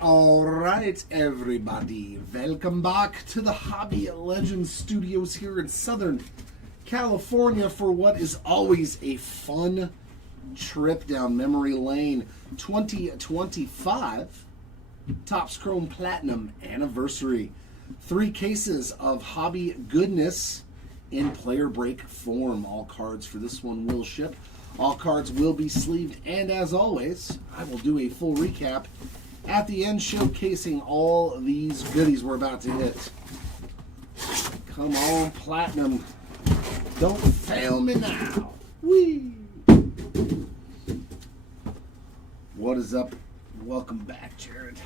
All right, everybody. Welcome back to the Hobby Legends Studios here in Southern California for what is always a fun trip down memory lane. 2025 Topps Chrome Platinum Anniversary. 3 cases of hobby goodness in player break form. All cards for this one will ship. All cards will be sleeved. And as always, I will do a full recap at the end, showcasing all these goodies we're about to hit. Come on, Platinum. Don't fail me now. Whee! What is up? Welcome back, Jared.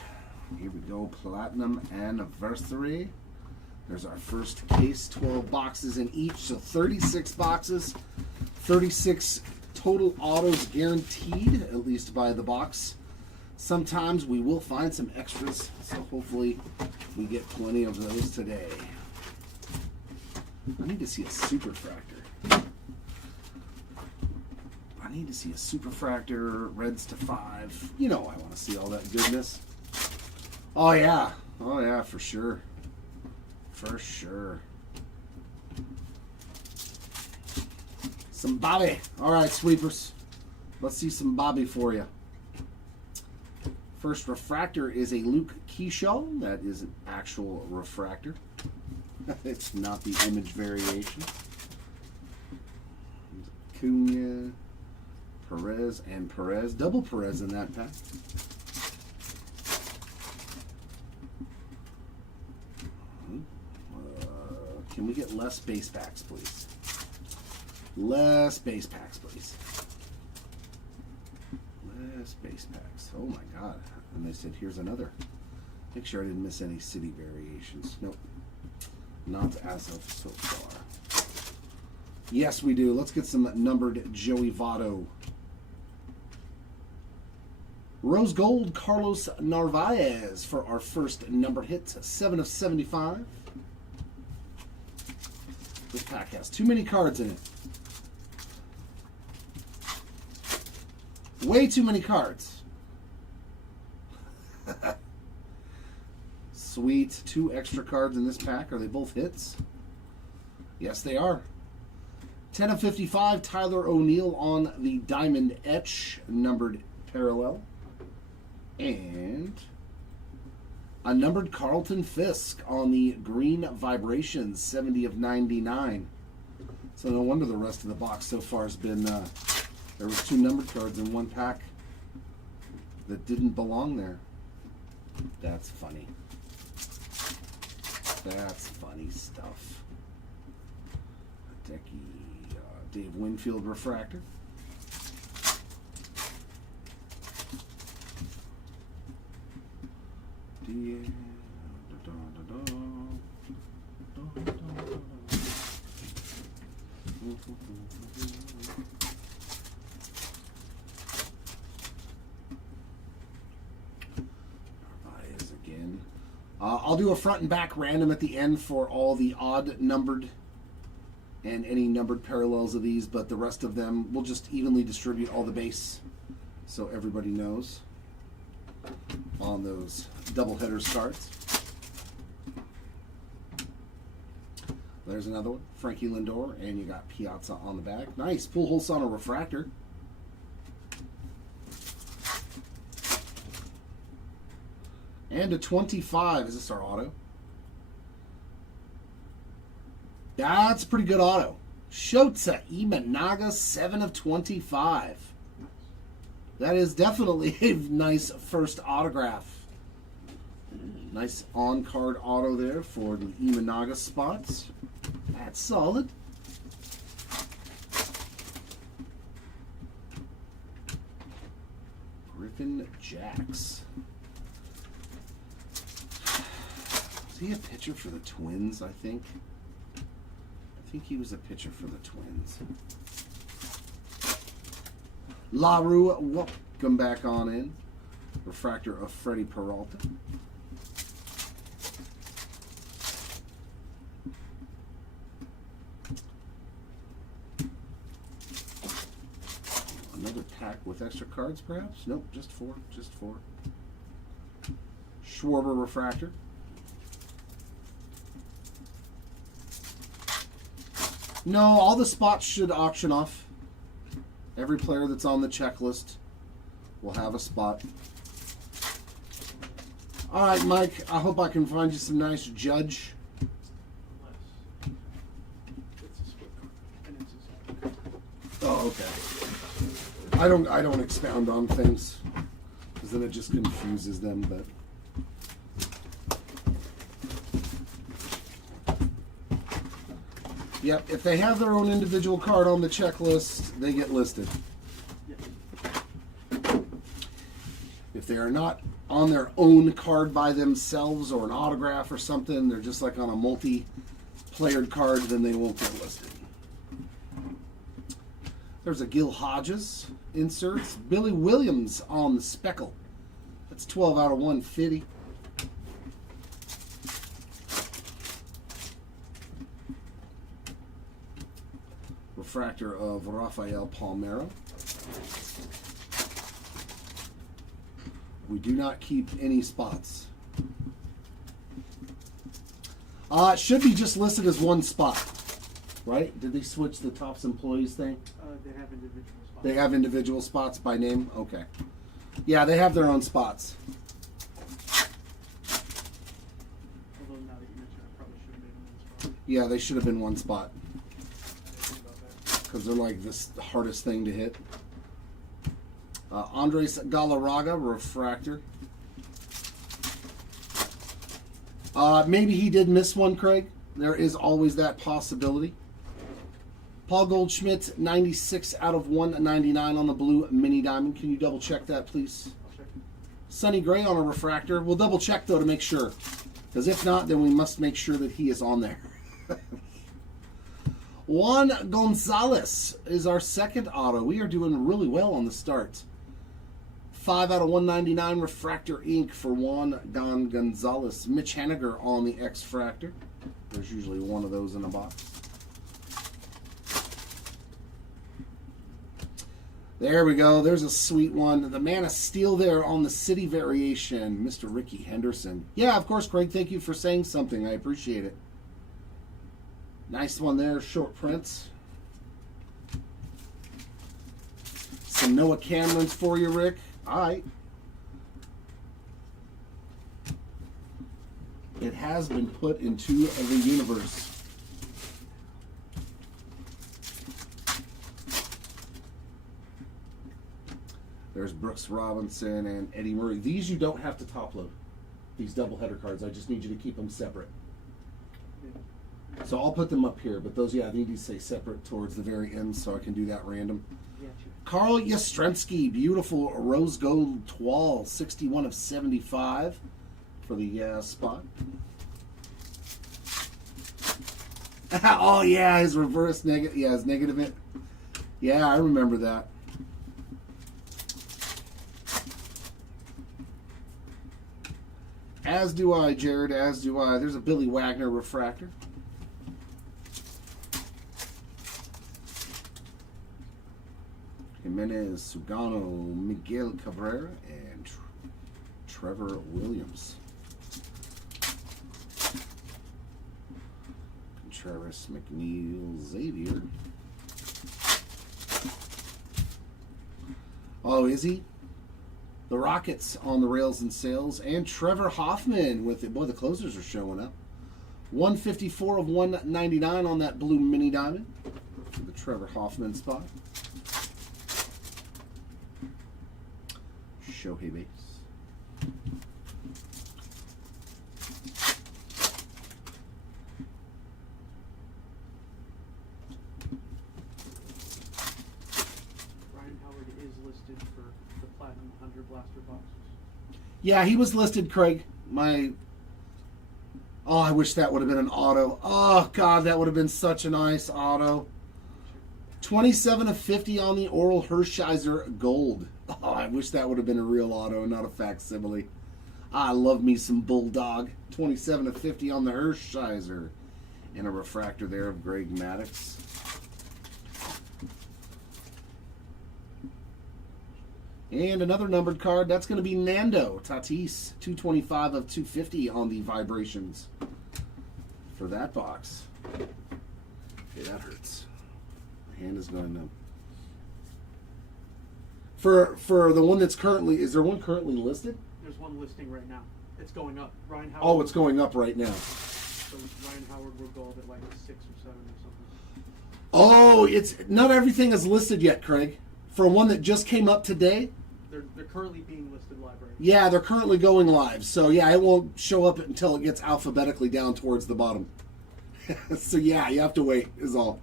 Here we go, Platinum Anniversary. There's our first case, 12 boxes in each, so 36 boxes, 36 total autos guaranteed, at least by the box. Sometimes we will find some extras, so hopefully we get plenty of those today. I need to see a superfractor. I need to see a superfractor, reds to 5. You know I want to see all that goodness. Oh yeah, for sure. For sure. Some Bobby. All right, sweepers. Let's see some Bobby for you. First refractor is a Luke Keyshaw. That is an actual refractor. It's not the image variation. Cunha, Perez, and Perez. Double Perez in that pack. Can we get less base packs, please? Less base packs, please. Less base packs. Oh my god. And they said, here's another. Make sure I didn't miss any city variations. Nope. Not as of so far. Yes, we do. Let's get some numbered Joey Votto. Rose Gold Carlos Narvaez for our first numbered hit. 7 of 75. This pack has too many cards in it. Way too many cards. Sweet. 2 extra cards in this pack. Are they both hits? Yes, they are. 10 of 55, Tyler O'Neill on the Diamond Etch numbered parallel. And a numbered Carlton Fisk on the Green Vibrations, 70 of 99. So no wonder the rest of the box so far has been... there was 2 numbered cards in one pack that didn't belong there. That's funny. That's funny stuff. Hideki, Dave Winfield refractor. I'll do a front and back random at the end for all the odd numbered and any numbered parallels of these, but the rest of them we'll just evenly distribute all the base so everybody knows on those double headers cards. There's another one, Frankie Lindor, and you got Piazza on the back. Nice, Pujols on a refractor. And a 25. Is this our auto? That's a pretty good auto. Shota Imanaga, 7 of 25. That is definitely a nice first autograph. Nice on-card auto there for the Imanaga spots. That's solid. Griffin Jacks. Is he a pitcher for the Twins, I think? I think he was a pitcher for the Twins. LaRue, welcome back on in. Refractor of Freddie Peralta. Another pack with extra cards, perhaps? Nope, just 4. Just 4. Schwarber refractor. No, all the spots should auction off. Every player that's on the checklist will have a spot. All right, Mike, I hope I can find you some nice Judge. Oh, okay. I don't expound on things because then it just confuses them, but yep, if they have their own individual card on the checklist, they get listed. If they are not on their own card by themselves or an autograph or something, they're just like on a multi-playered card, then they won't get listed. There's a Gil Hodges inserts. Billy Williams on the speckle. That's 12 out of 150. Refractor of Rafael Palmeiro. We do not keep any spots. It should be just listed as one spot, right? Did they switch the Topps employees thing? They have individual spots. They have individual spots by name? Okay. Yeah, they have their own spots. Although now that you mention it, I probably should have made them one spot. Yeah, they should have been one spot. Because they're like this the hardest thing to hit. Andres Galarraga, refractor. Maybe he did miss one, Craig. There is always that possibility. Paul Goldschmidt, 96 out of 199 on the blue mini diamond. Can you double check that, please? I'll check. Sonny Gray on a refractor. We'll double check, though, to make sure. Because if not, then we must make sure that he is on there. Juan Gonzalez is our second auto. We are doing really well on the start. 5 out of 199 refractor ink for Juan Gonzalez. Mitch Haniger on the X-Fractor. There's usually one of those in a box. There we go. There's a sweet one. The Man of Steel there on the City variation. Mr. Ricky Henderson. Yeah, of course, Craig. Thank you for saying something. I appreciate it. Nice one there. Short prints. Some Noah Camerons for you, Rick. All right. It has been put into the universe. There's Brooks Robinson and Eddie Murray. These you don't have to top load. These doubleheader cards. I just need you to keep them separate. So I'll put them up here, but those, yeah, they need to stay separate towards the very end so I can do that random. Carl Yastrzemski, beautiful rose gold toile, 61 of 75 for the spot. Oh, yeah, his reverse negative. Yeah, his negative. Yeah, I remember that. As do I, Jared, as do I. There's a Billy Wagner refractor. Jimenez, Sugano, Miguel Cabrera, and Trevor Williams. Contreras, McNeil, Xavier. Oh, is he? The Rockets on the rails and sails, and Trevor Hoffman with it. Boy, the closers are showing up. 154 of 199 on that blue mini diamond for the Trevor Hoffman spot. Shohei base. Ryan Howard is listed for the Platinum 100 Blaster boxes. Yeah, he was listed, Craig. Oh, I wish that would have been an auto. Oh, God, that would have been such a nice auto. 27 of 50 on the Oral Hershiser Gold. Oh, I wish that would have been a real auto, not a facsimile. I love me some Bulldog. 27 of 50 on the Hershiser. And a refractor there of Greg Maddux. And another numbered card. That's going to be Nando Tatis, 225 of 250 on the vibrations for that box. Okay, that hurts. My hand is going numb. For the one that's currently, is there one currently listed? There's one listing right now. It's going up. Ryan Howard. Oh, it's going up right now. So Ryan Howard will go up at like 6 or 7 or something. Oh, it's not everything is listed yet, Craig. For one that just came up today. They're currently being listed live right now. Yeah, they're currently going live. So yeah, it won't show up until it gets alphabetically down towards the bottom. So yeah, you have to wait is all.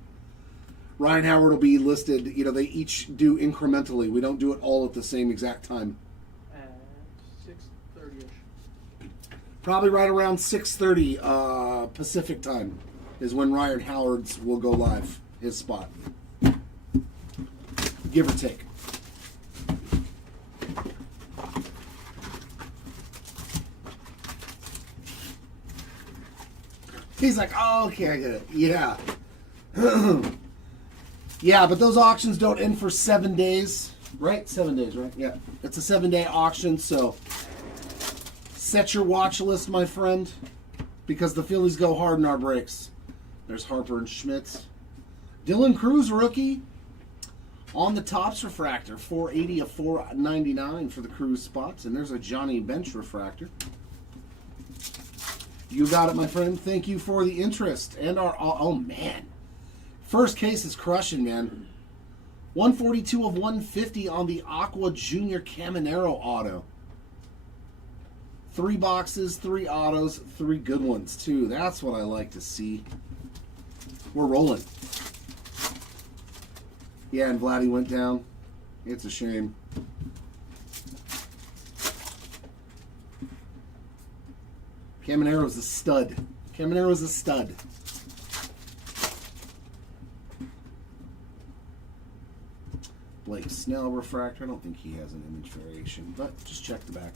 Ryan Howard will be listed, you know, they each do incrementally. We don't do it all at the same exact time. At 6:30ish. Probably right around 6:30 Pacific time is when Ryan Howard's will go live, his spot. Give or take. He's like, oh, okay, I get it. Yeah. Yeah, but those auctions don't end for 7 days, right? 7 days, right? Yeah. It's a 7-day auction, so set your watch list, my friend, because the Phillies go hard in our breaks. There's Harper and Schmitz. Dylan Cruz, rookie, on the Topps refractor, 480 of 499 for the Cruz spots, and there's a Johnny Bench refractor. You got it, my friend. Thank you for the interest. And our, oh man. First case is crushing, man. 142 of 150 on the Aqua Junior Caminero auto. 3 boxes, 3 autos, 3 good ones, too. That's what I like to see. We're rolling. Yeah, and Vladdy went down. It's a shame. Caminero's a stud. Caminero's a stud. Blake Snell refractor. I don't think he has an image variation, but just check the back.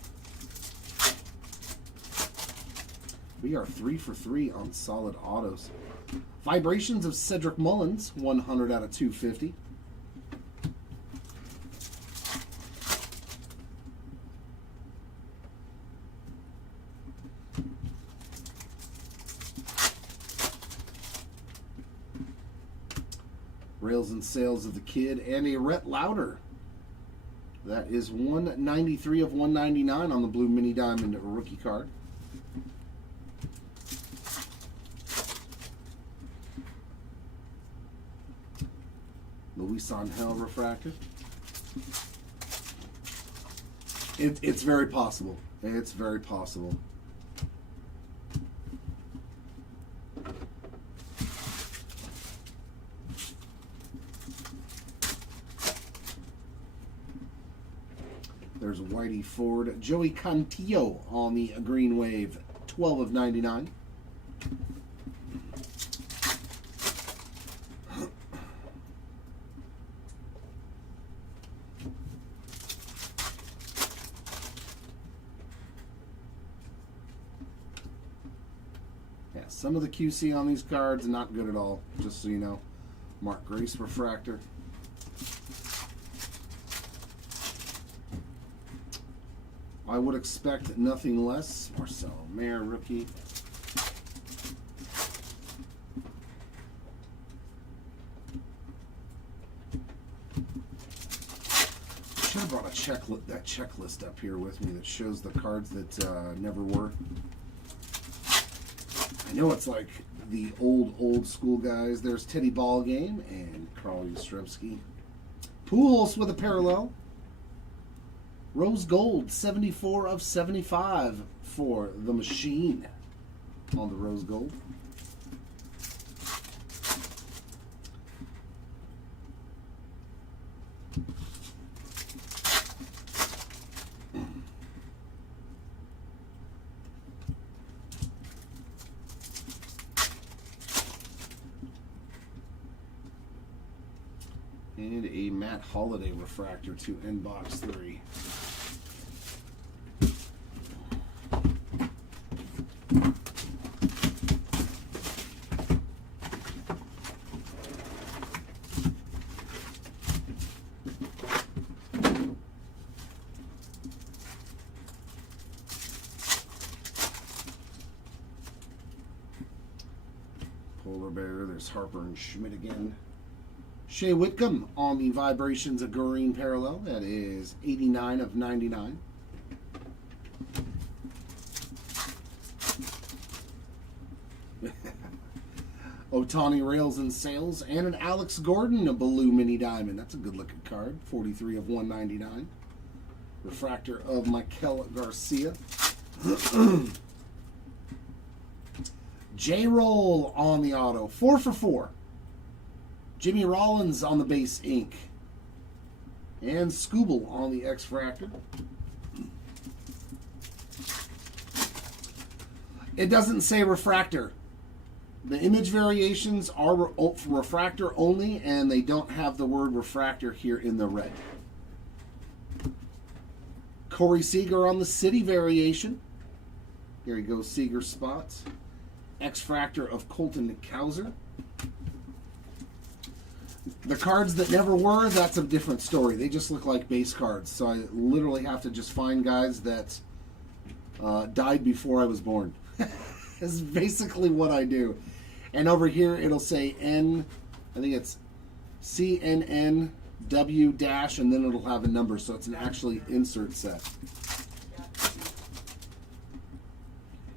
We are 3 for 3 on solid autos. Vibrations of Cedric Mullins, 100 out of 250. Rails and Sales of the Kid, and a Rhett Lauder. That is 193 of 199 on the blue mini diamond rookie card. Luis Angel refractor. It's very possible. It's very possible. There's Whitey Ford. Joey Cantillo on the Green Wave, 12 of 99. Yeah, some of the QC on these cards not good at all, just so you know. Mark Grace refractor. I would expect nothing less. Marcelo Mayer, rookie. Should have brought that checklist up here with me that shows the cards that never were. I know it's like the old school guys. There's Teddy Ballgame and Carl Yastrzemski. Pujols with a parallel. Rose Gold, 74 of 75 for the Machine on the Rose Gold. And a Matt Holliday refractor to end box 3. Bear. There's Harper and Schmidt again. Shea Whitcomb on the Vibrations of Green parallel. That is 89 of 99. Otani Rails and Sales, and an Alex Gordon, a blue mini diamond. That's a good looking card. 43 of 199. Refractor of Mikel Garcia. J-Roll on the auto. 4 for 4. Jimmy Rollins on the base ink. And Scooble on the X-Fractor. It doesn't say refractor. The image variations are refractor only, and they don't have the word refractor here in the red. Corey Seager on the city variation. Here he goes, Seager spots. X-Fractor of Colton Cowser. The cards that never were, that's a different story. They just look like base cards. So I literally have to just find guys that died before I was born. That's basically what I do. And over here it'll say N, I think it's CNNW dash, and then it'll have a number. So it's an actually insert set.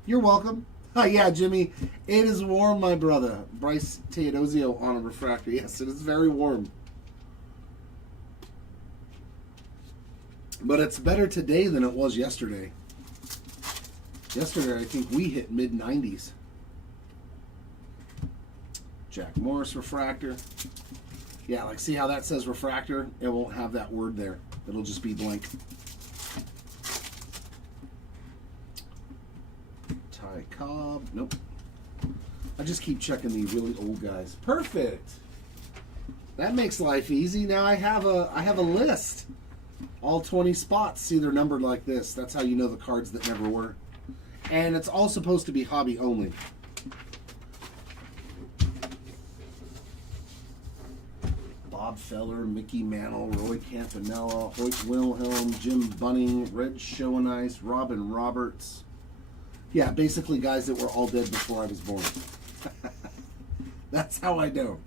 You're welcome. Yeah, Jimmy, it is warm, my brother. Bryce Teodosio on a refractor. Yes, it is very warm. But it's better today than it was yesterday. Yesterday, I think we hit mid-90s. Jack Morris refractor. Yeah, like see how that says refractor? It won't have that word there. It'll just be blank. Ty Cobb. Nope. I just keep checking the really old guys. Perfect. That makes life easy. Now I have a list. All 20 spots. See, they're numbered like this. That's how you know the cards that never were. And it's all supposed to be hobby only. Bob Feller, Mickey Mantle, Roy Campanella, Hoyt Wilhelm, Jim Bunning, Red Showenice, Robin Roberts. Yeah, basically guys that were all dead before I was born. That's how I know.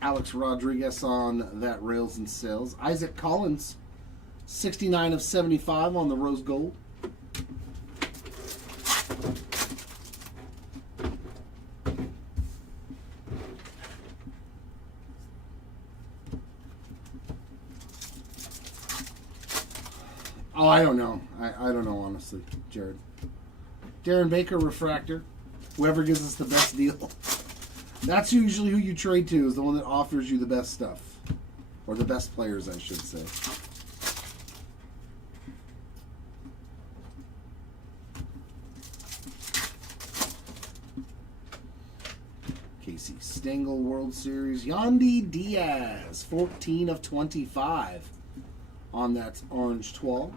Alex Rodriguez on that Rails and Sales. Isaac Collins, 69 of 75 on the Rose Gold. Oh, I don't know. I don't know, honestly, Jared. Darren Baker refractor. Whoever gives us the best deal. That's usually who you trade to, is the one that offers you the best stuff. Or the best players, I should say. Casey Stengel World Series. Yandy Diaz, 14 of 25 on that orange 12.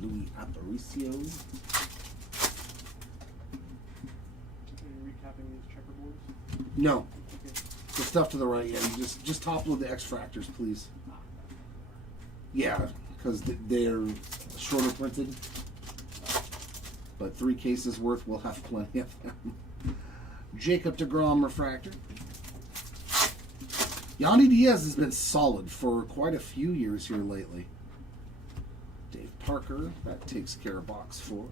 Louis Aparicio. No. Okay. The stuff to the right, yeah. You just top-load the X-Fractors, please. Yeah, because they're shorter printed. But 3 cases worth, we'll have plenty of them. Jacob deGrom refractor. Yandy Diaz has been solid for quite a few years here lately. Dave Parker, that takes care of box 4.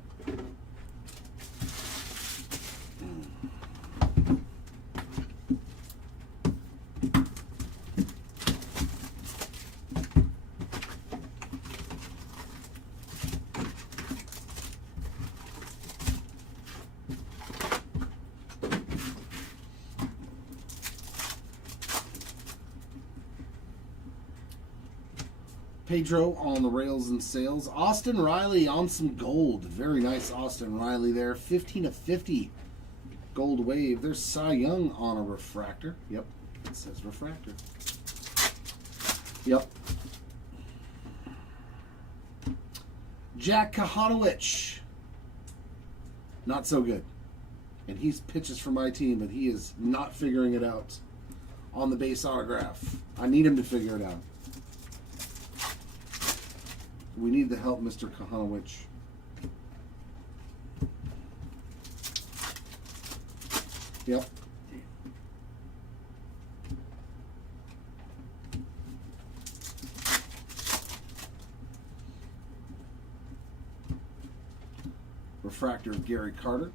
Pedro on the Rails and Sales. Austin Riley on some gold. Very nice Austin Riley there. 15 of 50. Gold wave. There's Cy Young on a refractor. Yep, it says refractor. Yep. Jack Kahanowicz. Not so good. And he pitches for my team, but he is not figuring it out on the base autograph. I need him to figure it out. We need the help, Mr. Kahanowicz. Yep. Refractor of Gary Carter.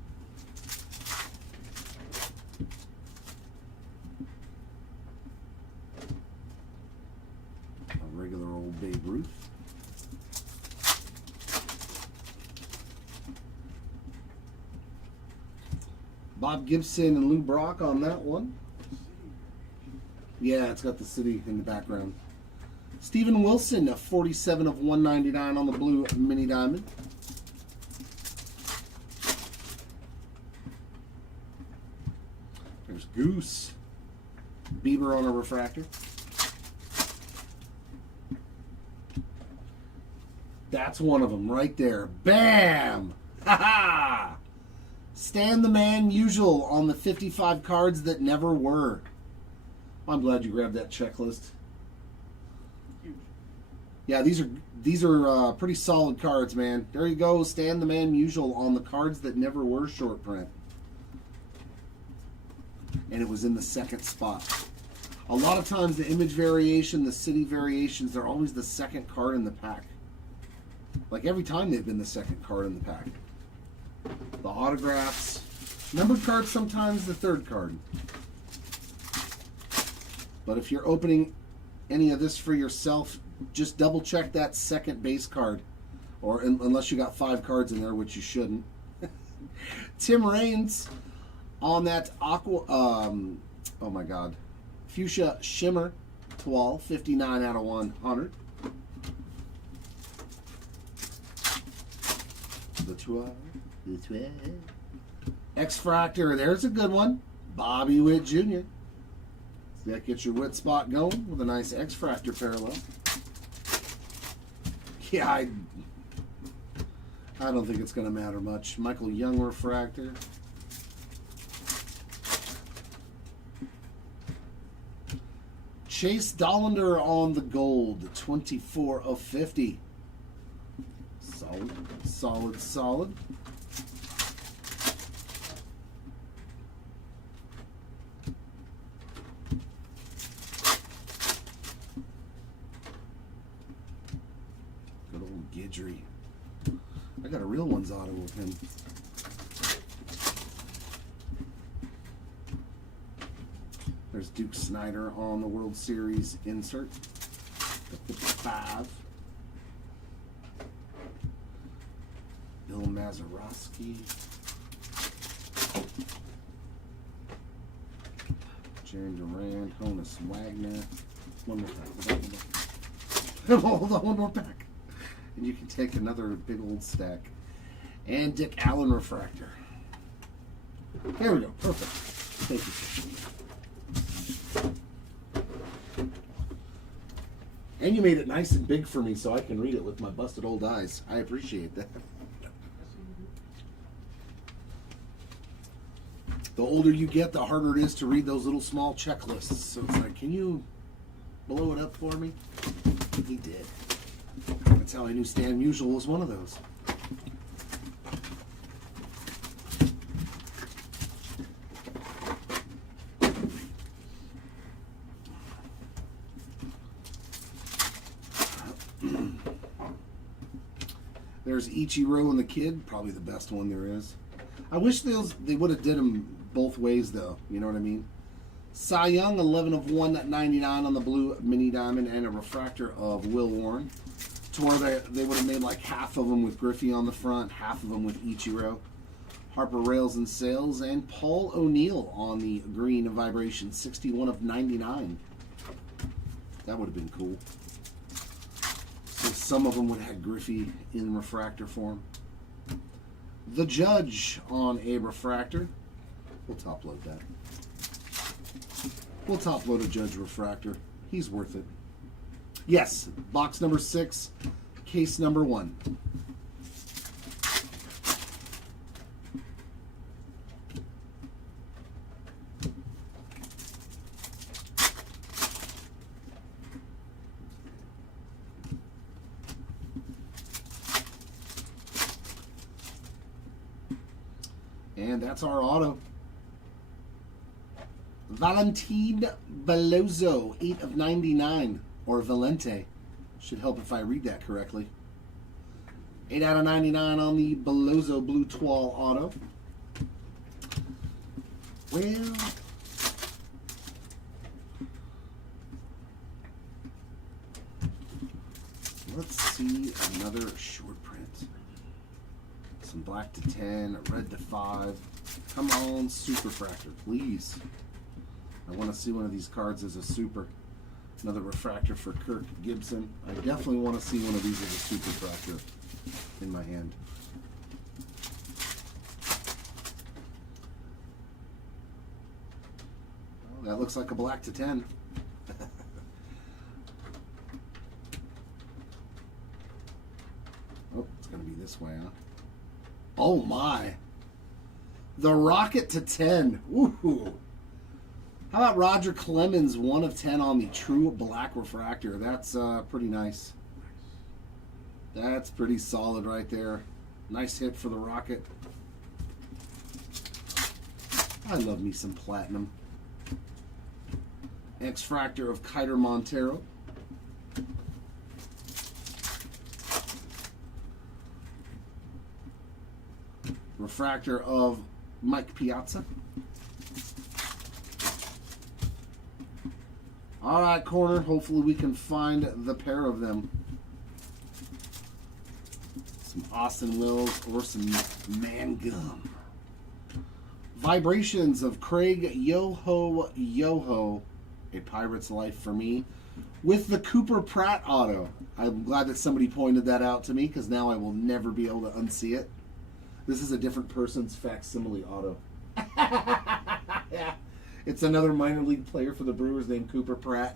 A regular old Babe Ruth. Bob Gibson and Lou Brock on that one. Yeah, it's got the city in the background. Steven Wilson, a 47 of 199 on the blue mini diamond. There's Goose. Bieber on a refractor. That's one of them right there. Bam! Ha ha! Stan the Man Usual on the 55 cards that never were. I'm glad you grabbed that checklist. Huge. Yeah, these are pretty solid cards, man. There you go, Stan the Man Usual on the cards that never were short print. And it was in the second spot. A lot of times the image variation, the city variations, they're always the second card in the pack. Like every time they've been the second card in the pack. The autographs. Numbered cards, sometimes the third card. But if you're opening any of this for yourself, just double check that second base card. Or unless you got 5 cards in there, which you shouldn't. Tim Raines on that aqua, oh my God, Fuchsia Shimmer Toile, 59 out of 100. The Toile. X-Fractor, there's a good one. Bobby Witt Jr. So that gets your Witt spot going with a nice X-Fractor parallel. Yeah, I don't think it's going to matter much. Michael Young refractor. Chase Dollander on the gold, 24 of 50. Solid, solid, solid. Good old Guidry. I got a real one's auto with him. There's Duke Snyder on the World Series insert. The 55. Bill Mazeroski. Jaron Durant, Honus Wagner. One more pack. Hold on, one more pack. And you can take another big old stack. And Dick Allen refractor. There we go. Perfect. Thank you. And you made it nice and big for me so I can read it with my busted old eyes. I appreciate that. The older you get, the harder it is to read those little small checklists. So it's like, can you blow it up for me? He did. That's how I knew Stan Musial was one of those. There's Ichiro and the Kid, probably the best one there is. I wish they would have did them both ways, though. You know what I mean? Cy Young, 11 of 199 on the blue mini diamond, and a refractor of Will Warren. To where they would have made like half of them with Griffey on the front, half of them with Ichiro. Harper Rails and Sales, and Paul O'Neill on the green vibration, 61 of 99. That would have been cool. So some of them would have had Griffey in refractor form. The Judge on a refractor. We'll top load that. We'll top load a Judge refractor. He's worth it. Yes, box number 6, case number 1. And that's our auto. Valentin Bellozo, 8 of 99. Or Valente. Should help if I read that correctly. 8 out of 99 on the Bellozo Blue Toile auto. Well, let's see another short print. Some black to 10, a red to 5. Come on, Super Fractor, please. I want to see one of these cards as a super. Another refractor for Kirk Gibson. I definitely want to see one of these as a Super Fractor in my hand. Well, that looks like a black to 10. Oh, it's going to be this way, huh? Oh my. The Rocket to 10. Woohoo. How about Roger Clemens, 1 of 10 on the True Black Refractor? That's pretty nice. That's pretty solid right there. Nice hit for the Rocket. I love me some platinum. X-Fractor of Kiter Montero. Refractor of Mike Piazza. All right, corner. Hopefully we can find the pair of them. Some Austin Wills or some Mangum. Vibrations of Craig Yoho. A Pirate's Life for me. With the Cooper Pratt auto. I'm glad that somebody pointed that out to me because now I will never be able to unsee it. This is a different person's facsimile auto. Yeah. It's another minor league player for the Brewers named Cooper Pratt.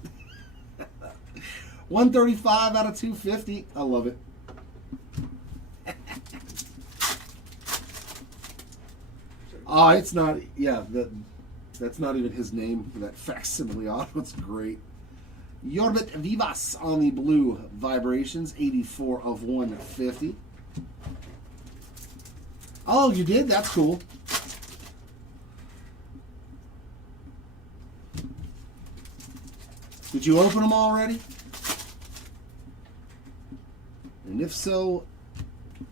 135 out of 250. I love it. Oh, it's not. Yeah, that's not even his name for that facsimile auto. It's great. Yorbit Vivas on the blue Vibrations. 84 of 150. Oh, you did? That's cool. Did you open them already? And if so,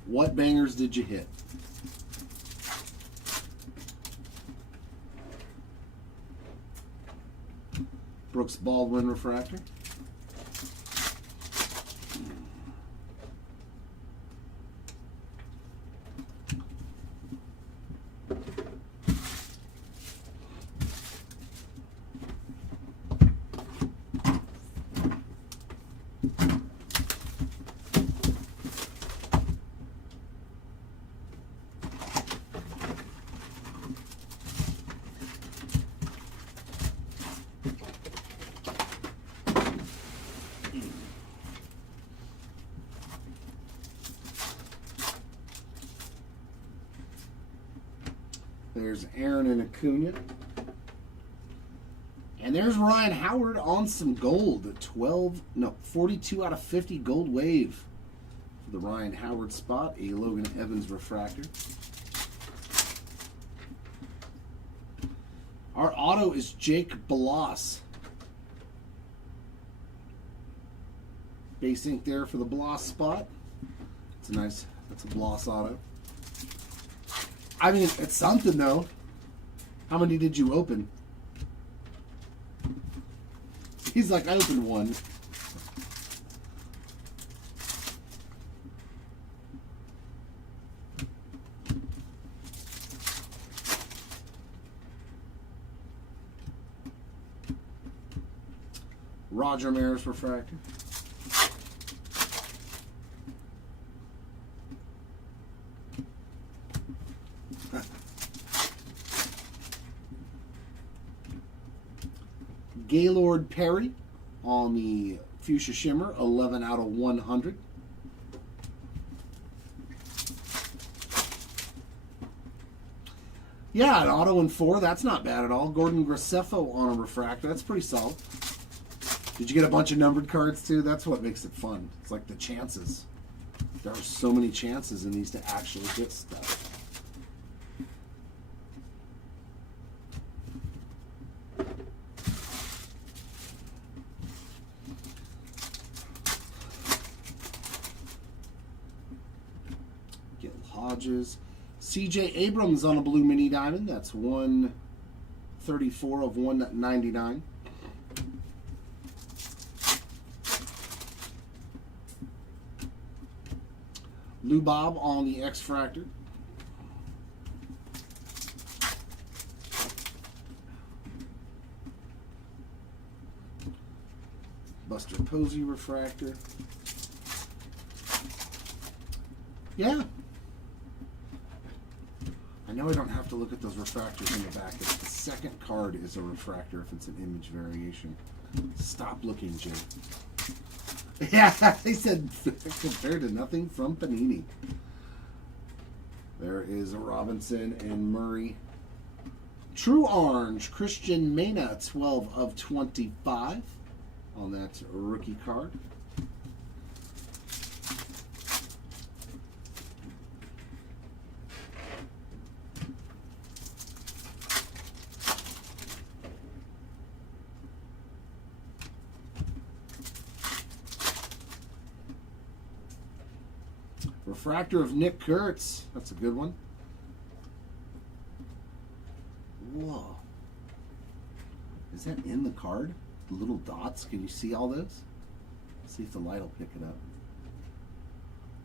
what bangers did you hit? Brooks Baldwin refractor. There's Aaron and Acuna. And there's Ryan Howard on some gold. 42 out of 50 gold wave for the Ryan Howard spot. A Logan Evans refractor. Our auto is Jake Bloss. Base ink there for the Bloss spot. It's a nice, that's a Bloss auto. I mean, it's something though. How many did you open? He's like, I opened one. Roger Maris refractor. Gaylord Perry on the Fuchsia Shimmer, 11 out of 100. Yeah, an auto in 4, that's not bad at all. Gordon Graceffo on a refractor, that's pretty solid. Did you get a bunch of numbered cards too? That's what makes it fun. It's like the chances. There are so many chances in these to actually get stuff. Hodges. C.J. Abrams on a blue mini diamond. That's 134 of 199. Lou Bob on the X-Fractor. Buster Posey refractor. Yeah. I know I don't have to look at those refractors in the back. It's the second card is a refractor if it's an image variation. Stop looking, Jim. Yeah, they said compared to nothing from Panini. There is a Robinson and Murray. True Orange, Christian Mena, 12 of 25 on that rookie card. Refractor of Nick Kurtz. That's a good one. Whoa. Is that in the card? The little dots? Can you see all those? Let's see if the light will pick it up.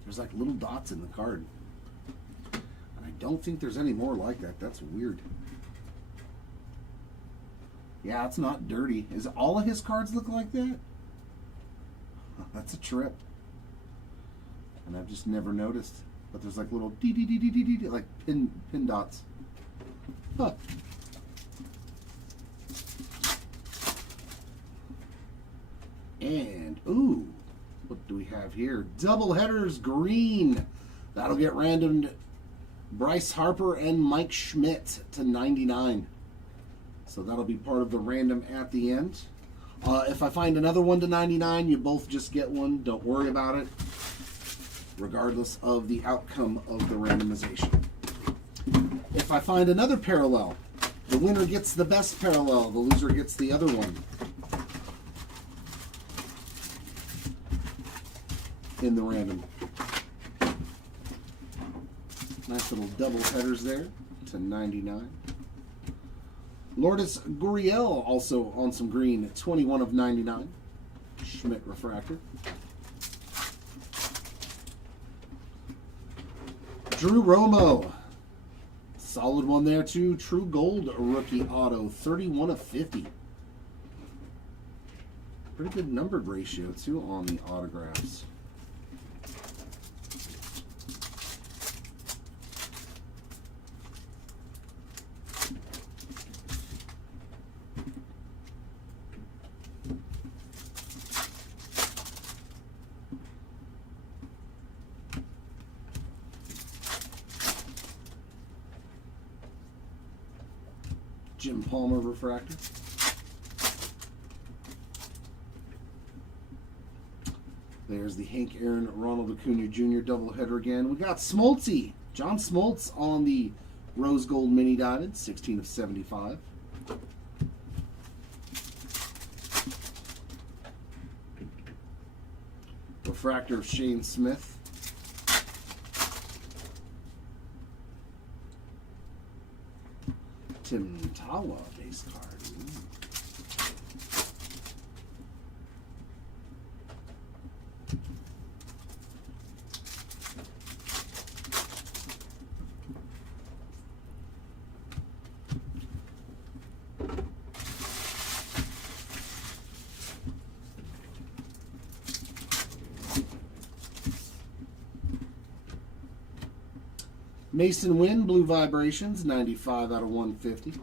There's like little dots in the card. And I don't think there's any more like that. That's weird. Yeah, it's not dirty. Is all of his cards look like that? That's a trip. And I've just never noticed. But there's like little dee dee dee dee dee dee like pin dots. Huh. And ooh, what do we have here? Double headers green. That'll get randomed. Bryce Harper and Mike Schmidt to 99. So that'll be part of the random at the end. If I find another one to 99, you both just get one. Don't worry about it, regardless of the outcome of the randomization. If I find another parallel, the winner gets the best parallel, the loser gets the other one. In the random. Nice little double headers there to 99. Lourdes Gurriel also on some green, 21 of 99. Schmidt refractor. Drew Romo. Solid one there too. True Gold rookie auto, 31 of 50. Pretty good numbered ratio too on the autographs. Jim Palmer refractor. There's the Hank Aaron, Ronald Acuna Jr. doubleheader again. We got Smoltzy, John Smoltz on the Rose Gold Mini Diamond, 16 of 75. Refractor of Shane Smith. Tim Tawa base card. Mason Wynn, Blue Vibrations, 95 out of 150.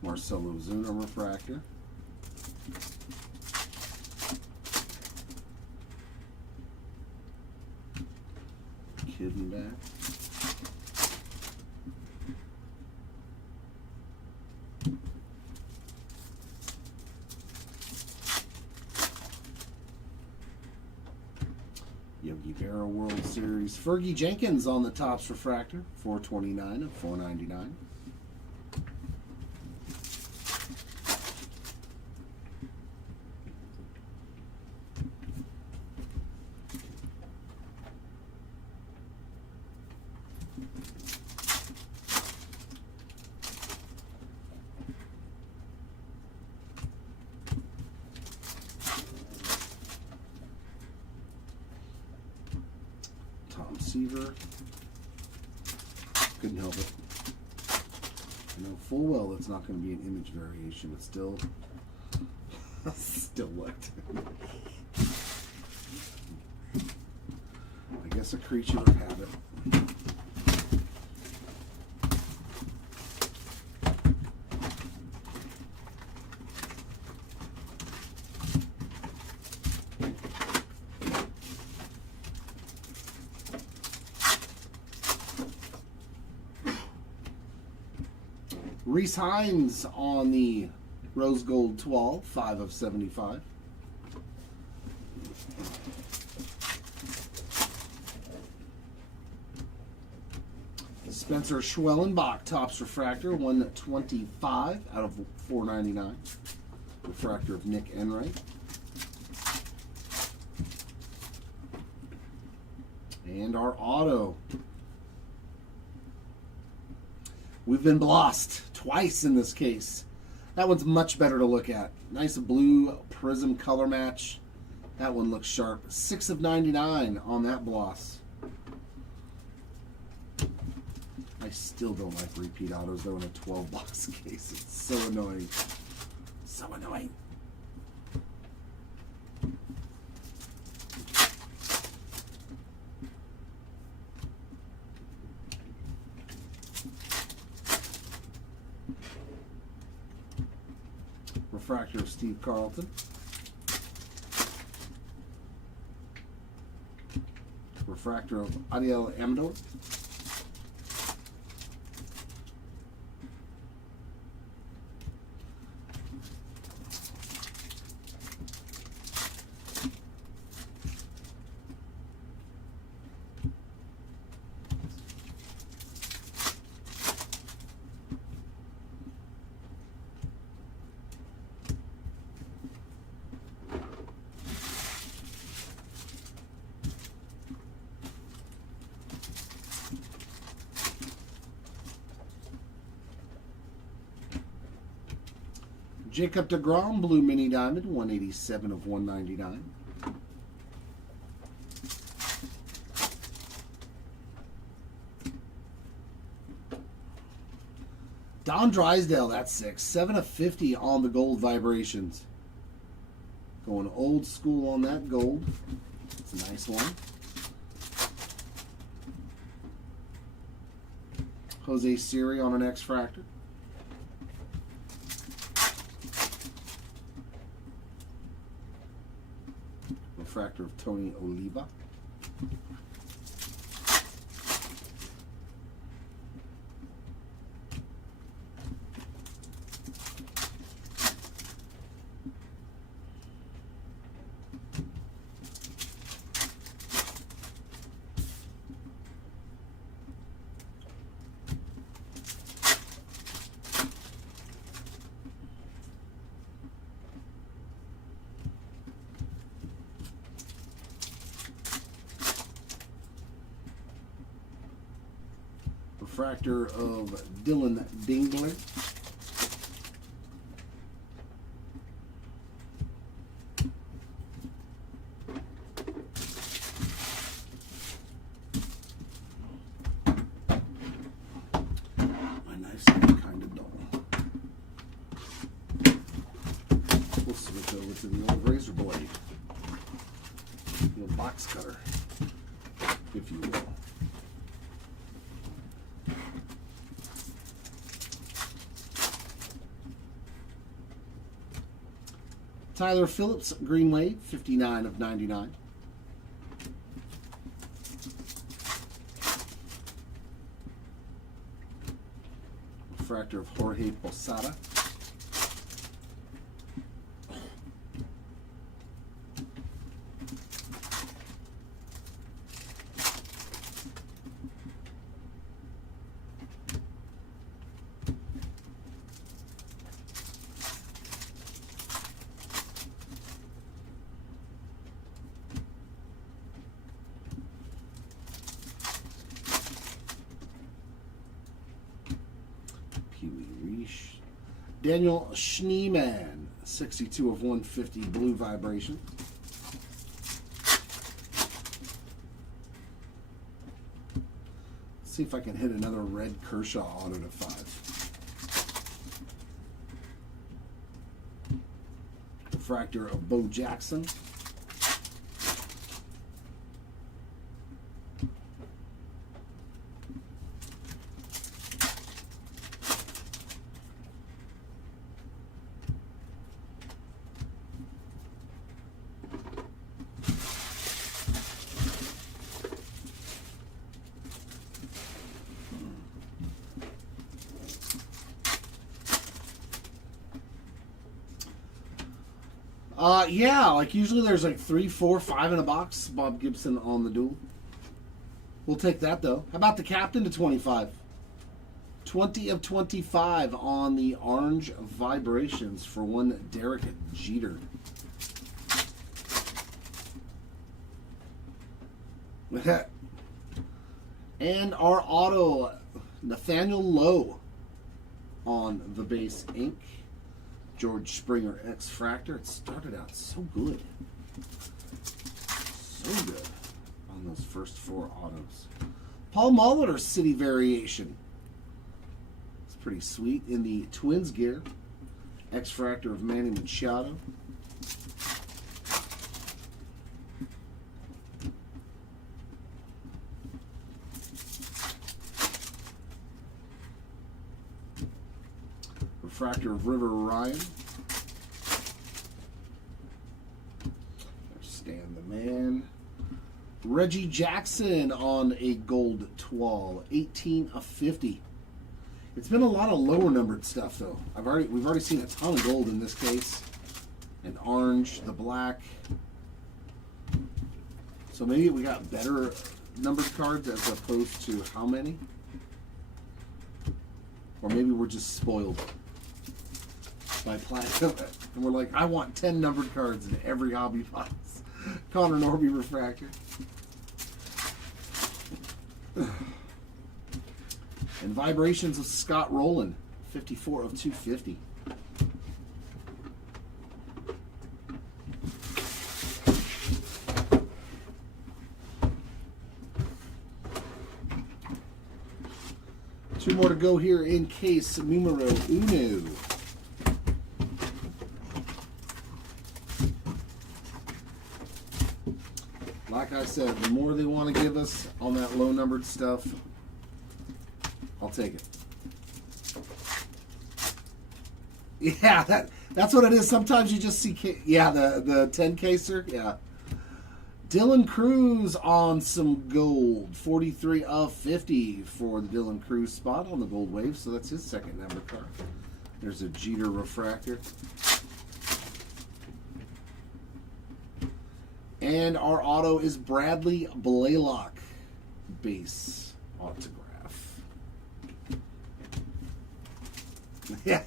Marcelo Zuna refractor. Kidding back. Yogi Berra World Series. Fergie Jenkins on the Topps refractor, 429 of 499. Tom Seaver. Couldn't help it. I know full well that's not going to be an image variation, but still, still looked. I guess a creature of habit. Reese Hines on the Rose Gold Toile, 5 of 75. Spencer Schwellenbach, Topps Refractor, 125 out of 499. Refractor of Nick Enright. And our auto. We've been blossed twice in this case. That one's much better to look at. Nice blue prism color match. That one looks sharp. 6 of 99 on that bloss. I still don't like repeat autos though in a 12 box case. It's so annoying. So annoying. Refractor of Steve Carlton. Refractor of Ariel Amador. Jacob deGrom, Blue Mini Diamond, 187 of 199. Don Drysdale, that's 6. 7 of 50 on the gold vibrations. Going old school on that gold. It's a nice one. Jose Siri on an X-Fractor. Refractor of Tony Oliva. Refractor of Dylan Dingler. My knife's kind of dull. We'll switch over to the old razor blade. The old box cutter, if you will. Tyler Phillips, Green Wave, 59 of 99. Refractor of Jorge Posada. Daniel Schneemann, 62 of 150, blue vibration. Let's see if I can hit another red Kershaw auto to 5. Refractor of Bo Jackson. Yeah, like usually there's like 3, 4, 5 in a box. Bob Gibson on the duel. We'll take that though. How about the captain to 25? 20 of 25 on the orange vibrations for one Derek Jeter. And our auto, Nathaniel Lowe on the base ink. George Springer X-Fractor. It started out so good. So good on those first 4 autos. Paul Molitor City Variation. It's pretty sweet. In the Twins gear. X-Fractor of Manny Machado. Refractor of River Ryan. There's Stan the Man. Reggie Jackson on a gold toile, 18 of 50. It's been a lot of lower numbered stuff though. We've already seen a ton of gold in this case. And orange, the black. So maybe we got better numbered cards as opposed to how many? Or maybe we're just spoiled by platinum. And we're like, I want 10 numbered cards in every hobby box. Connor Norby Refractor. And vibrations of Scott Rowland, 54 of 250. Two more to go here in case numero uno. Like I said, the more they want to give us on that low numbered stuff, I'll take it. Yeah, that's what it is. Sometimes you just see, the 10 caser, yeah. Dylan Cruz on some gold, 43 of 50 for the Dylan Cruz spot on the gold wave. So that's his second number card. There's a Jeter refractor. And our auto is Bradley Blaylock base autograph. Yeah.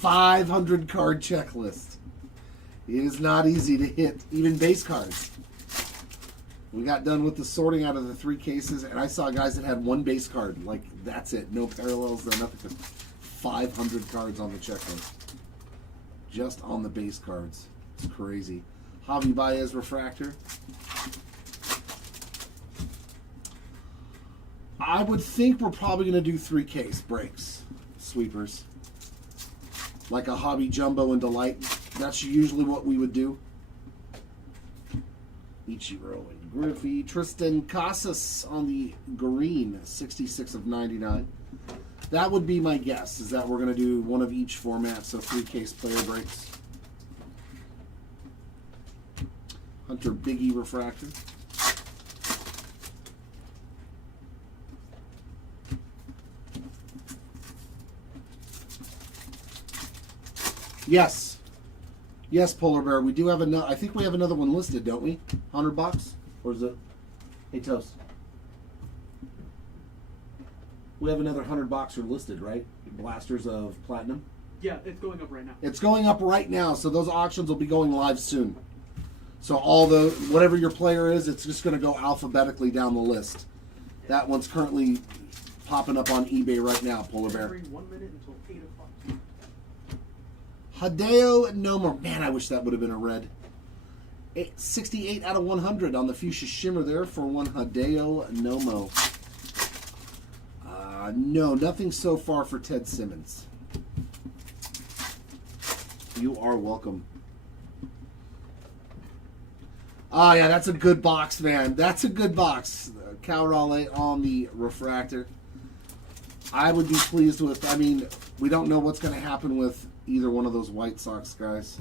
500 card checklist. It is not easy to hit even base cards. We got done with the sorting out of the 3 cases, and I saw guys that had 1 base card. Like, that's it. No parallels, no nothing. 500 cards on the checklist. Just on the base cards. It's crazy. Javi Baez refractor. I would think we're probably going to do 3 case breaks. Sweepers. Like a Hobby Jumbo and Delight. That's usually what we would do. Ichiro and Griffey. Tristan Casas on the green, 66 of 99. That would be my guess, is that we're going to do 1 of each format, so 3 case player breaks. Hunter Biggie refractor. Yes. Yes, Polar Bear. We do have another. I think we have another one listed, don't we? $100? Or is it? Hey, Toast. We have another $100 listed, right? Blasters of Platinum. Yeah, it's going up right now. It's going up right now, so those auctions will be going live soon. So all the, whatever your player is, it's just going to go alphabetically down the list. That one's currently popping up on eBay right now, Polar Bear. Every 1 minute until 8 o'clock. Hideo Nomo. Man, I wish that would have been a red. 68 out of 100 on the Fuchsia Shimmer there for one Hideo Nomo. No, nothing so far for Ted Simmons. You are welcome. Oh, yeah, that's a good box, man. That's a good box. Cal Raleigh on the refractor. I would be pleased with, I mean, we don't know what's going to happen with either one of those White Sox guys.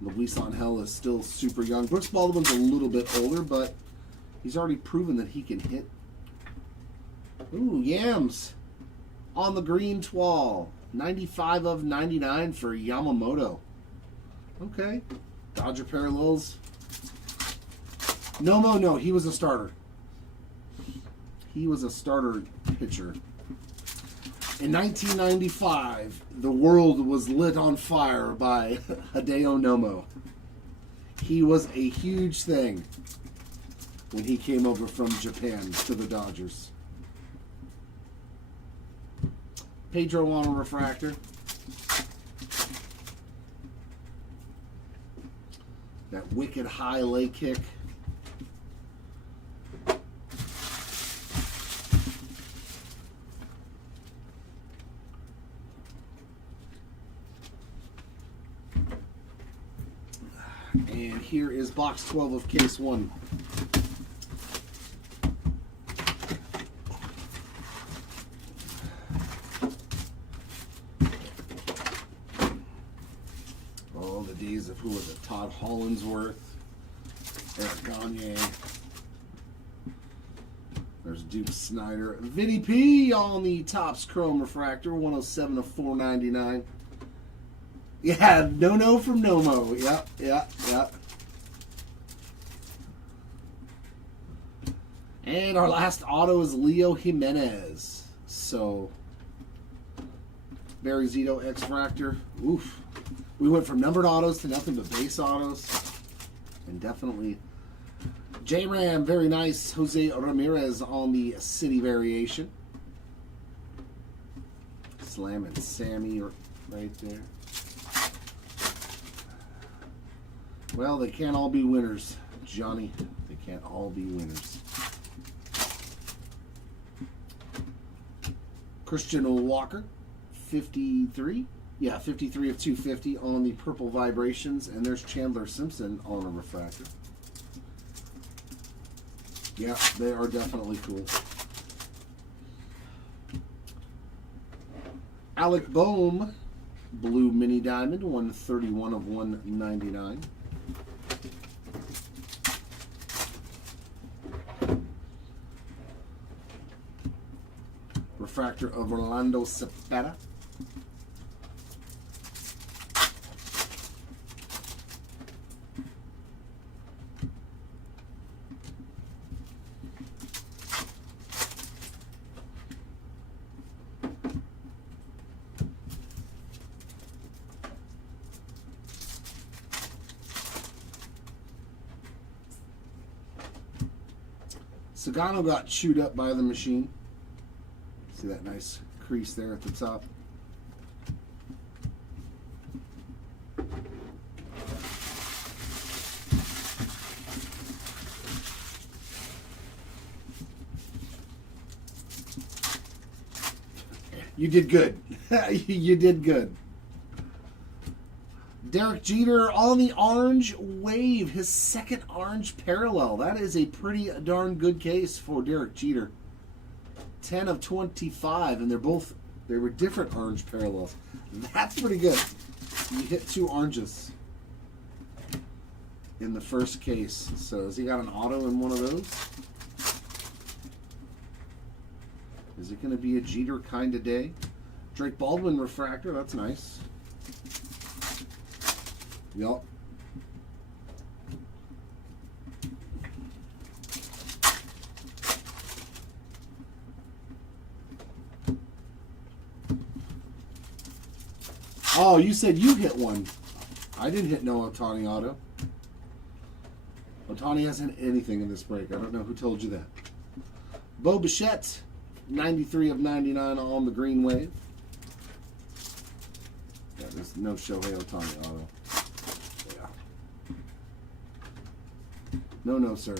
Luis Angel is still super young. Brooks Baldwin's a little bit older, but he's already proven that he can hit. Ooh, Yams on the green twall. 95 of 99 for Yamamoto. Okay. Dodger parallels. Nomo, no, he was a starter. He was a starter pitcher. In 1995, the world was lit on fire by Hideo Nomo. He was a huge thing when he came over from Japan to the Dodgers. Pedro on a refractor. That wicked high lay kick. And here is box 12 of case 1. Oh, the days of who was it? Todd Hollinsworth, Eric Gagne. There's Duke Snyder. Vinny P on the Topps Chrome Refractor, 107 of 499. Yeah, no from Nomo. Yeah. And our last auto is Leo Jimenez. So, Barry Zito X-Fractor. Oof. We went from numbered autos to nothing but base autos. And definitely J-Ram, very nice. Jose Ramirez on the City Variation. Slamming Sammy right there. Well, they can't all be winners, Johnny. They can't all be winners. Christian Walker, 53. Yeah, 53 of 250 on the Purple Vibrations. And there's Chandler Simpson on a refractor. Yeah, they are definitely cool. Alec Boehm, Blue Mini Diamond, 131 of 199. Refractor of Orlando Cepeda. Sagano got chewed up by the machine. See that nice crease there at the top? You did good. You did good. Derek Jeter on the orange wave. His second orange parallel. That is a pretty darn good case for Derek Jeter. 10 of 25, and they were different orange parallels. That's pretty good. You hit 2 oranges in the first case. So has he got an auto in one of those? Is it going to be a Jeter kind of day? Drake Baldwin refractor. That's nice. Yup. Oh, you said you hit one. I didn't hit no Ohtani auto. Ohtani hasn't anything in this break. I don't know who told you that. Bo Bichette, 93 of 99 on the green wave. Yeah, there's no Shohei Ohtani auto. Yeah. No, sir.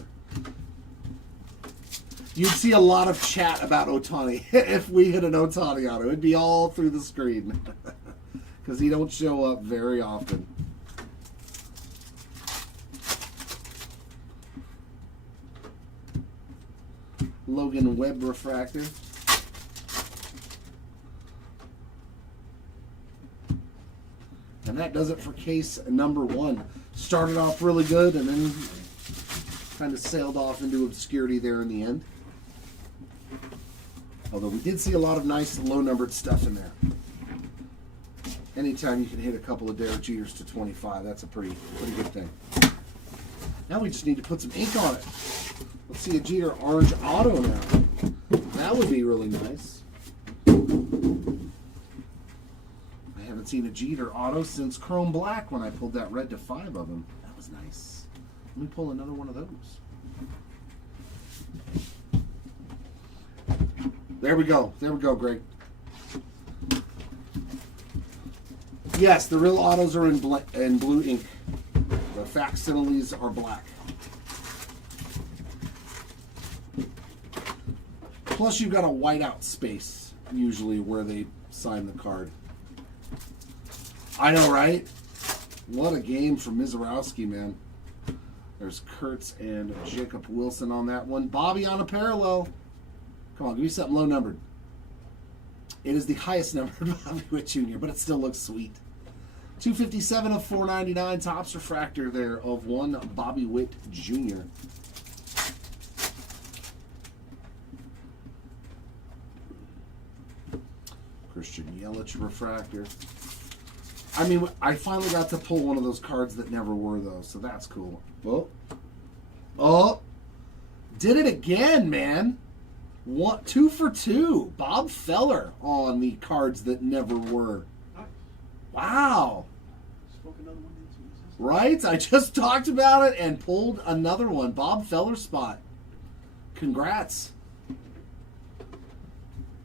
You'd see a lot of chat about Ohtani if we hit an Ohtani auto. It'd be all through the screen. Because he don't show up very often. Logan Webb refractor. And that does it for case number 1. Started off really good and then kind of sailed off into obscurity there in the end. Although we did see a lot of nice low-numbered stuff in there. Anytime you can hit a couple of Derek Jeters to 25, that's a pretty good thing. Now we just need to put some ink on it. Let's see a Jeter orange auto now. That would be really nice. I haven't seen a Jeter auto since Chrome Black when I pulled that red to 5 of them. That was nice. Let me pull another one of those. There we go. There we go, Greg. Yes, the real autos are in blue ink. The facsimiles are black. Plus, you've got a whiteout space, usually, where they sign the card. I know, right? What a game from Mizorowski, man. There's Kurtz and Jacob Wilson on that one. Bobby on a parallel. Come on, give me something low-numbered. It is the highest numbered Bobby Witt Jr., but it still looks sweet. 257 of 499, Topps refractor there of 1 Bobby Witt Jr. Christian Yelich refractor. I mean, I finally got to pull one of those cards that never were, though, so that's cool. Oh, did it again, man. 2 for 2. Bob Feller on the cards that never were. Wow. Right? I just talked about it and pulled another one. Bob Feller spot. Congrats.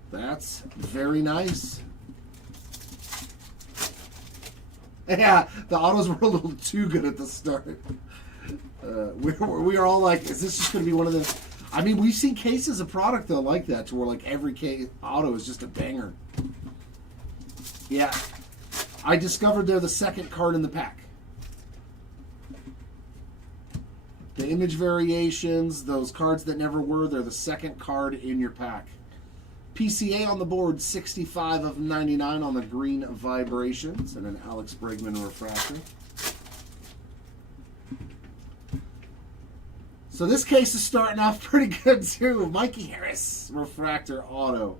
That's very nice. Yeah, the autos were a little too good at the start. We are all like, is this just going to be one of the... I mean, we've seen cases of product, though, like that, to where, like, every case auto is just a banger. Yeah. I discovered they're the second card in the pack. The image variations, those cards that never were, they're the second card in your pack. PCA on the board, 65 of 99 on the green vibrations, and an Alex Bregman refractor. So this case is starting off pretty good too. Mikey Harris, refractor auto.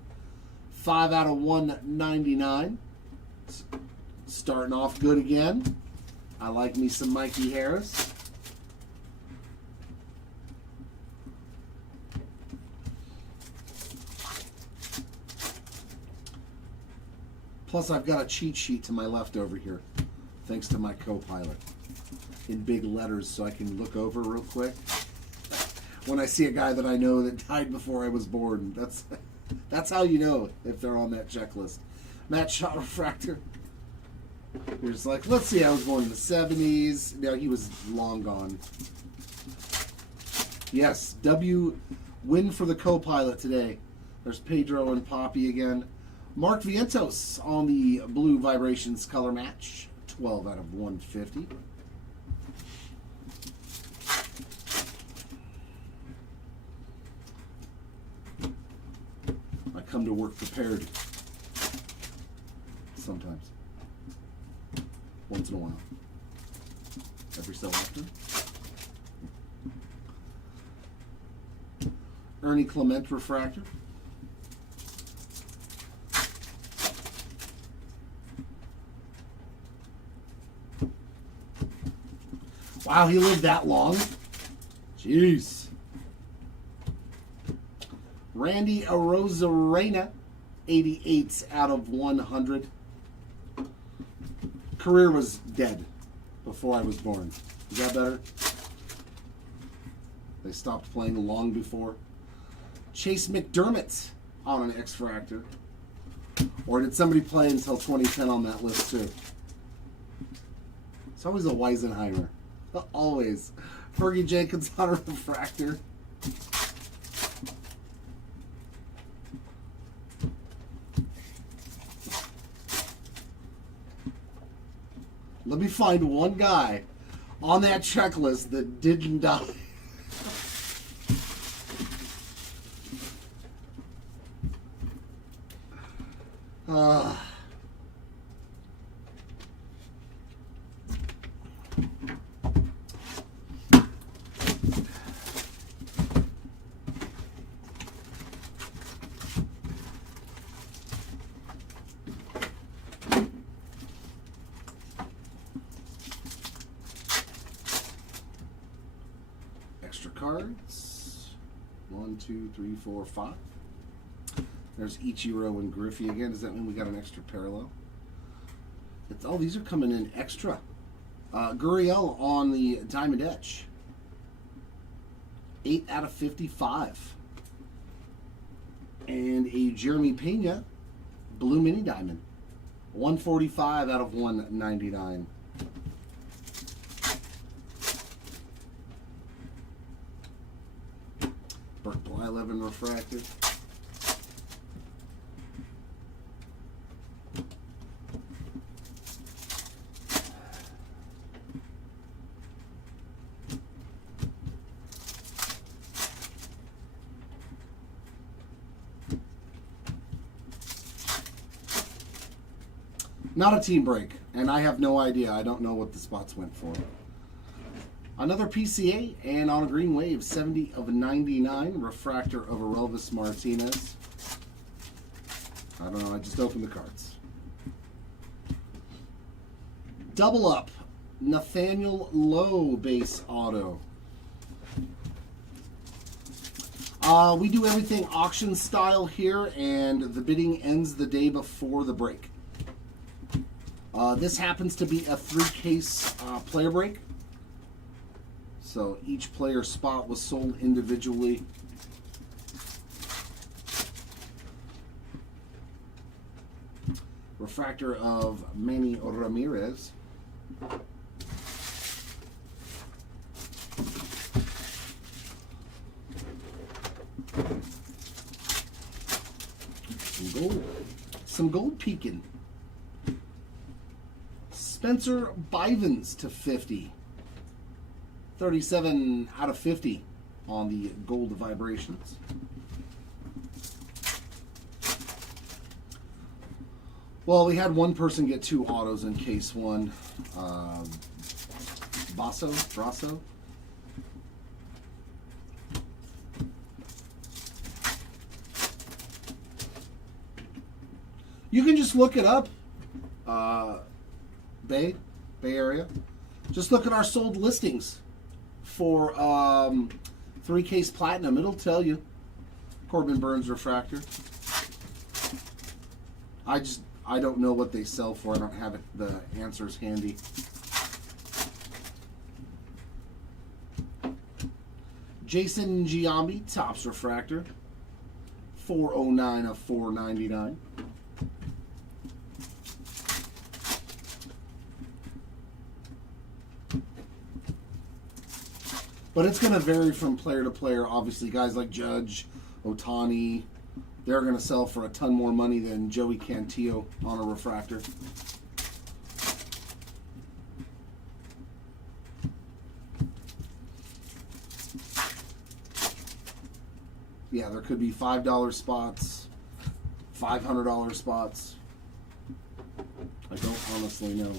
5 out of 199. Starting off good again. I like me some Mikey Harris. Plus I've got a cheat sheet to my left over here. Thanks to my co-pilot. In big letters so I can look over real quick. When I see a guy that I know that died before I was born. That's how you know if they're on that checklist. Matt Shaw refractor. You're just like, let's see, I was born in the 70s. No, he was long gone. Yes, W win for the co-pilot today. There's Pedro and Poppy again. Mark Vientos on the blue vibrations color match. 12 out of 150. I come to work prepared. Sometimes. Once in a while. Every so often. Ernie Clement refractor. Wow, he lived that long? Jeez. Randy Arozarena, 88 out of 100. Career was dead before I was born. Is that better? They stopped playing long before. Chase McDermott on an X-Fractor. Or did somebody play until 2010 on that list too? It's always a Weisenheimer. Always. Fergie Jenkins on a refractor. Let me find one guy on that checklist that didn't die. Extra cards. 1, 2, 3, 4, 5. There's Ichiro and Griffey again. Does that mean we got an extra parallel? Oh, these are coming in extra. Gurriel on the Diamond Etch. 8 out of 55. And a Jeremy Pena Blue Mini Diamond. 145 out of 199. Burke Bly 11 refracted. Not a team break, and I have no idea. I don't know what the spots went for. Another PCA, and on a green wave, 70 of 99, refractor of Aurelvis Martinez. I don't know, I just opened the cards. Double up, Nathaniel Lowe base auto. We do everything auction style here, and the bidding ends the day before the break. This happens to be a 3-case player break. So each player spot was sold individually. Refractor of Manny Ramirez. Some gold peeking. Spencer Bivens to 50. 37 out of 50 on the gold vibrations. Well, we had one person get 2 autos in case 1. Brasso. You can just look it up. Bay Area. Just look at our sold listings for 3-case platinum. It'll tell you. Corbin Burns refractor. I don't know what they sell for. I don't have the answers handy. Jason Giambi, Topps refractor. 409 of 499. But it's going to vary from player to player. Obviously, guys like Judge, Ohtani, they're going to sell for a ton more money than Joey Cantillo on a refractor. Yeah, there could be $5 spots, $500 spots. I don't honestly know.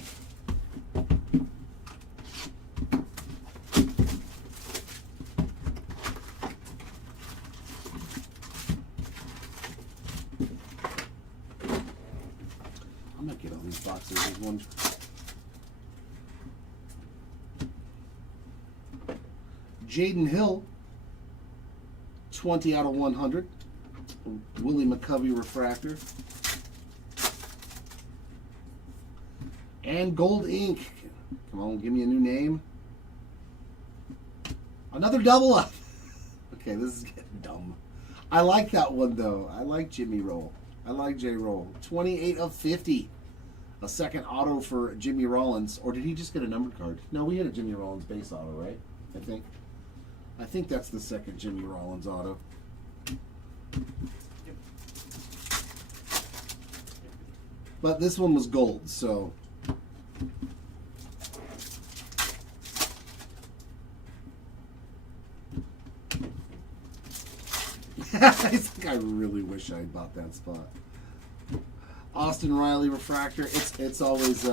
I might get all these boxes. There's one. Jaden Hill, 20 out of 100. Willie McCovey refractor. And Gold Ink. Come on, give me a new name. Another double up. Okay, this is getting dumb. I like that one though. I like Jimmy Roll. I like J Roll. 28 of 50. A second auto for Jimmy Rollins. Or did he just get a numbered card? No, we had a Jimmy Rollins base auto, right? I think that's the second Jimmy Rollins auto. Yep. But this one was gold, so. I really wish I bought that spot. Austin Riley refractor. It's always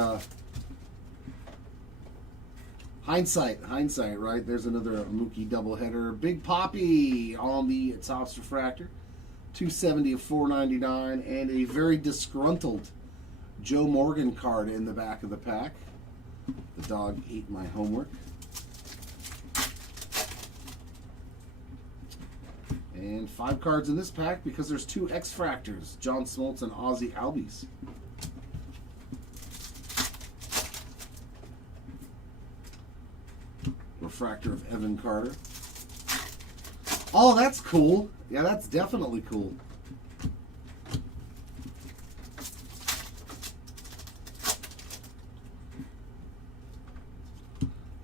hindsight, right? There's another Mookie doubleheader. Big Poppy on the Topps refractor. 270 of 499, and a very disgruntled Joe Morgan card in the back of the pack. The dog ate my homework. And 5 cards in this pack because there's 2 X-Fractors, John Smoltz and Ozzie Albies. Refractor of Evan Carter. Oh, that's cool. Yeah, that's definitely cool.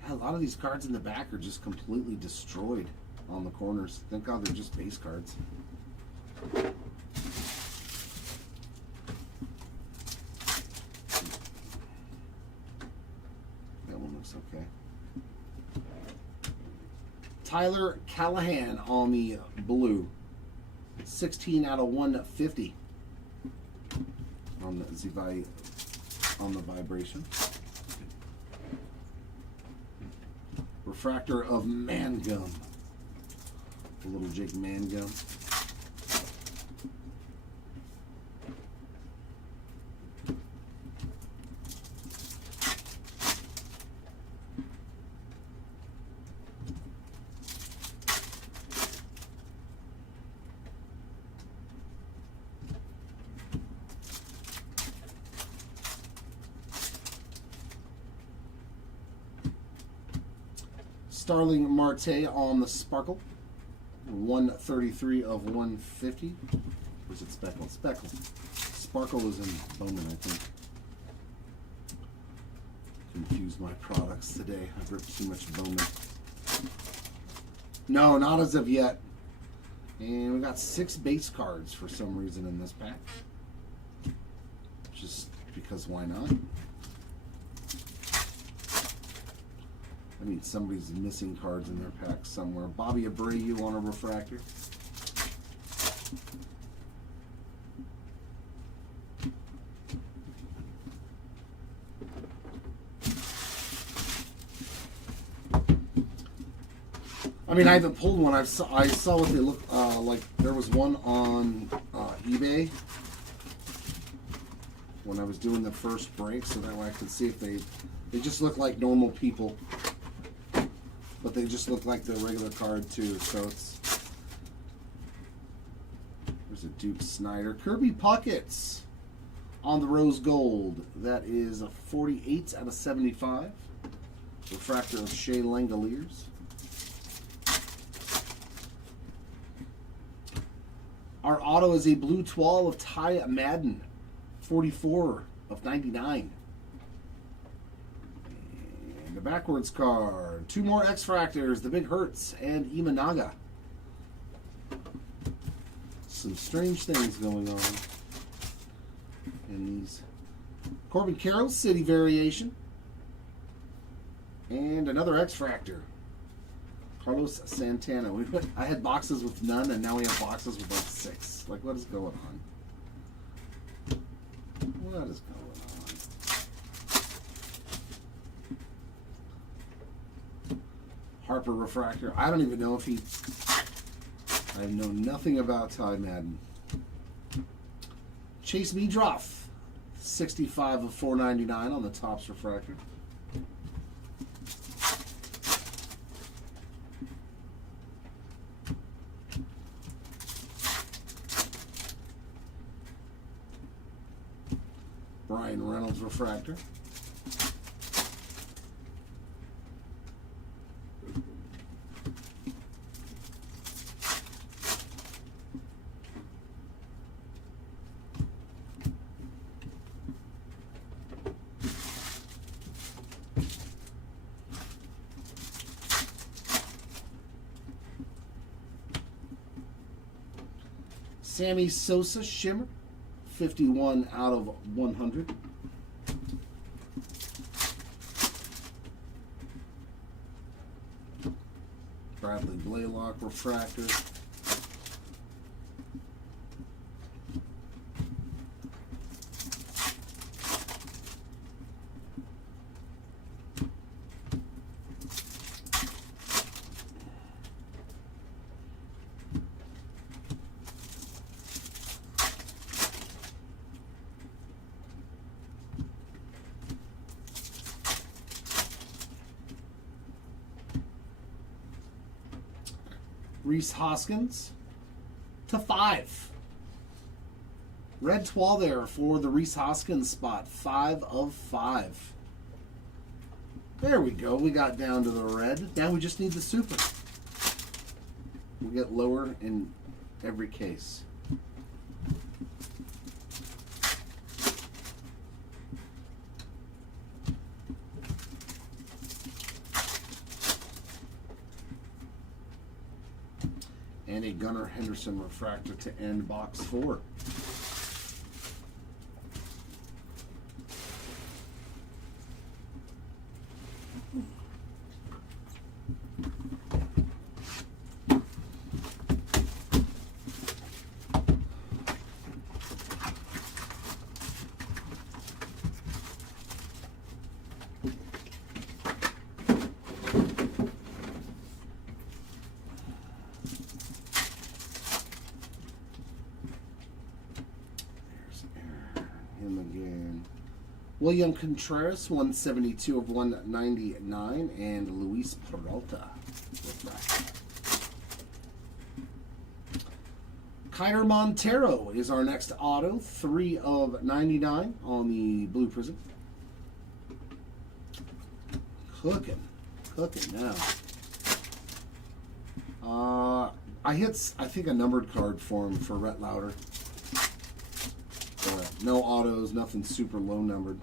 Yeah, a lot of these cards in the back are just completely destroyed on the corners. Thank God they're just base cards. That one looks okay. Tyler Callahan on the blue. 16 out of 150 on the vibration. Refractor of Mangum. The little Jake Mangum. Starling Marte on the Sparkle. 133 of 150. Where's it Speckle? Speckle. Sparkle is in Bowman, I think. Confused my products today. I've ripped too much Bowman. No, not as of yet. And we got 6 base cards for some reason in this pack. Just because why not? I mean, somebody's missing cards in their pack somewhere. Bobby Abreu on a refractor. I mean, I haven't pulled one. I saw what they look like. There was one on eBay when I was doing the first break, so that way I could see if they just look like normal people. But they just look like the regular card too, so it's... There's a Duke Snyder. Kirby Puckett on the rose gold. That is a 48 out of 75. Refractor of Shea Langoliers. Our auto is a blue twirl of Ty Madden. 44 of 99. The backwards card. 2 more X-Fractors, the Big Hurts and Imanaga. Some strange things going on in these. Corbin Carroll, City Variation. And another X-Fractor. Carlos Santana. I had boxes with none, and now we have boxes with like 6. Like, what is going on? What is going on? Harper refractor. I don't even know if he... I know nothing about Ty Madden. Chase Meadroff. 65 of 499 on the Topps refractor. Brian Reynolds refractor. Sammy Sosa Shimmer, 51 out of 100. Bradley Blaylock refractor. Reese Hoskins /5. Red 12 there for the Reese Hoskins spot. 5 of 5. There we go. We got down to the red. Now we just need the super. We'll get lower in every case. And a Gunnar Henderson refractor to end box 4. Him again. William Contreras, 172 of 199, and Luis Peralta. Kiner Montero is our next auto, 3 of 99 on the Blue Prism. Cooking now. I think a numbered card for him for Rhett Lauder. No autos, nothing super low numbered.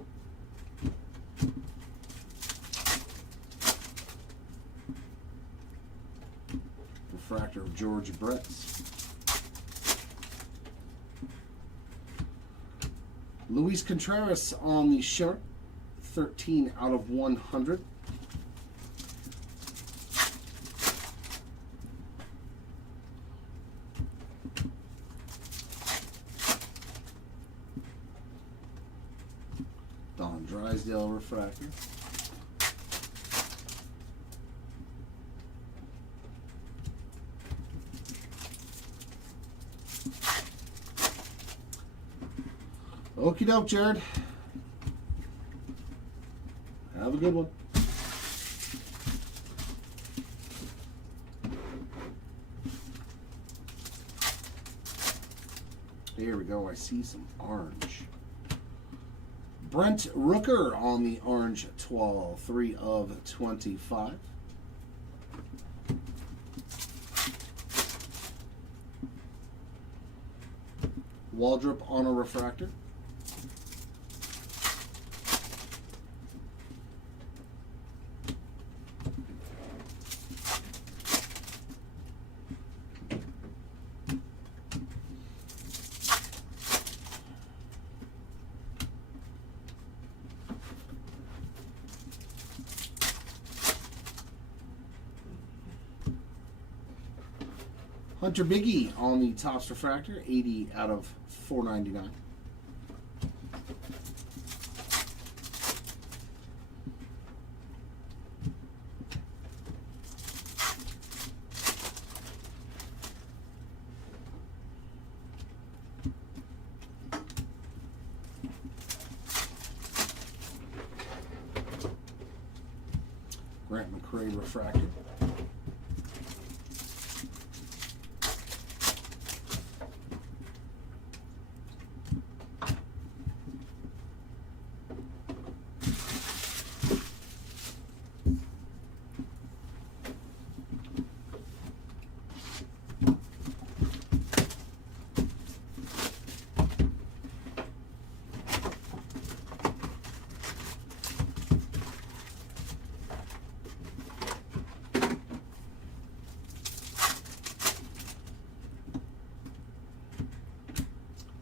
Refractor of George Bretts. Luis Contreras on the shimmer, 13 out of 100. Don Drysdale refractor. Okie doke, Jared. Have a good one. Here we go. I see some orange. Brent Rooker on the orange 12, 3 of 25. Waldrop on a refractor. Hunter Biggie on the Topps refractor, 80 out of 499. Grant McCray refractor.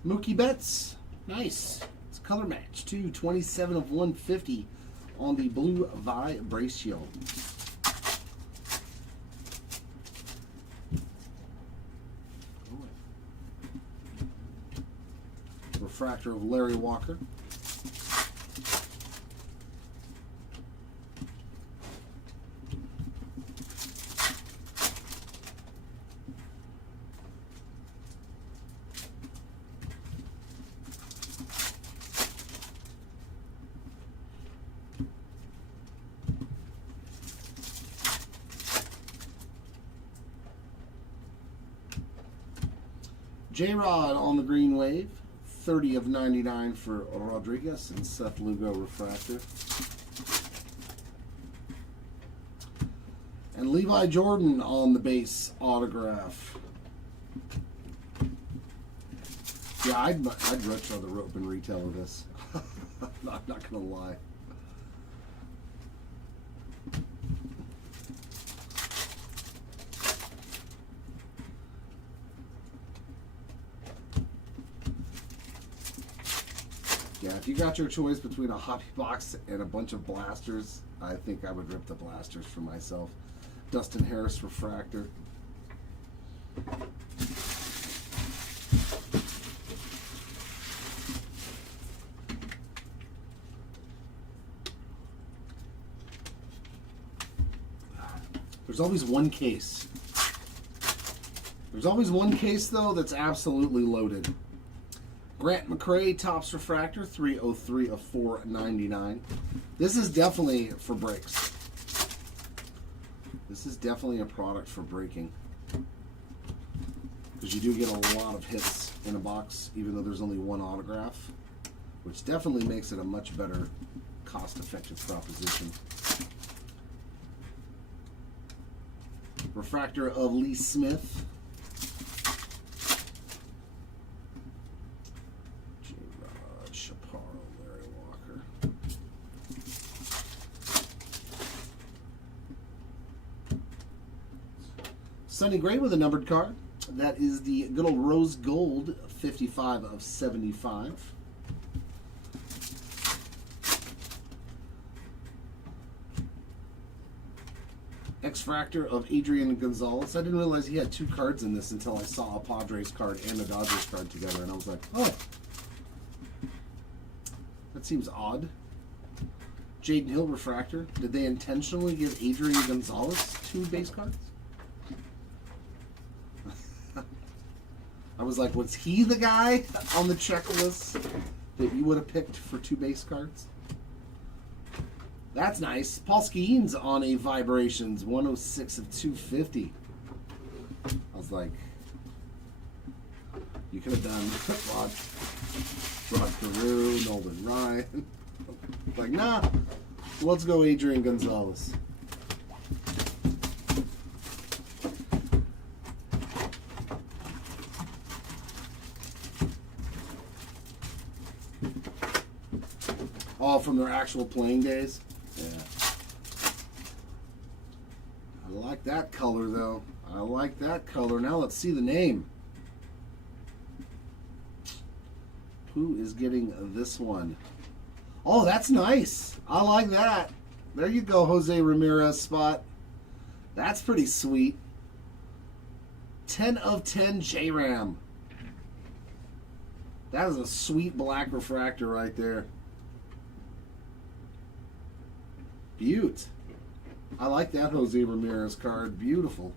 Mookie Betts. Nice. It's color match. 227 of 150 on the blue vibration. Refractor of Larry Walker. J-Rod on the green wave. 30 of 99 for Rodriguez and Seth Lugo refractor. And Levi Jordan on the base autograph. Yeah, I'd much rather open retail of this. I'm not gonna lie. Yeah, if you got your choice between a hobby box and a bunch of blasters, I think I would rip the blasters for myself. Dustin Harris refractor. There's always one case. There's always one case, though, that's absolutely loaded. Grant McCray, Topps Refractor, 303 of 499. This is definitely for breaks. This is definitely a product for breaking. Because you do get a lot of hits in a box, even though there's only one autograph. Which definitely makes it a much better cost-effective proposition. Refractor of Lee Smith. Sonny Gray with a numbered card. That is the good old Rose Gold, 55 of 75. X-Fractor of Adrian Gonzalez. I didn't realize he had two cards in this until I saw a Padres card and a Dodgers card together, and I was like, oh, that seems odd. Jaden Hill Refractor. Did they intentionally give Adrian Gonzalez two base cards? I was like, was he the guy on the checklist that you would have picked for two base cards? That's nice. Paul Skeens on a Vibrations, 106 of 250. I was like, you could have done Rod Carew, Nolan Ryan. Like, nah, let's go Adrian Gonzalez. All from their actual playing days. Yeah. I like that color, though. I like that color. Now let's see the name. Who is getting this one? Oh, that's nice. I like that. There you go, Jose Ramirez spot. That's pretty sweet. 10 of 10 J-Ram. That is a sweet black refractor right there. Beaut. I like that Jose Ramirez card. Beautiful.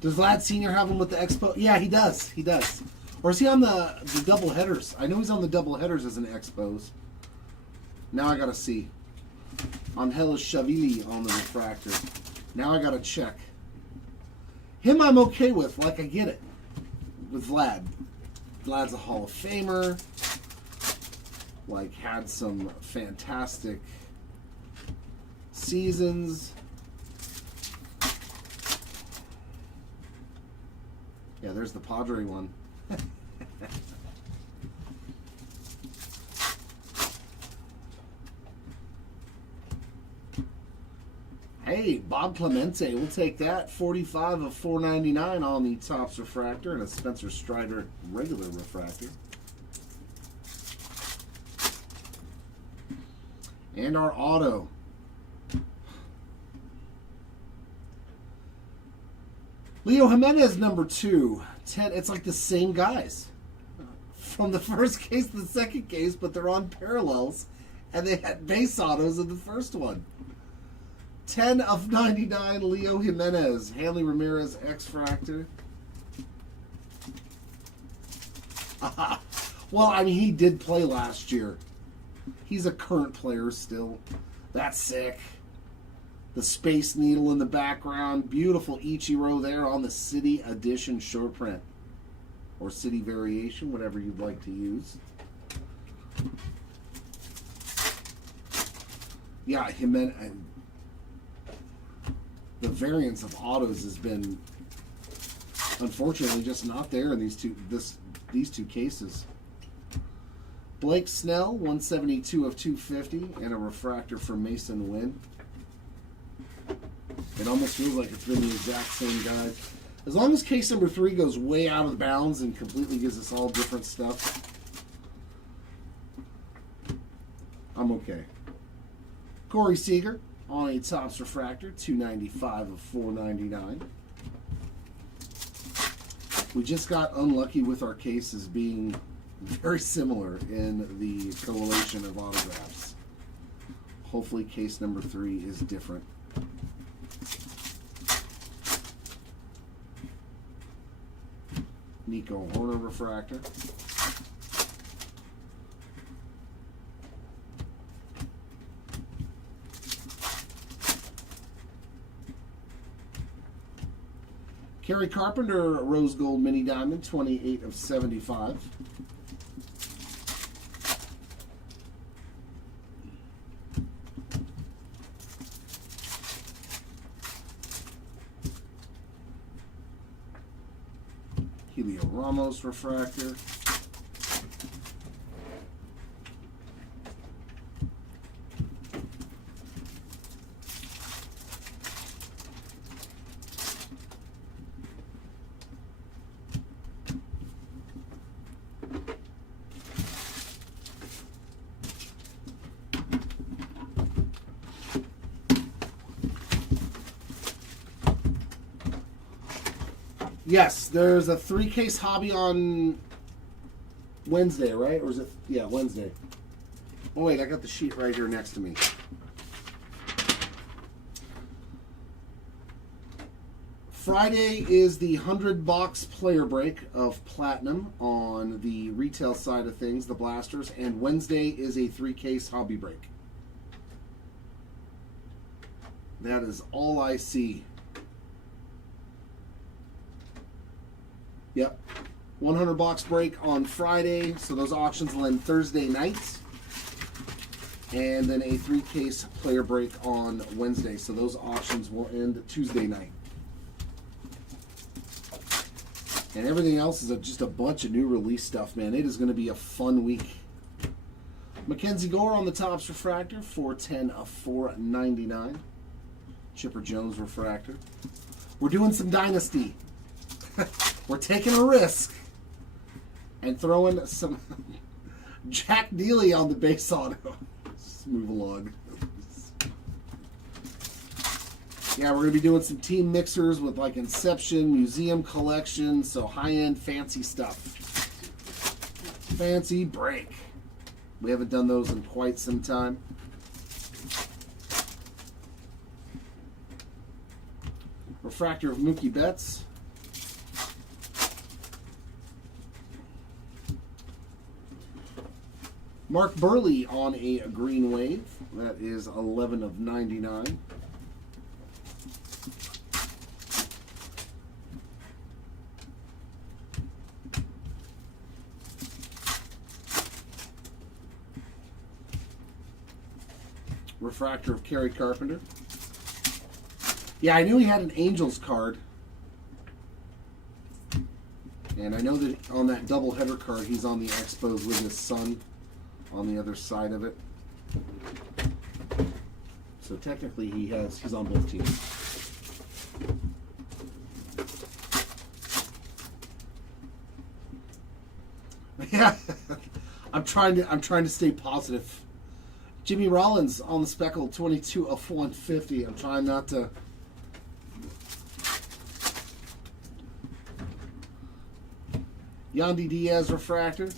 Does Vlad Sr. have him with the Expo? Yeah, he does. He does. Or is he on the double headers? I know he's on the double headers as an Expos. Now I gotta see. Angel Shavili on the refractor. Now I gotta check. Him I'm okay with. Like, I get it. With Vlad. Vlad's a Hall of Famer. Like, had some fantastic seasons. Yeah, there's the Padre one. Hey, Hey, Bob Clemente, we'll take that. 45 of 499 on the Topps refractor and a Spencer Strider regular refractor. And our auto. Leo Jimenez, number 2. 10. It's like the same guys from the first case to the second case, but they're on parallels, and they had base autos in the first one. 10 of 99, Leo Jimenez. Hanley Ramirez, X-Fractor. Well, I mean, he did play last year. He's a current player still. That's sick. The Space Needle in the background. Beautiful Ichiro there on the City Edition short print. Or City Variation, whatever you'd like to use. Yeah, Jimenez. The variance of autos has been, unfortunately, just not there in these two cases. Blake Snell, 172 of 250, and a refractor for Mason Wynn. It almost feels like it's been the exact same guy. As long as case number 3 goes way out of the bounds and completely gives us all different stuff, I'm okay. Corey Seager on a Topps refractor, 295 of 499. We just got unlucky with our cases being very similar in the correlation of autographs. Hopefully case number 3 is different. Nico Horner refractor. Kerry Carpenter, Rose Gold Mini Diamond, 28 of 75. Helio Ramos refractor. Yes, there's a 3-case hobby on Wednesday, right? Or is it? Yeah, Wednesday. Oh, wait, I got the sheet right here next to me. Friday is the 100-box player break of Platinum on the retail side of things, the blasters, and Wednesday is a 3-case hobby break. That is all I see. Yep. 100-box break on Friday, so those auctions will end Thursday night. And then a 3-case player break on Wednesday, so those auctions will end Tuesday night. And everything else is just a bunch of new release stuff, man. It is going to be a fun week. Mackenzie Gore on the Topps refractor, 410 of 499. Chipper Jones refractor. We're doing some Dynasty. We're taking a risk and throwing some Jack Neely on the base auto. Let's move along. Yeah, we're going to be doing some team mixers with like Inception, Museum Collection, so high-end fancy stuff. Fancy break. We haven't done those in quite some time. Refractor of Mookie Betts. Mark Burley on a green wave. That is 11 of 99. Refractor of Kerry Carpenter. Yeah, I knew he had an Angels card. And I know that on that doubleheader card, he's on the Expos with his son on the other side of it. So technically he's on both teams. Yeah. I'm trying to stay positive. Jimmy Rollins on the speckle, 22 of 150. I'm trying not to. Yandy Diaz refractor.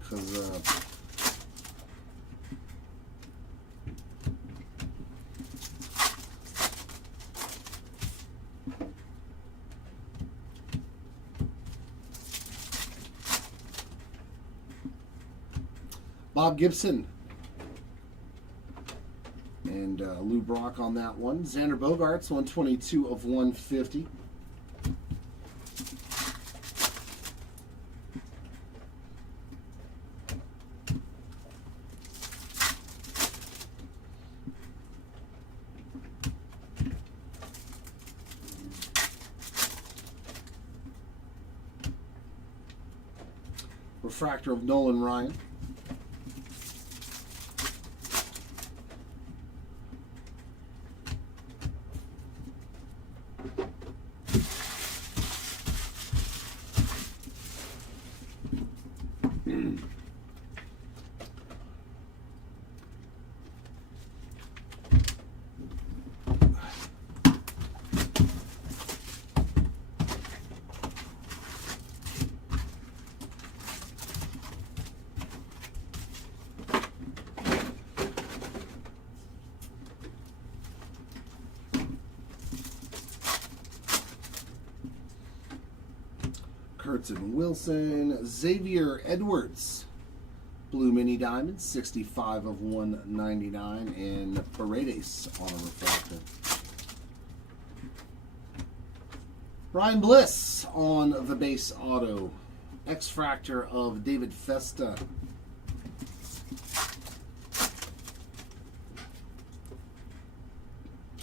Because Bob Gibson and Lou Brock on that one. Xander Bogaerts, 122 of 150. Refractor of Nolan Ryan. Kurtzen Wilson, Xavier Edwards, Blue Mini Diamond, 65 of 199, and Paredes on a refractor. Ryan Bliss on the base auto, X-Fractor of David Festa.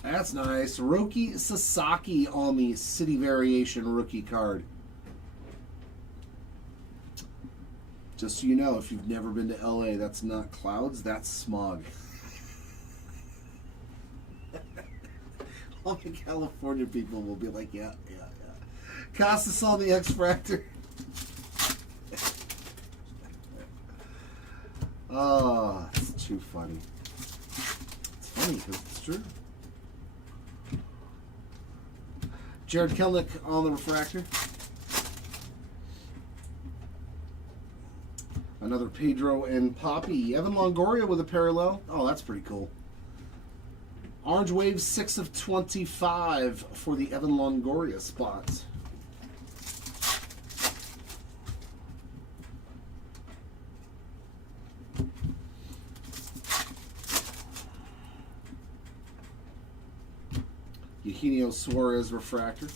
That's nice. Roki Sasaki on the City Variation rookie card. Just so you know, if you've never been to LA, that's not clouds, that's smog. All the California people will be like, yeah. Casas on the X-Fractor. Oh, it's too funny. It's funny because it's true. Jared Kelnick on the refractor. Another Pedro and Poppy. Evan Longoria with a parallel. Oh, that's pretty cool. Orange Wave 6 of 25 for the Evan Longoria spot. Eugenio Suarez refractor.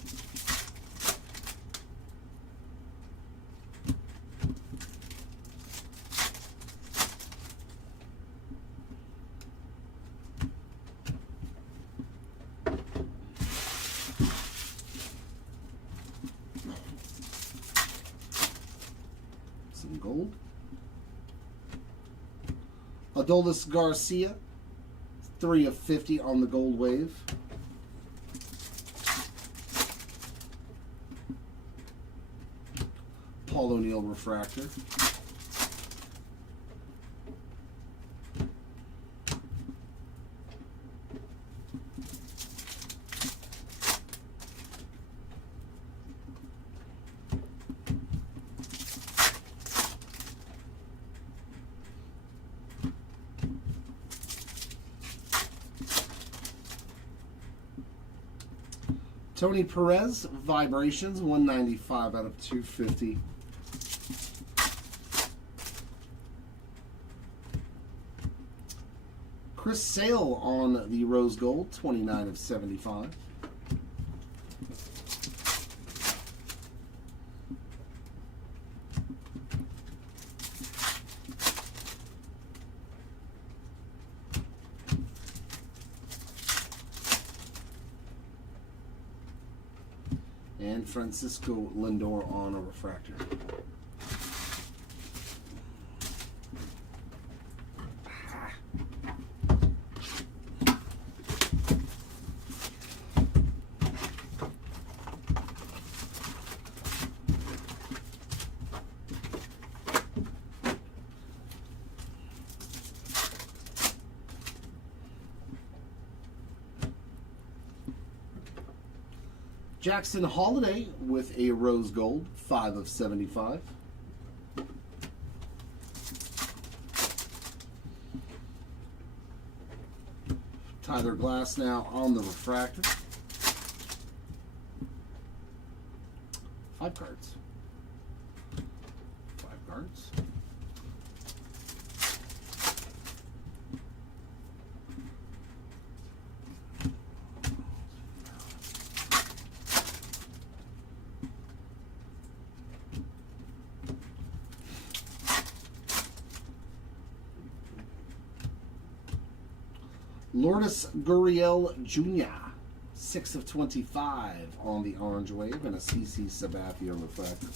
Some gold. Adolis Garcia, 3 of 50 on the gold wave. Paul O'Neill refractor. Tony Perez, Vibrations, 195 out of 250. Chris Sale on the Rose Gold, 29 of 75. And Francisco Lindor on a refractor. Jackson Holiday with a rose gold, 5 of 75. Tyler Glass now on the refractor. 5 cards. 5 cards. Lourdes Gurriel Jr., 6 of 25 on the Orange Wave, and a CC Sabathia refractor.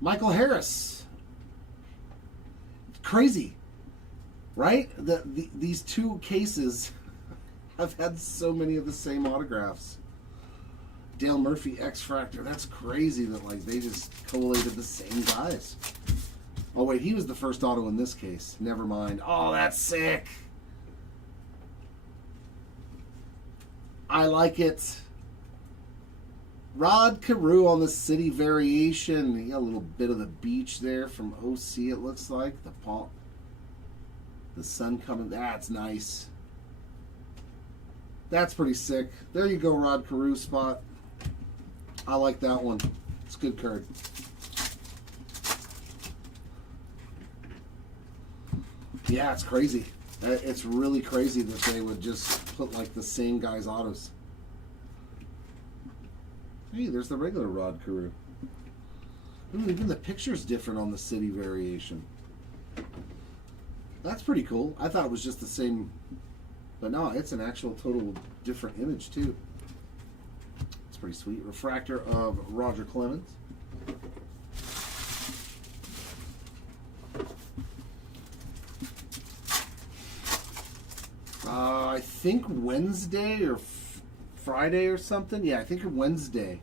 Michael Harris. Crazy, right? These two cases have had so many of the same autographs. Dale Murphy X-Fractor. That's crazy that like they just collated the same guys. Oh, wait, he was the first auto in this case. Never mind. Oh, that's sick. I like it. Rod Carew on the City Variation. He got a little bit of the beach there from OC, it looks like. The sun coming. That's nice. That's pretty sick. There you go, Rod Carew spot. I like that one. It's a good card. Yeah, it's crazy. It's really crazy that they would just put like the same guy's autos. Hey, there's the regular Rod Carew. Ooh, even the picture's different on the City Variation. That's pretty cool. I thought it was just the same, but no, it's an actual total different image too. It's pretty sweet. Refractor of Roger Clemens. I think Wednesday or Friday or something. Yeah, I think Wednesday.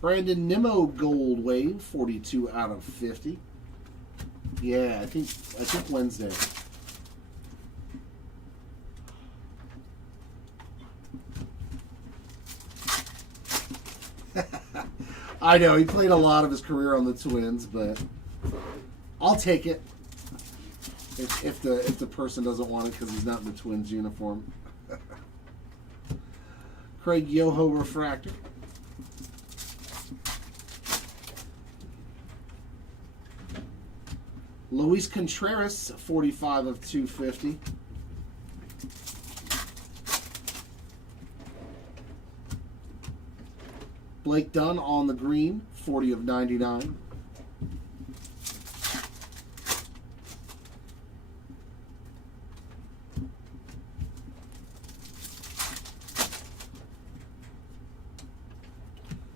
Brandon Nimmo Gold Wave, 42 out of 50. Yeah, I think Wednesday. I know he played a lot of his career on the Twins, but I'll take it. If the person doesn't want it because he's not in the Twins uniform. Craig Yoho refractor. Luis Contreras, 45 of 250. Blake Dunn on the green, 40 of 99.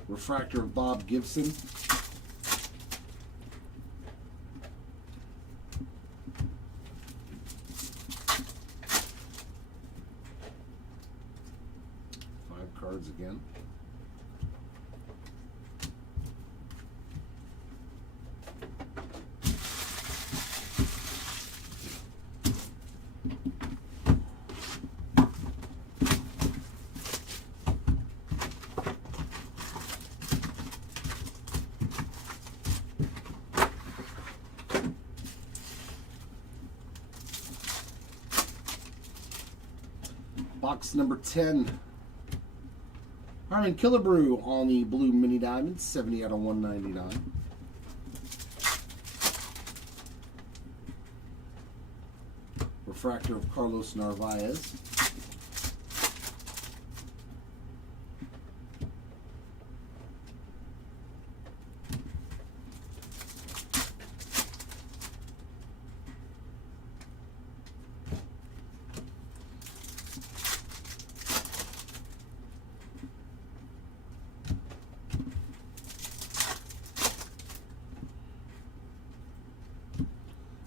Refractor of Bob Gibson. Five cards again. Box number 10. Harmon Killebrew on the blue mini diamond, 70 out of 199. Refractor of Carlos Narvaez.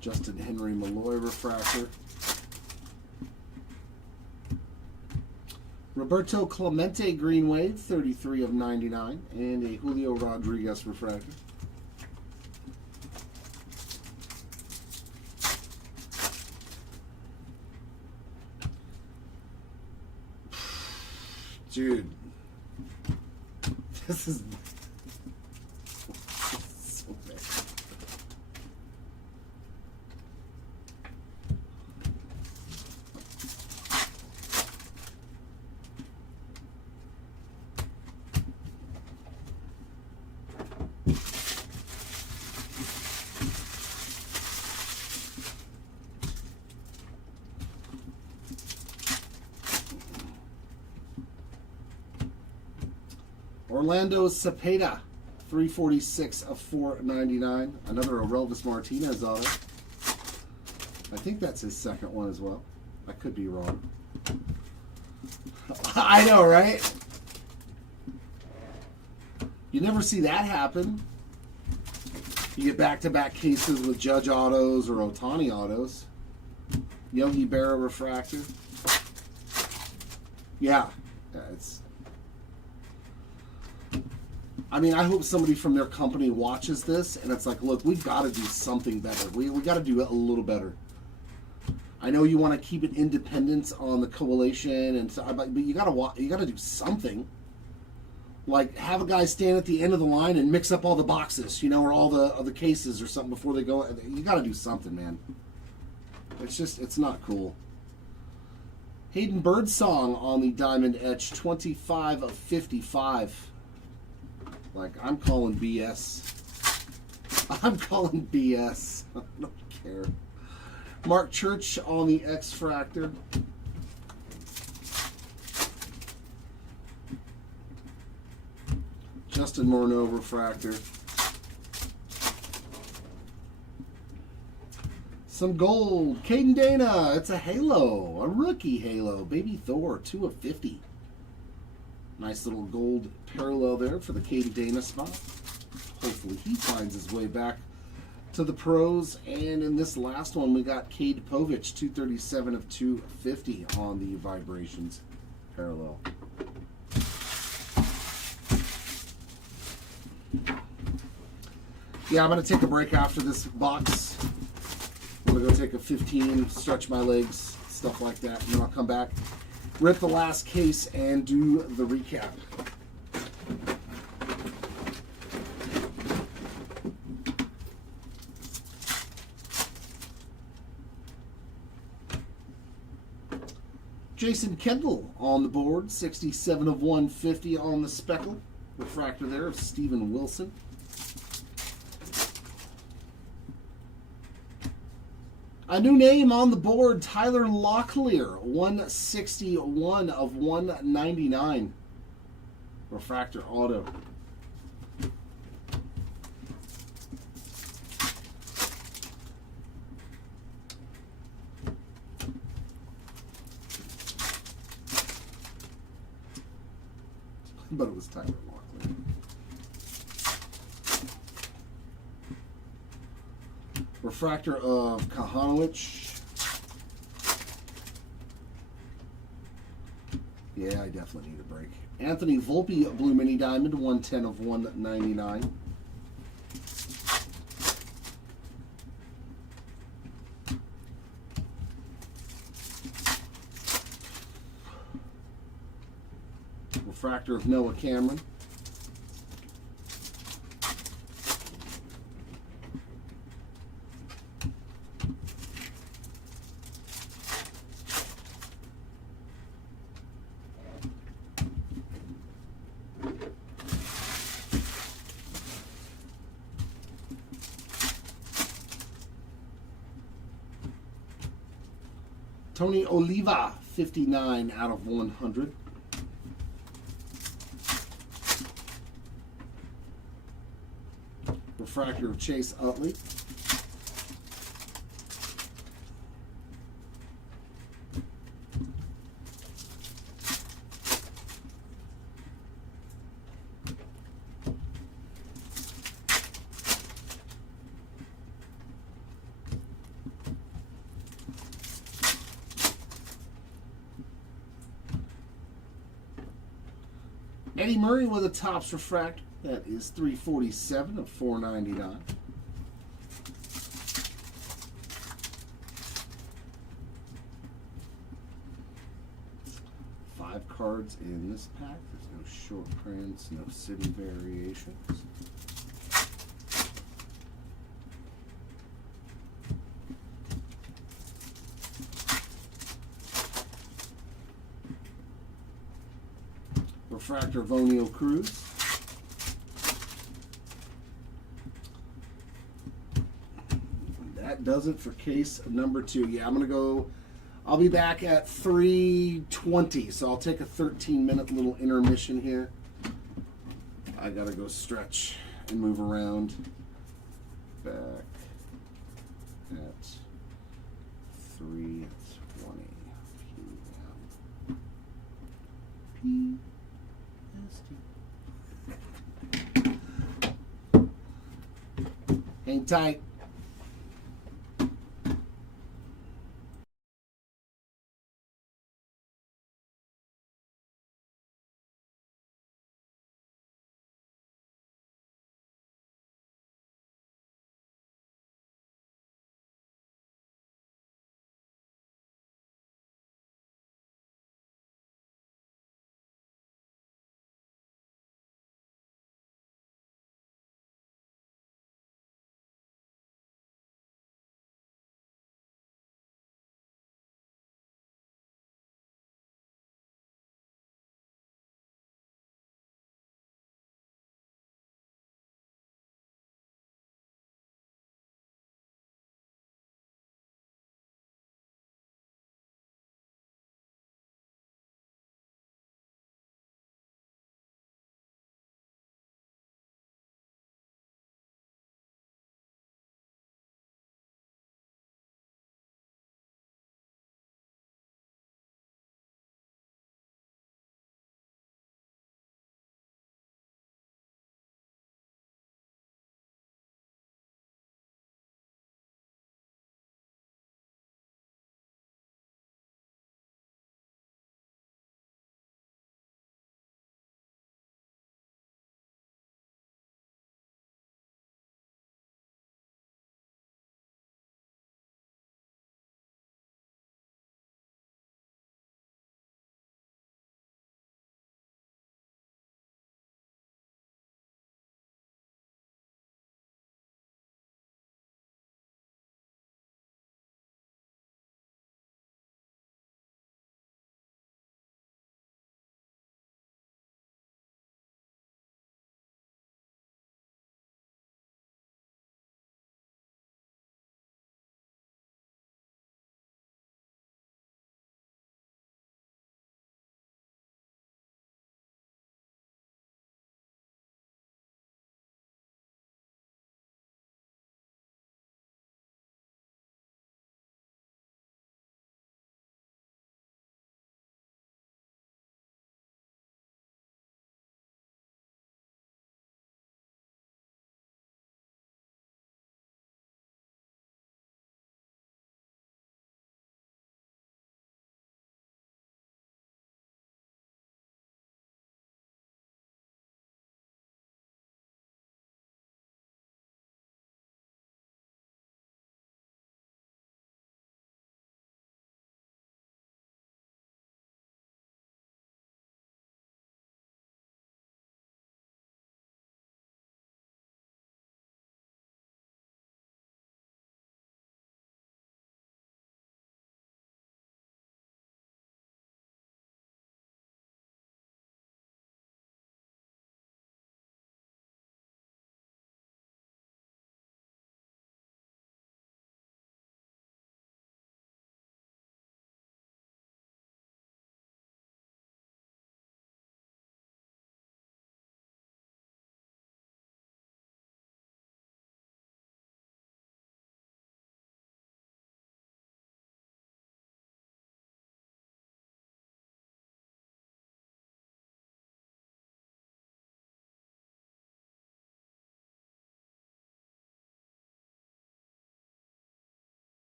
Justin Henry Malloy refractor. Roberto Clemente Green Wave, 33 of 99. And a Julio Rodriguez refractor. Dude. This is so bad. Orlando Cepeda, 346 of 499. Another Aurelvis Martinez auto. I think that's his second one as well. I could be wrong. I know, right? You never see that happen. You get back-to-back cases with Judge autos or Ohtani autos. Yogi Berra refractor. Yeah, it's... I mean, I hope somebody from their company watches this and it's like, look, we've got to do something better. We got to do it a little better. I know you want to keep an independence on the collation, and so, but you got to do something. Like have a guy stand at the end of the line and mix up all the boxes, you know, or all the cases or something before they go. You got to do something, man. It's not cool. Hayden Birdsong on the Diamond Etch, 25 of 55. Like, I'm calling BS. I'm calling BS. I don't care. Mark Church on the X-Fractor. Justin Morneau refractor. Some gold. Caden Dana. It's a halo. A rookie halo. Baby Thor. 2 of 50. Nice little gold parallel there for the Caden Dana spot. Hopefully he finds his way back to the pros. And in this last one, we got Cade Povich. 237 of 250 on the Vibrations parallel. Yeah, I'm going to take a break after this box. I'm going to go take a 15, stretch my legs, stuff like that, and then I'll come back, rip the last case, and do the recap. Jason Kendall on the board, 67 of 150 on the speckle. Refractor there of Steven Wilson. A new name on the board, Tyler Locklear, 161 of 199. Refractor auto. But it was Tyler Locklear. Refractor of Kahanowicz. Yeah, I definitely need a break. Anthony Volpe, Blue Mini Diamond, 110 of 199. Refractor of Noah Cameron. Tony Oliva, 59 out of 100. Refractor of Chase Utley. Eddie Murray with a Topps refractor. That is 347 of 499. 5 cards in this pack. There's no short prints, no city variations. Refractor of O'Neal Cruz. That does it for case number 2. Yeah, I'm going to go. I'll be back at 3:20, so I'll take a 13-minute little intermission here. I got to go stretch and move around. Back at 3:20 p.m. Hang tight.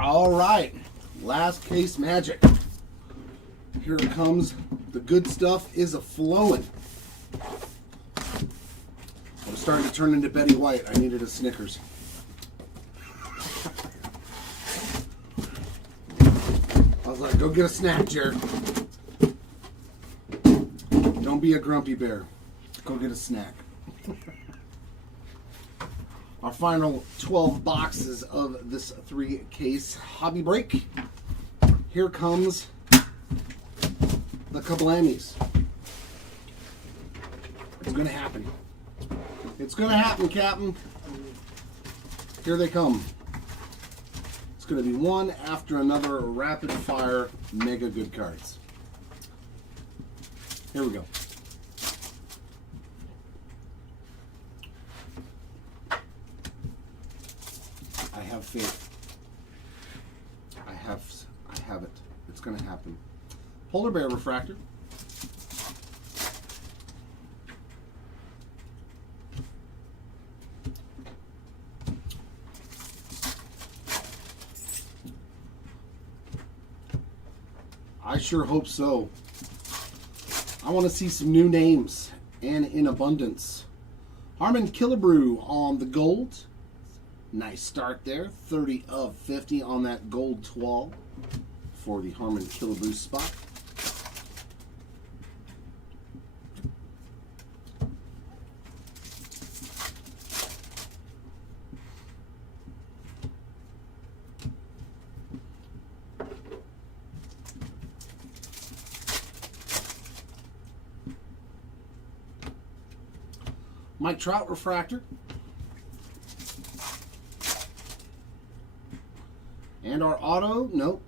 All right, last case magic. Here it comes. The good stuff is a flowing. I'm starting to turn into Betty White. I needed a Snickers. I was like, go get a snack, Jared. Don't be a grumpy bear. Go get a snack. Our final 12 boxes of this 3-case hobby break. Here comes the kablamies. It's going to happen. It's going to happen, Captain. Here they come. It's going to be one after another rapid fire mega good cards. Here we go. I have faith. I have it. It's going to happen. Polar bear refractor. I sure hope so. I want to see some new names and in abundance. Harmon Killebrew on the gold. Nice start there. 30 of 50 on that gold 12 for the Harmon Killebrew spot. Mike Trout refractor. And our auto, nope.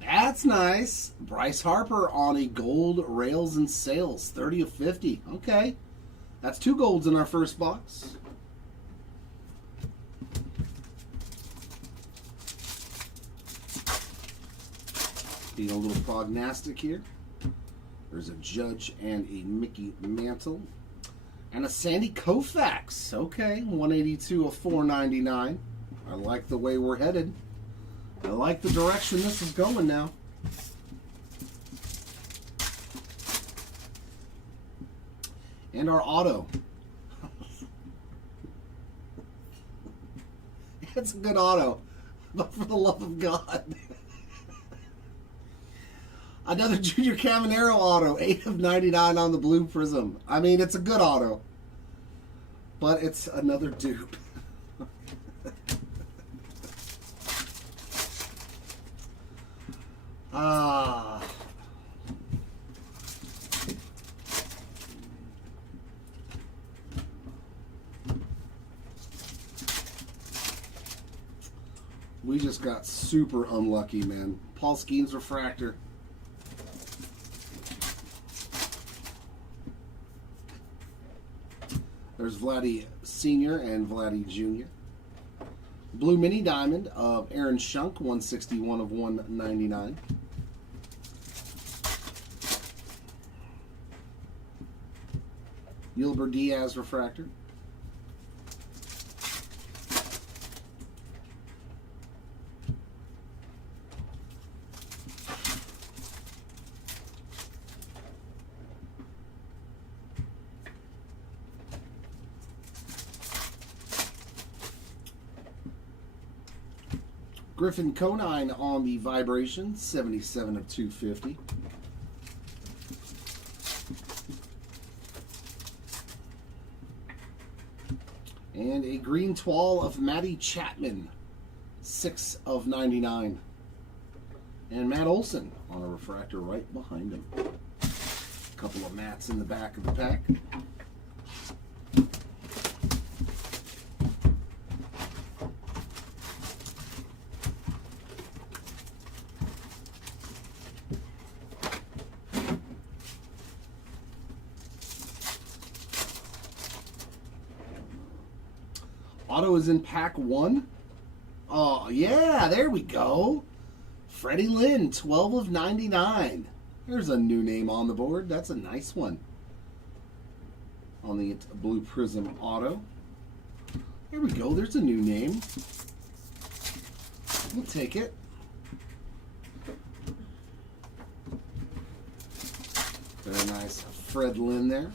That's nice. Bryce Harper on a gold rails and sails, 30 of 50. Okay. That's 2 golds in our first box. Being a little prognostic here. There's a Judge and a Mickey Mantle. And a Sandy Koufax. Okay, 182 of 499. I like the way we're headed. I like the direction this is going now. And our auto. It's a good auto. But for the love of God. Another Junior Caminero auto, 8 of 99 on the blue prism. I mean, it's a good auto, but it's another dupe. We just got super unlucky, man. Paul Skeens refractor. There's Vladdy Sr. and Vladdy Jr. Blue Mini Diamond of Aaron Schunk, 161 of 199. Yulber Diaz refractor. Griffin Conine on the vibration, 77 of 250. And a green 12 of Matty Chapman, 6 of 99. And Matt Olson on a refractor right behind him. A couple of mats in the back of the pack. Auto is in pack 1. Oh, yeah, there we go. Freddie Lynn, 12 of 99. There's a new name on the board. That's a nice one. On the Blue Prism Auto. Here we go. There's a new name. We'll take it. Very nice. Fred Lynn there.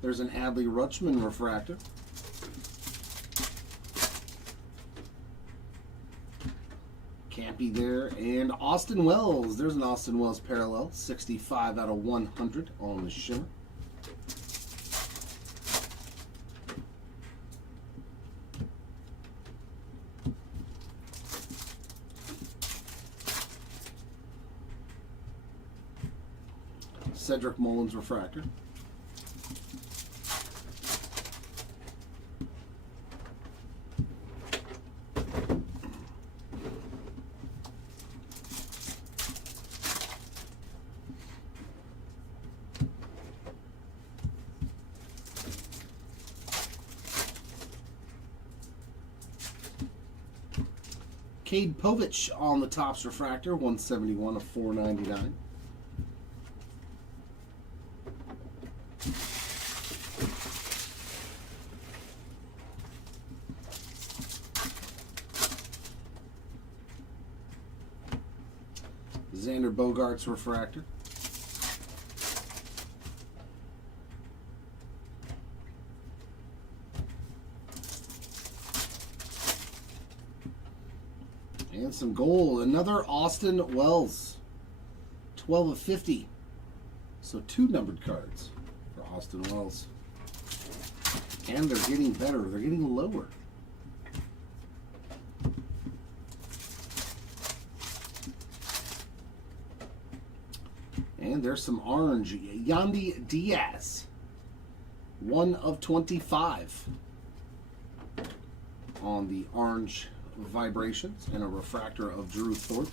There's an Adley Rutschman refractor. Campy there. And Austin Wells. There's an Austin Wells parallel. 65 out of 100 on the shimmer. Cedric Mullins refractor. Cade Povich on the Topps refractor, 171 of 499. Xander Bogaerts refractor. And some gold. Another Austin Wells. 12 of 50. So 2 numbered cards for Austin Wells. And they're getting better. They're getting lower. And there's some orange. Yandy Diaz. 1 of 25 on the orange vibrations, and a refractor of Drew Thorpe.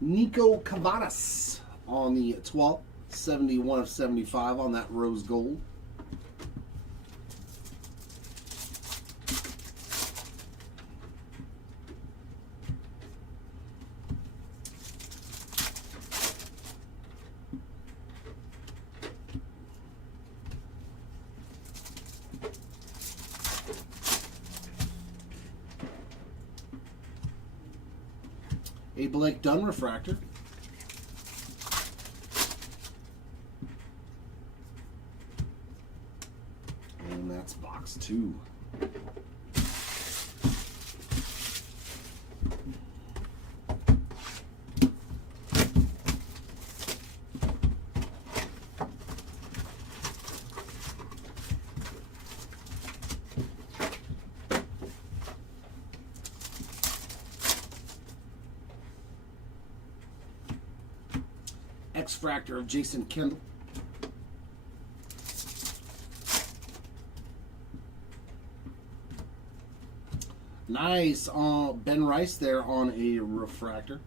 Nico Cavadas on the 12, 71 of 75 on that rose gold. A Blake Dunn refractor. And that's box 2. X-Fractor of Jason Kendall. Nice. Ben Rice there on a refractor.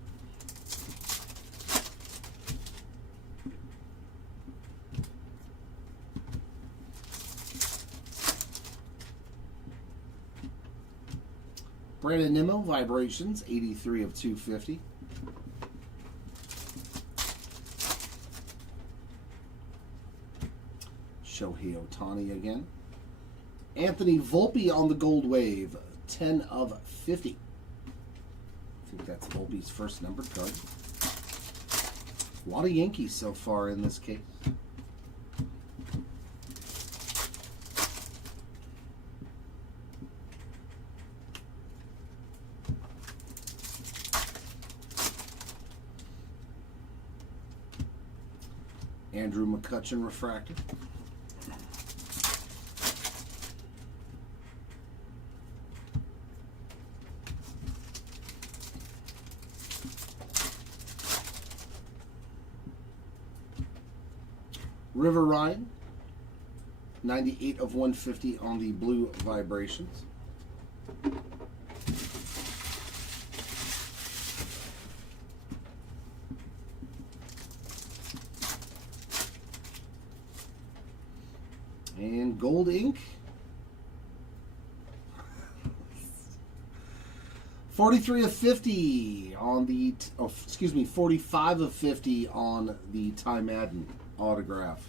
Brandon Nimmo, Vibrations, 83 of 250. Shohei Ohtani again. Anthony Volpe on the Gold Wave, 10 of 50. I think that's Volpe's first numbered card. A lot of Yankees so far in this case. Andrew McCutchen refractor. River Ryan, 98 of 150 on the blue vibrations. And gold ink. 43 of 50 on the, 45 of 50 on the Ty Madden autograph.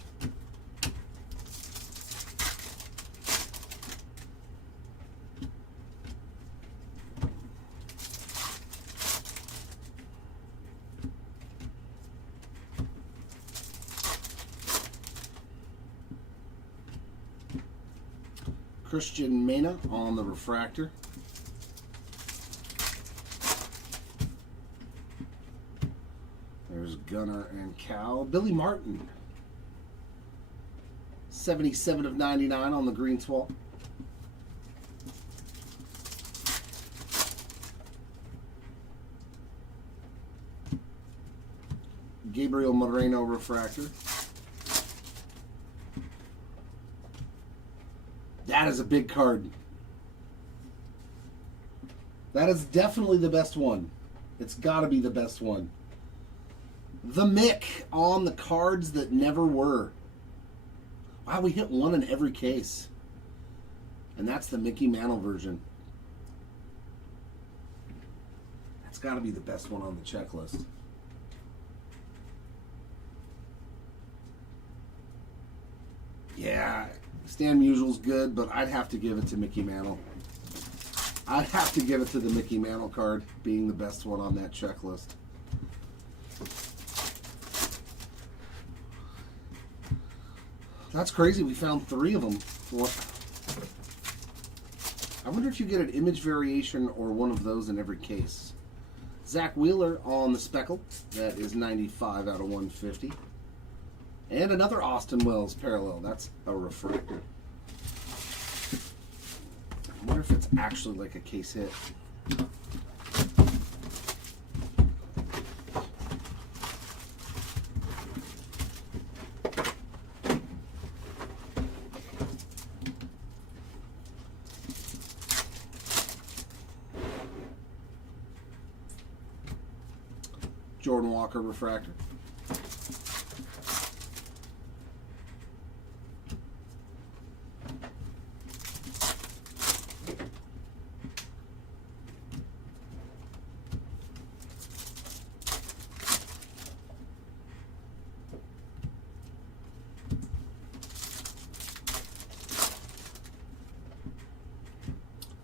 Christian Mena on the refractor. There's Gunnar and Cal. Billy Martin. 77 of 99 on the green swap. Gabriel Moreno refractor. That is a big card. That is definitely the best one. It's got to be the best one. The Mick on the cards that never were. Wow, we hit one in every case. And that's the Mickey Mantle version. That's got to be the best one on the checklist. Yeah, Stan Musial's good, but I'd have to give it to Mickey Mantle. I'd have to give it to the Mickey Mantle card being the best one on that checklist. That's crazy. We found 3 of them. I wonder if you get an image variation or one of those in every case. Zach Wheeler on the Speckle. That is 95 out of 150. And another Austin Wells parallel. That's a refractor. I wonder if it's actually like a case hit. Jordan Walker refractor.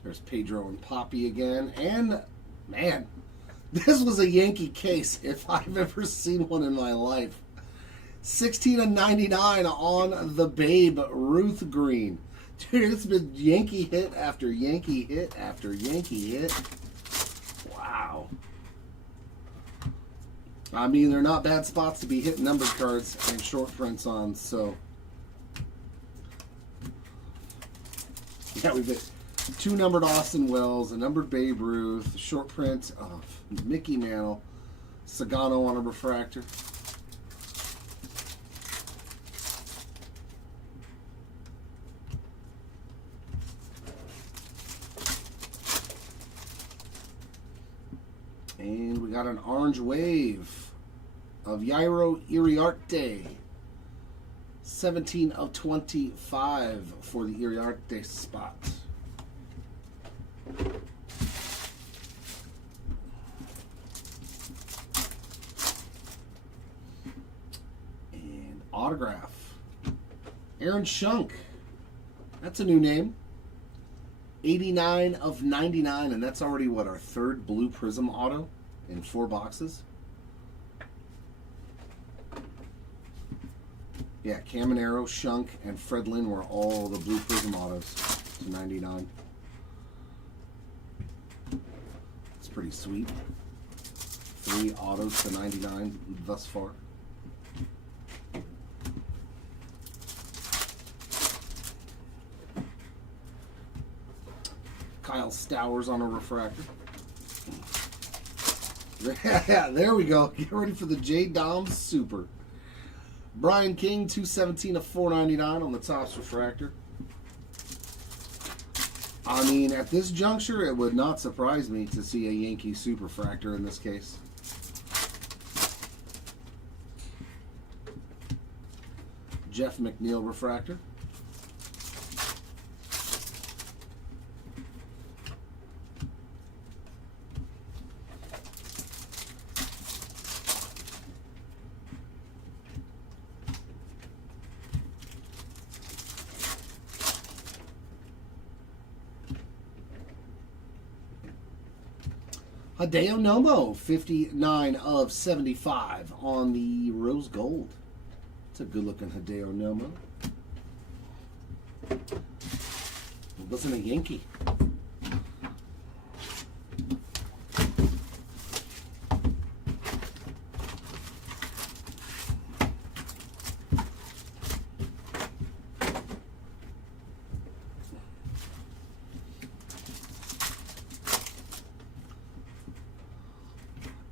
There's Pedro and Poppy again. And, man, this was a Yankee case if I've ever seen one in my life. 16 of 99 on the Babe Ruth green. Dude, it's been Yankee hit after Yankee hit after Yankee hit. Wow. I mean, they're not bad spots to be hitting numbered cards and short prints on, so. Yeah, we've hit 2 numbered Austin Wells, a numbered Babe Ruth, a short print of Mickey Mantle, Sagano on a refractor. And we got an orange wave of Yairo Iriarte. 17 of 25 for the Iriarte spot. And autograph. Aaron Shunk. That's a new name. 89 of 99, and that's already, what, our 3rd Blue Prism auto in 4 boxes? Yeah, Caminero, Shunk, and Fred Lynn were all the Blue Prism autos to 99. It's pretty sweet. 3 autos to 99 thus far. Kyle Stowers on a refractor. Yeah, there we go. Get ready for the J. Dom Super. Brian King, 217 of 499 on the Topps refractor. I mean, at this juncture, it would not surprise me to see a Yankee Superfractor in this case. Jeff McNeil refractor. Hideo Nomo, 59 of 75 on the rose gold. It's a good looking Hideo Nomo. It wasn't a Yankee.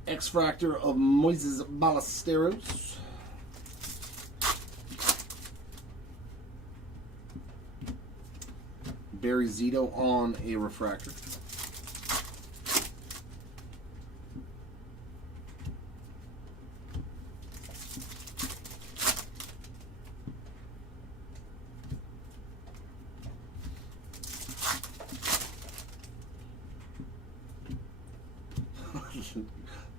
X-Fractor of Moises Ballesteros. Barry Zito on a refractor.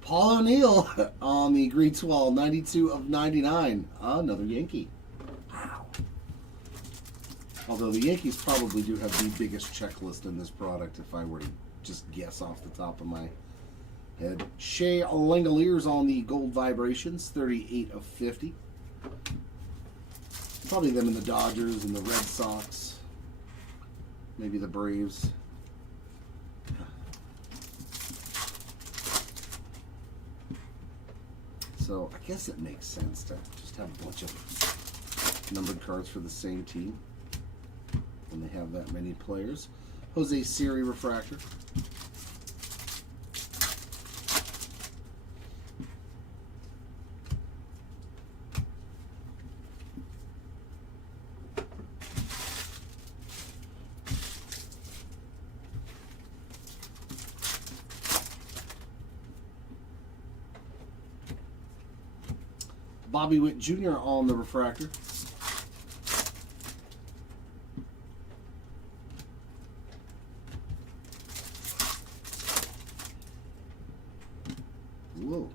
Paul O'Neill on the green swell, 92 of 99. Another Yankee. Wow. Although the Yankees probably do have the biggest checklist in this product if I were to just guess off the top of my head. Shea Langoliers on the gold vibrations, 38 of 50. Probably them in the Dodgers and the Red Sox. Maybe the Braves. So I guess it makes sense to just have a bunch of numbered cards for the same team when they have that many players. Jose Siri refractor. Bobby Witt Jr. on the refractor. Whoa.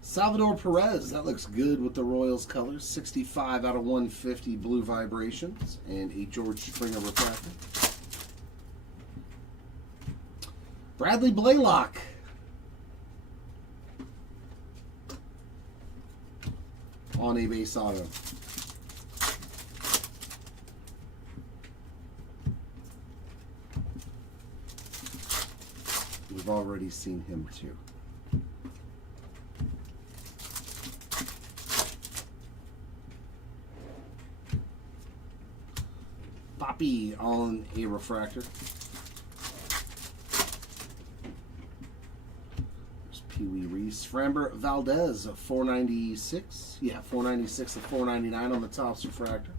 Salvador Perez, that looks good with the Royals colors. 65 out of 150 blue vibrations. And a George Springer refractor. Bradley Blaylock. On a base auto. We've already seen him too. Poppy on a refractor. There's Pee Wee Reese. Framber Valdez, 496. Yeah, 496 to 499 on the Topps refractor.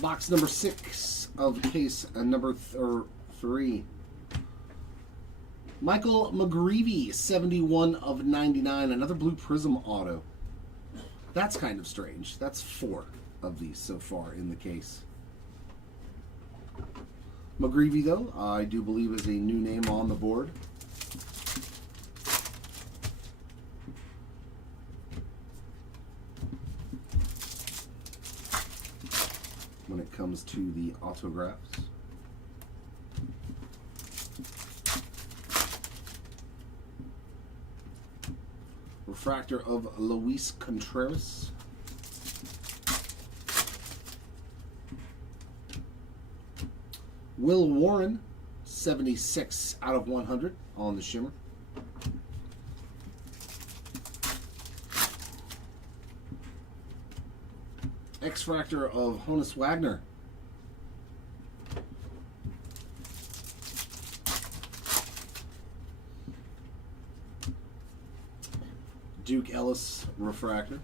Box number 6 of case number 3. Michael McGreevy, 71 of 99. Another blue prism auto. That's kind of strange. That's 4 of these so far in the case. McGreevy, though, I do believe is a new name on the board. When it comes to the autographs. Refractor of Luis Contreras. Will Warren, 76 out of 100 on the shimmer. X-Fractor of Honus Wagner. Duke Ellis refractor.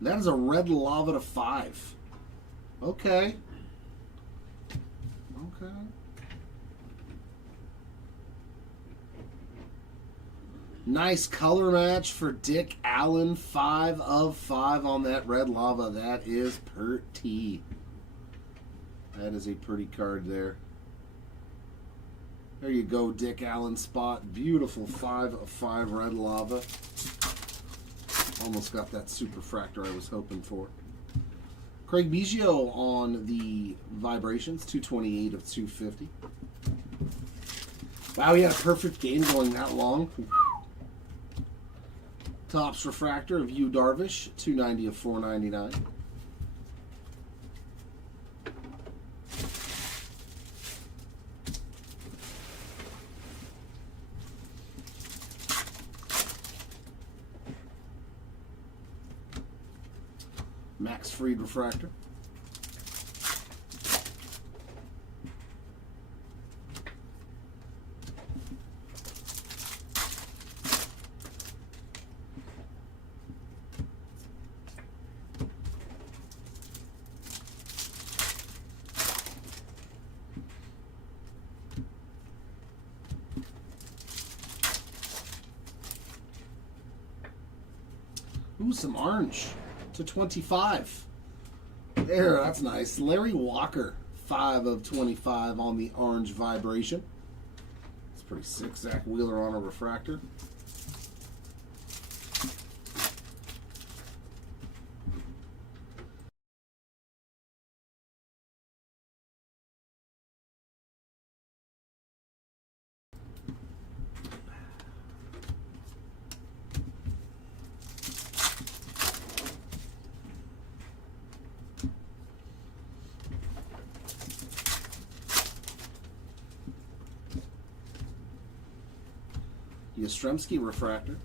That is a red lava to 5. Okay. Okay. Nice color match for Dick Allen. 5 of 5 on that red lava. That is pretty. That is a pretty card there. There you go, Dick Allen spot. Beautiful 5 of 5 red lava. Almost got that superfractor I was hoping for. Craig Biggio on the vibrations. 228 of 250. Wow, he had a perfect game going that long. Topps refractor of Yu Darvish. 290 of 499. Max Fried refractor. Ooh, some orange to 25. There, that's nice. Larry Walker, 5 of 25 on the orange vibration. It's pretty sick. Zach Wheeler on a refractor. Yastrzemski refractor.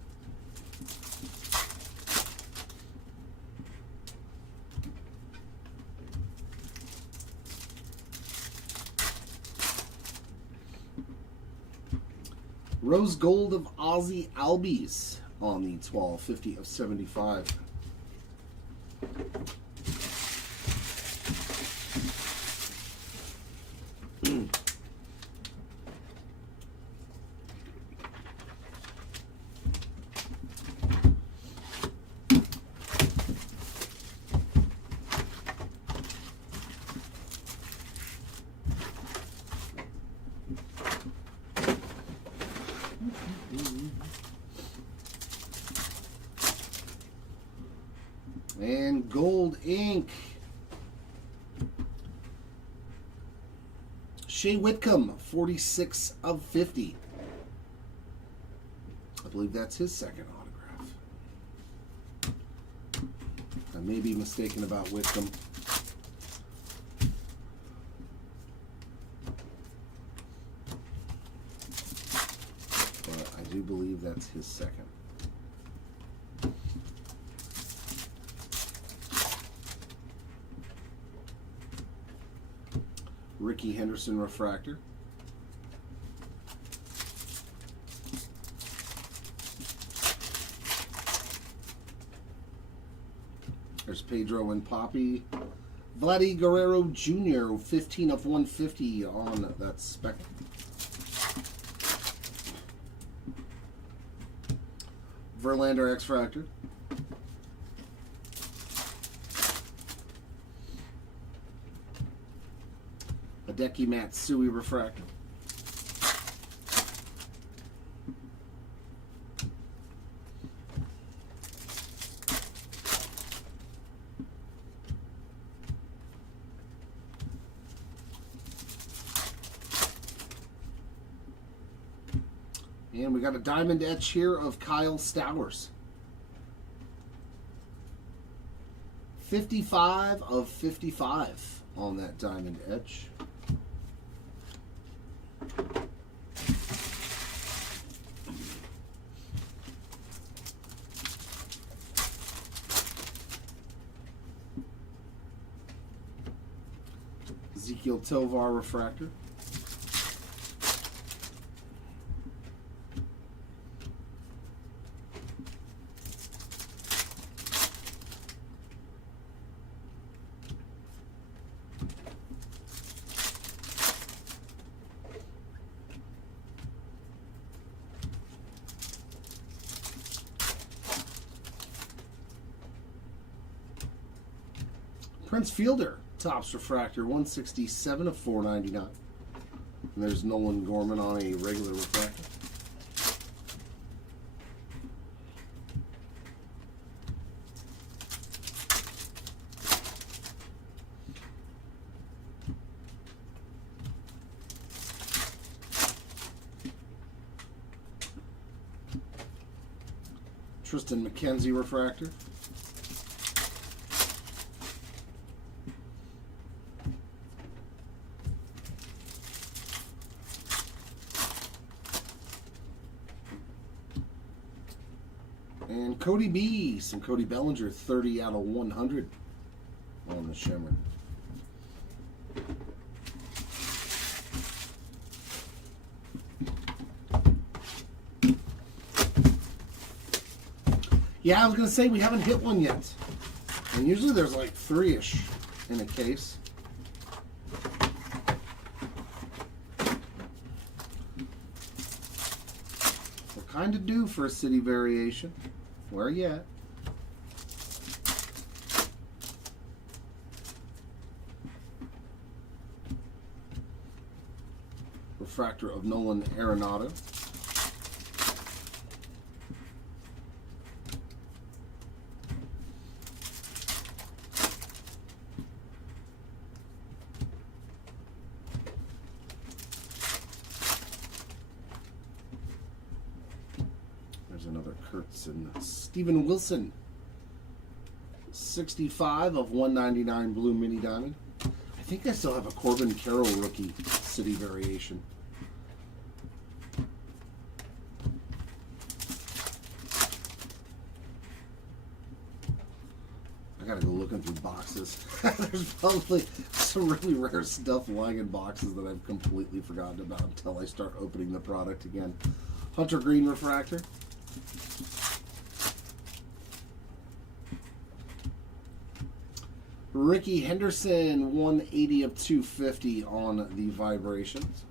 Rose gold of Ozzie Albies on the 1250 of 75. And gold ink. Shea Whitcomb, 46 of 50. I believe that's his second autograph. I may be mistaken about Whitcomb. But I do believe that's his second. Ricky Henderson refractor. There's Pedro and Poppy. Vladdy Guerrero Jr., 15 of 150 on that spec. Verlander X-Fractor. Hideki Matsui refractor. And we got a diamond etch here of Kyle Stowers. 55 of 55 on that diamond etch. Ezekiel Tovar refractor. Prince Fielder, Topps Refractor, 167 of 499. And there's Nolan Gorman on a regular refractor. Tristan McKenzie refractor. And Cody B, some Cody Bellinger, 30 out of 100 on the shimmer. Yeah, I was going to say we haven't hit one yet. And usually there's like 3-ish in a case. We're kind of due for a city variation. Where you at? Refractor of Nolan Arenado. There's another Kurtzen. Steven Wilson, 65 of 199 blue mini diamond. I think I still have a Corbin Carroll rookie city variation. I gotta go looking through boxes. There's probably some really rare stuff lying in boxes that I've completely forgotten about until I start opening the product again. Hunter Green refractor. Ricky Henderson, 180 of 250 on the vibrations.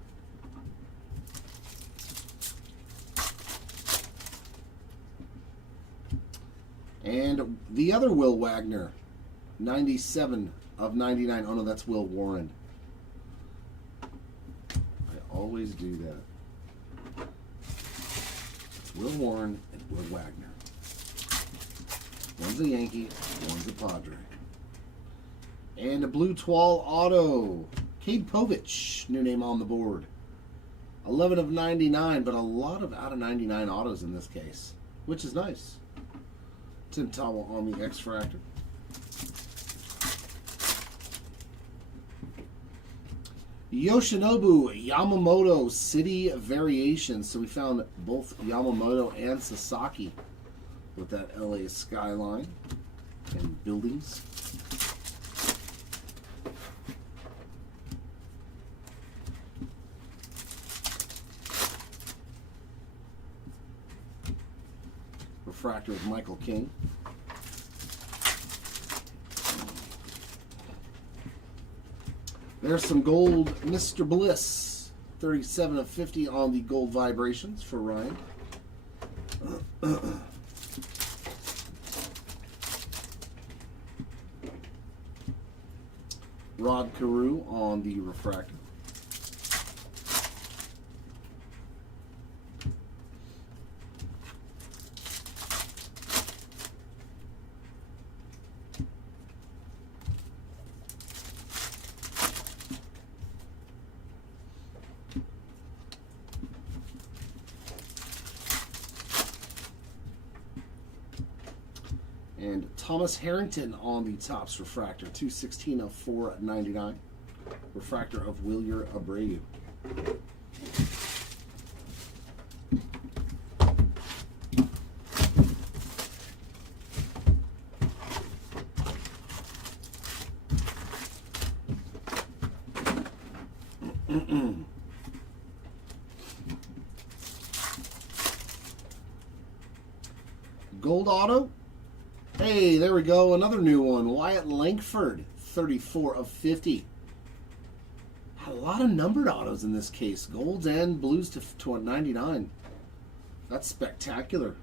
And the other Will Wagner, 97 of 99. Oh no, that's Will Warren. I always do that. It's Will Warren and Will Wagner. One's a Yankee, one's a Padre. And a blue Twal auto. Cade Povich, new name on the board. 11 of 99, but a lot of out of 99 autos in this case, which is nice. Tim Towel on the X-Fractor. Yoshinobu Yamamoto City Variations. So we found both Yamamoto and Sasaki with that LA skyline and buildings. Refractor of Michael King. There's some gold Mr. Bliss. 37 of 50 on the gold vibrations for Ryan. Rod Carew on the refractor. And Thomas Harrington on the Topps refractor, 216 of 499. Refractor of Wilyer Abreu. Gold auto. Hey, there we go. Another new one. Wyatt Langford, 34 of 50. A lot of numbered autos in this case. Golds and blues to 99. That's spectacular.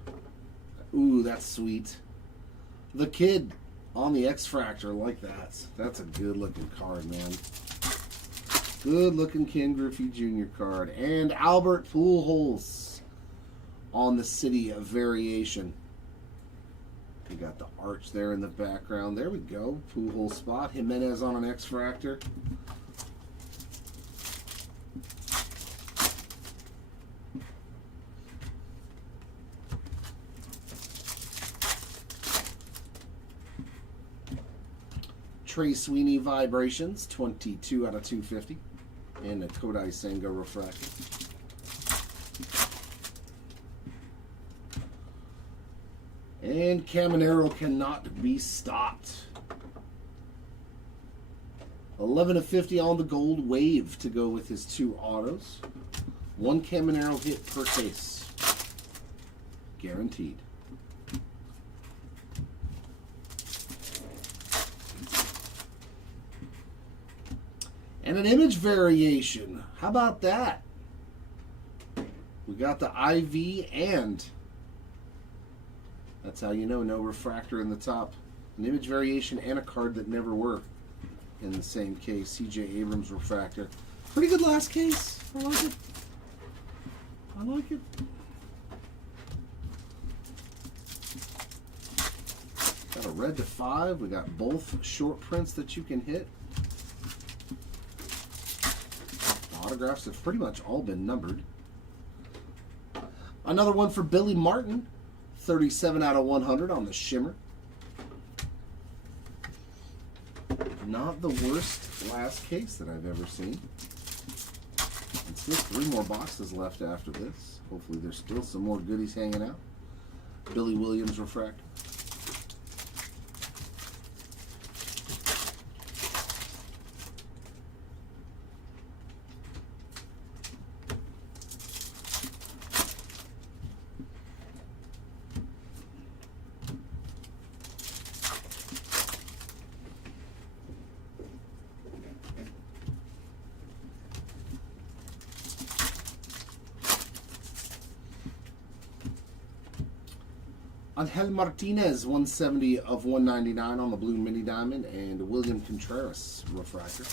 Ooh, that's sweet. The Kid, On the X-Fractor, like that. That's a good-looking card, man. Good-looking Ken Griffey Jr. card. And Albert Pujols on the City of Variation. We got the arch there in the background. There we go. Pujols spot. Jimenez on an X-Fractor. Trey Sweeney Vibrations, 22 out of 250. And a Kodai Senga Refractor. And Caminero cannot be stopped. 11 of 50 on the gold wave to go with his 2 autos. 1 Caminero hit per case. Guaranteed. And an image variation. How about that? We got the IV and that's how you know no refractor in the top. An image variation and a card that never were in the same case. CJ Abrams refractor. Pretty good last case. I like it. I like it. Got a red to 5. We got both short prints that you can hit. Autographs have pretty much all been numbered. Another one for Billy Martin. 37 out of 100 on the Shimmer. Not the worst last case that I've ever seen. And still 3 more boxes left after this. Hopefully there's still some more goodies hanging out. Billy Williams refractor. Angel Martinez, 170 of 199 on the blue mini diamond, and William Contreras refractor.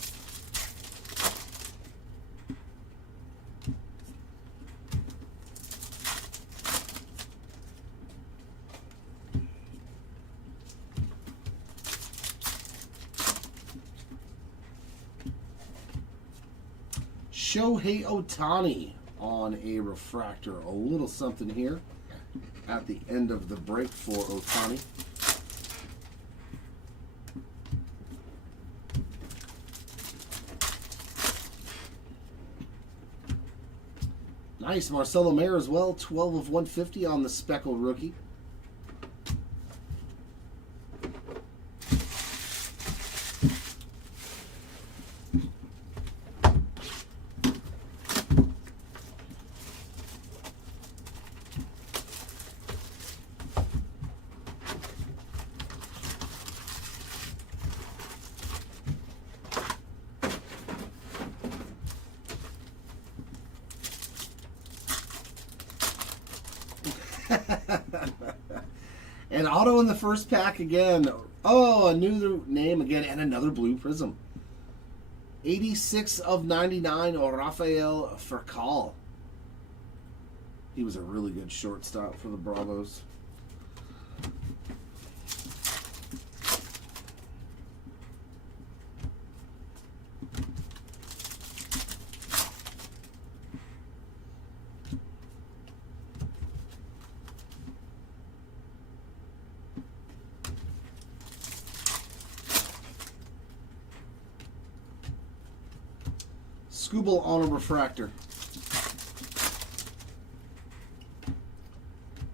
Shohei Ohtani on a refractor. A little something here at the end of the break for Ohtani. Nice. Marcelo Mayer as well. 12 of 150 on the speckled rookie. And auto in the first pack again. Oh, a new name again, and another blue prism. 86 of 99, Rafael Furcal. He was a really good shortstop for the Bravos. Skubal on a refractor.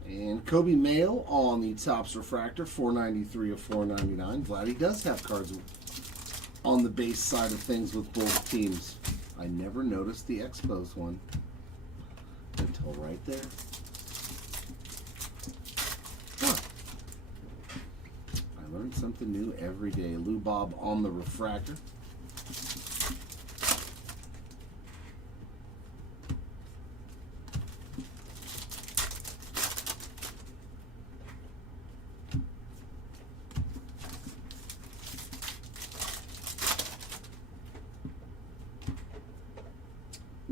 And Kobe Mayo on the Topps refractor, 493 of 499. Vladdy does have cards on the base side of things with both teams. I never noticed the Expos one until right there. Huh. I learned something new every day. Lou Bob on the refractor.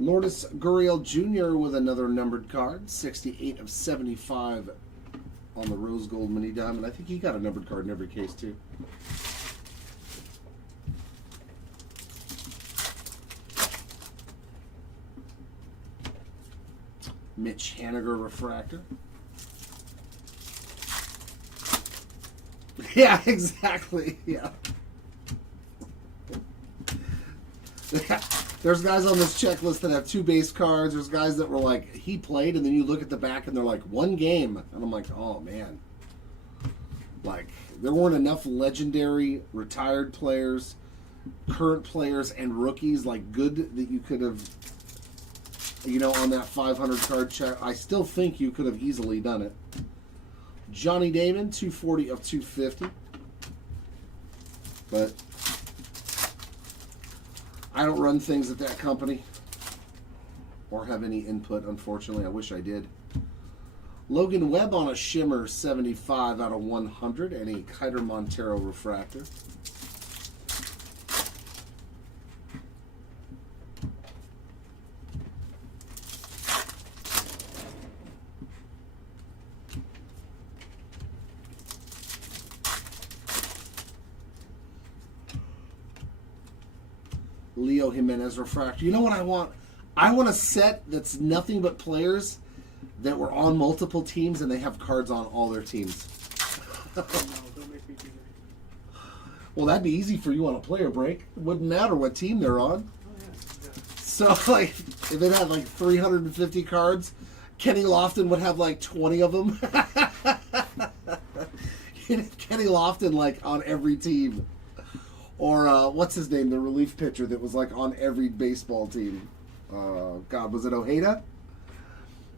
Lourdes Gurriel Jr. with another numbered card. 68 of 75 on the rose gold mini diamond. I think he got a numbered card in every case, too. Mitch Haniger refractor. Yeah, exactly. Yeah. There's guys on this checklist that have 2 base cards. There's guys that were like, he played, and then you look at the back and they're like, 1 game. And I'm like, oh, man. Like, there weren't enough legendary, retired players, current players, and rookies, like, good that you could have, you know, on that 500 card check. I still think you could have easily done it. Johnny Damon, 240 of 250. But I don't run things at that company or have any input, unfortunately. I wish I did. Logan Webb on a shimmer, 75 out of 100, and a Kiter Montero refractor. Leo Jimenez refractor. You know what I want? I want a set that's nothing but players that were on multiple teams and they have cards on all their teams. No, don't make me do that. Well, that'd be easy for you on a player break. It wouldn't matter what team they're on. Oh, yeah. So, like, if it had like 350 cards, Kenny Lofton would have like 20 of them. Kenny Lofton, like, on every team. Or, what's his name? The relief pitcher that was, like, on every baseball team. God, was it Ojeda?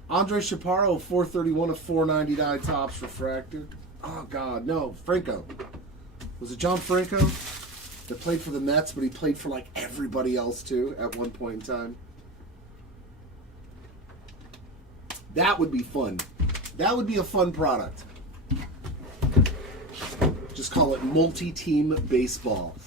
Andre Chaparro, 431 of 499 tops refractor. Oh, God, no. Franco. Was it John Franco that played for the Mets, but he played for, like, everybody else, too, at one point in time? That would be fun. That would be a fun product. Just call it multi-team baseball.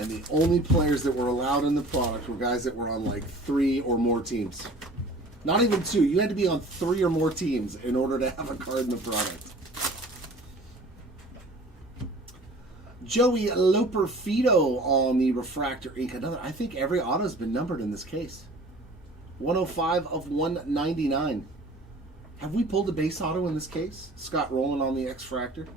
And the only players that were allowed in the product were guys that were on like 3 or more teams. Not even 2. You had to be on 3 or more teams in order to have a card in the product. Joey Loperfido on the refractor ink. Another. I think every auto's been numbered in this case. 105 of 199. Have we pulled a base auto in this case? Scott Rowland on the X-Fractor.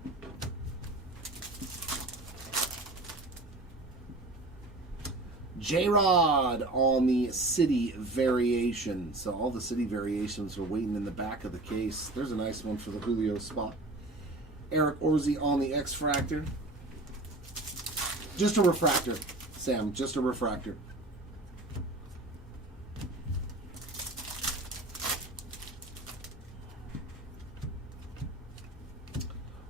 J-Rod on the City Variation. So all the City Variations are waiting in the back of the case. There's a nice one for the Julio spot. Eric Orzi on the X-Fractor. Just a refractor, Sam. Just a refractor.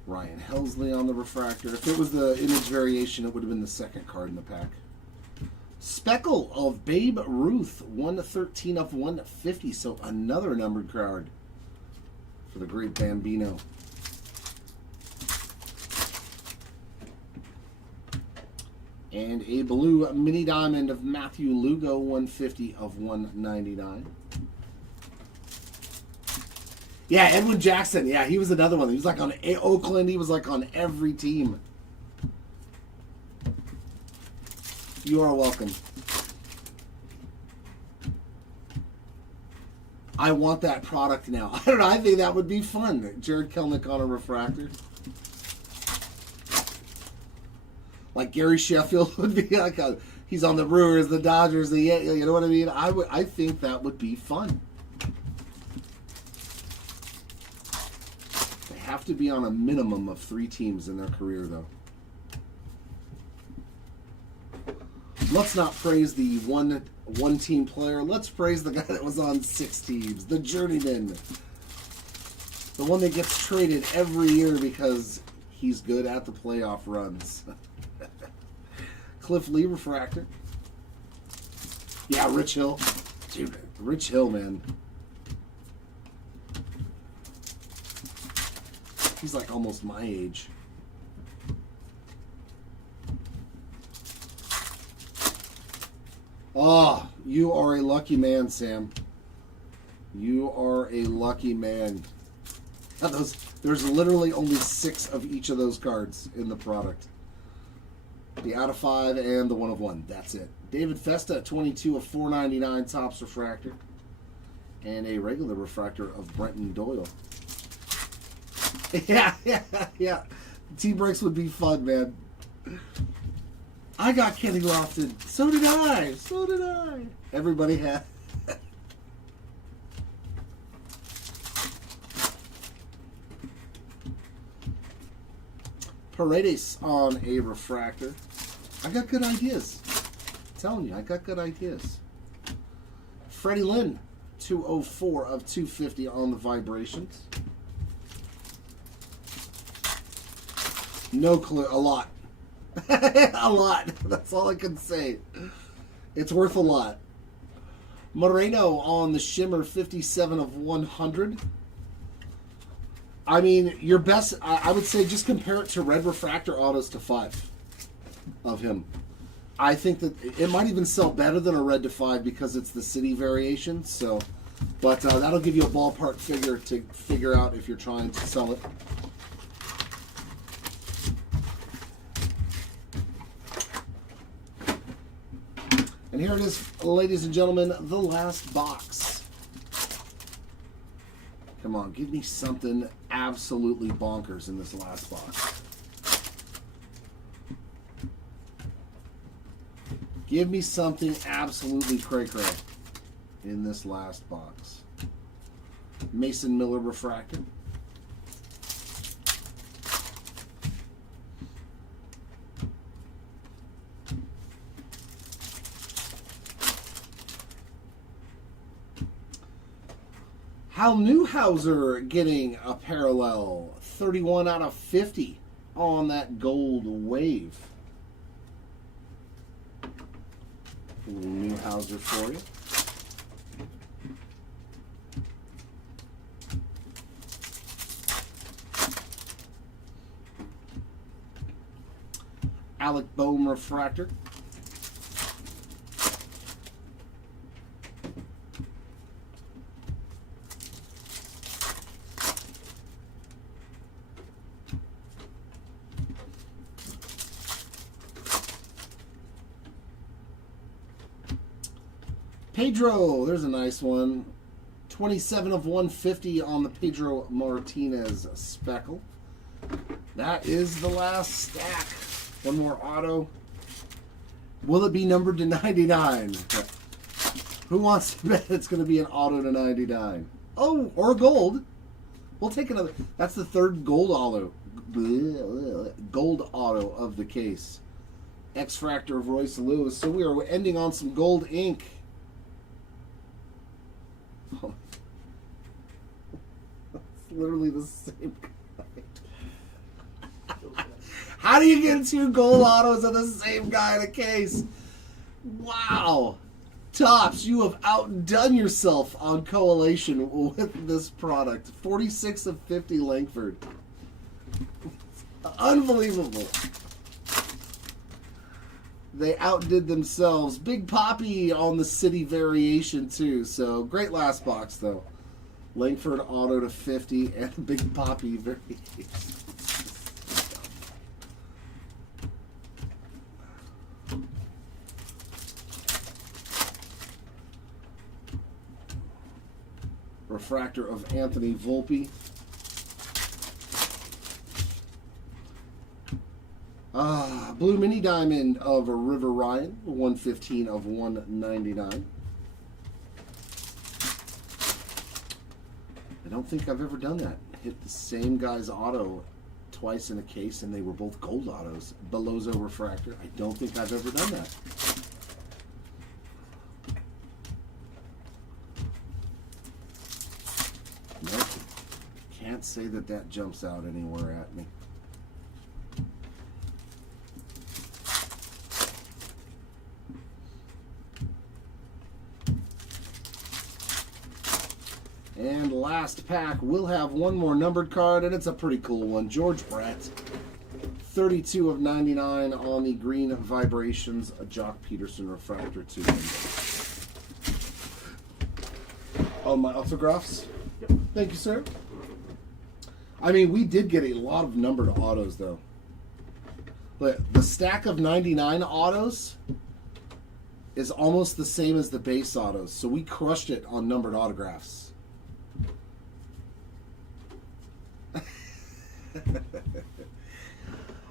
Ryan Helsley on the refractor. If it was the image variation, it would have been the second card in the pack. Speckle of Babe Ruth, 113 of 150. So another numbered card for the great Bambino. And a blue mini diamond of Matthew Lugo, 150 of 199. Yeah, Edwin Jackson. Yeah, he was another one. He was like on Oakland. He was like on every team. You are welcome. I want that product now. I don't know. I think that would be fun. Jared Kelnick on a refractor. Like Gary Sheffield would be like he's on the Brewers, the Dodgers, you know what I mean? I think that would be fun. They have to be on a minimum of 3 teams in their career, though. Let's not praise the one team player. Let's praise the guy that was on 6 teams, the journeyman, the one that gets traded every year because he's good at the playoff runs. Cliff Lee refractor. Yeah, Rich Hill. Dude, Rich Hill, man. He's like almost my age. Oh, you are a lucky man, Sam. You are a lucky man. There's literally only 6 of each of those cards in the product. The out of 5 and the 1 of 1. That's it. David Festa, 22 of 499 Topps refractor. And a regular refractor of Brenton Doyle. Yeah. T-breaks would be fun, man. I got Kenny Lofton. So did I. Everybody had. Paredes on a refractor. I got good ideas. I'm telling you, I got good ideas. Freddie Lynn, 204 of 250 on the vibrations. No clue. A lot. A lot. That's all I can say. It's worth a lot. Moreno on the shimmer, 57 of 100. I mean, your best, I would say just compare it to red refractor autos to 5 of him. I think that it might even sell better than a red to 5 because it's the city variation. So, but that'll give you a ballpark figure to figure out if you're trying to sell it. And here it is, ladies and gentlemen, the last box. Come on, give me something absolutely bonkers in this last box. Give me something absolutely cray-cray in this last box. Mason Miller refractor. Hal Newhouser getting a parallel, 31 out of 50 on that gold wave. A little Newhouser for you. Alec Bohm refractor. Pedro, there's a nice one. 27 of 150 on the Pedro Martinez speckle. That is the last stack. One more auto. Will it be numbered to 99? Who wants to bet it's going to be an auto to 99? Oh, or gold. We'll take another. That's the third gold auto. Gold auto of the case. X-Fractor of Royce Lewis. So we are ending on some gold ink. It's literally the same guy. How do you get 2 gold autos of the same guy in a case? Wow. Topps, you have outdone yourself on correlation with this product. 46 of 50 Langford. Unbelievable. They outdid themselves. Big Poppy on the city variation too. So great last box though. Langford auto to 50 and Big Poppy variation. Refractor of Anthony Volpe. Blue Mini Diamond of River Ryan, 115 of 199. I don't think I've ever done that. Hit the same guy's auto twice in a case, and they were both gold autos. Belozo Refractor. I don't think I've ever done that. Nope. Can't say that that jumps out anywhere at me. And last pack, we'll have one more numbered card, and it's a pretty cool one. George Brett, 32 of 99 on the Green Vibrations, a Jock Peterson refractor 2. All my autographs? Yep. Thank you, sir. I mean, we did get a lot of numbered autos, though. But the stack of 99 autos is almost the same as the base autos, so we crushed it on numbered autographs.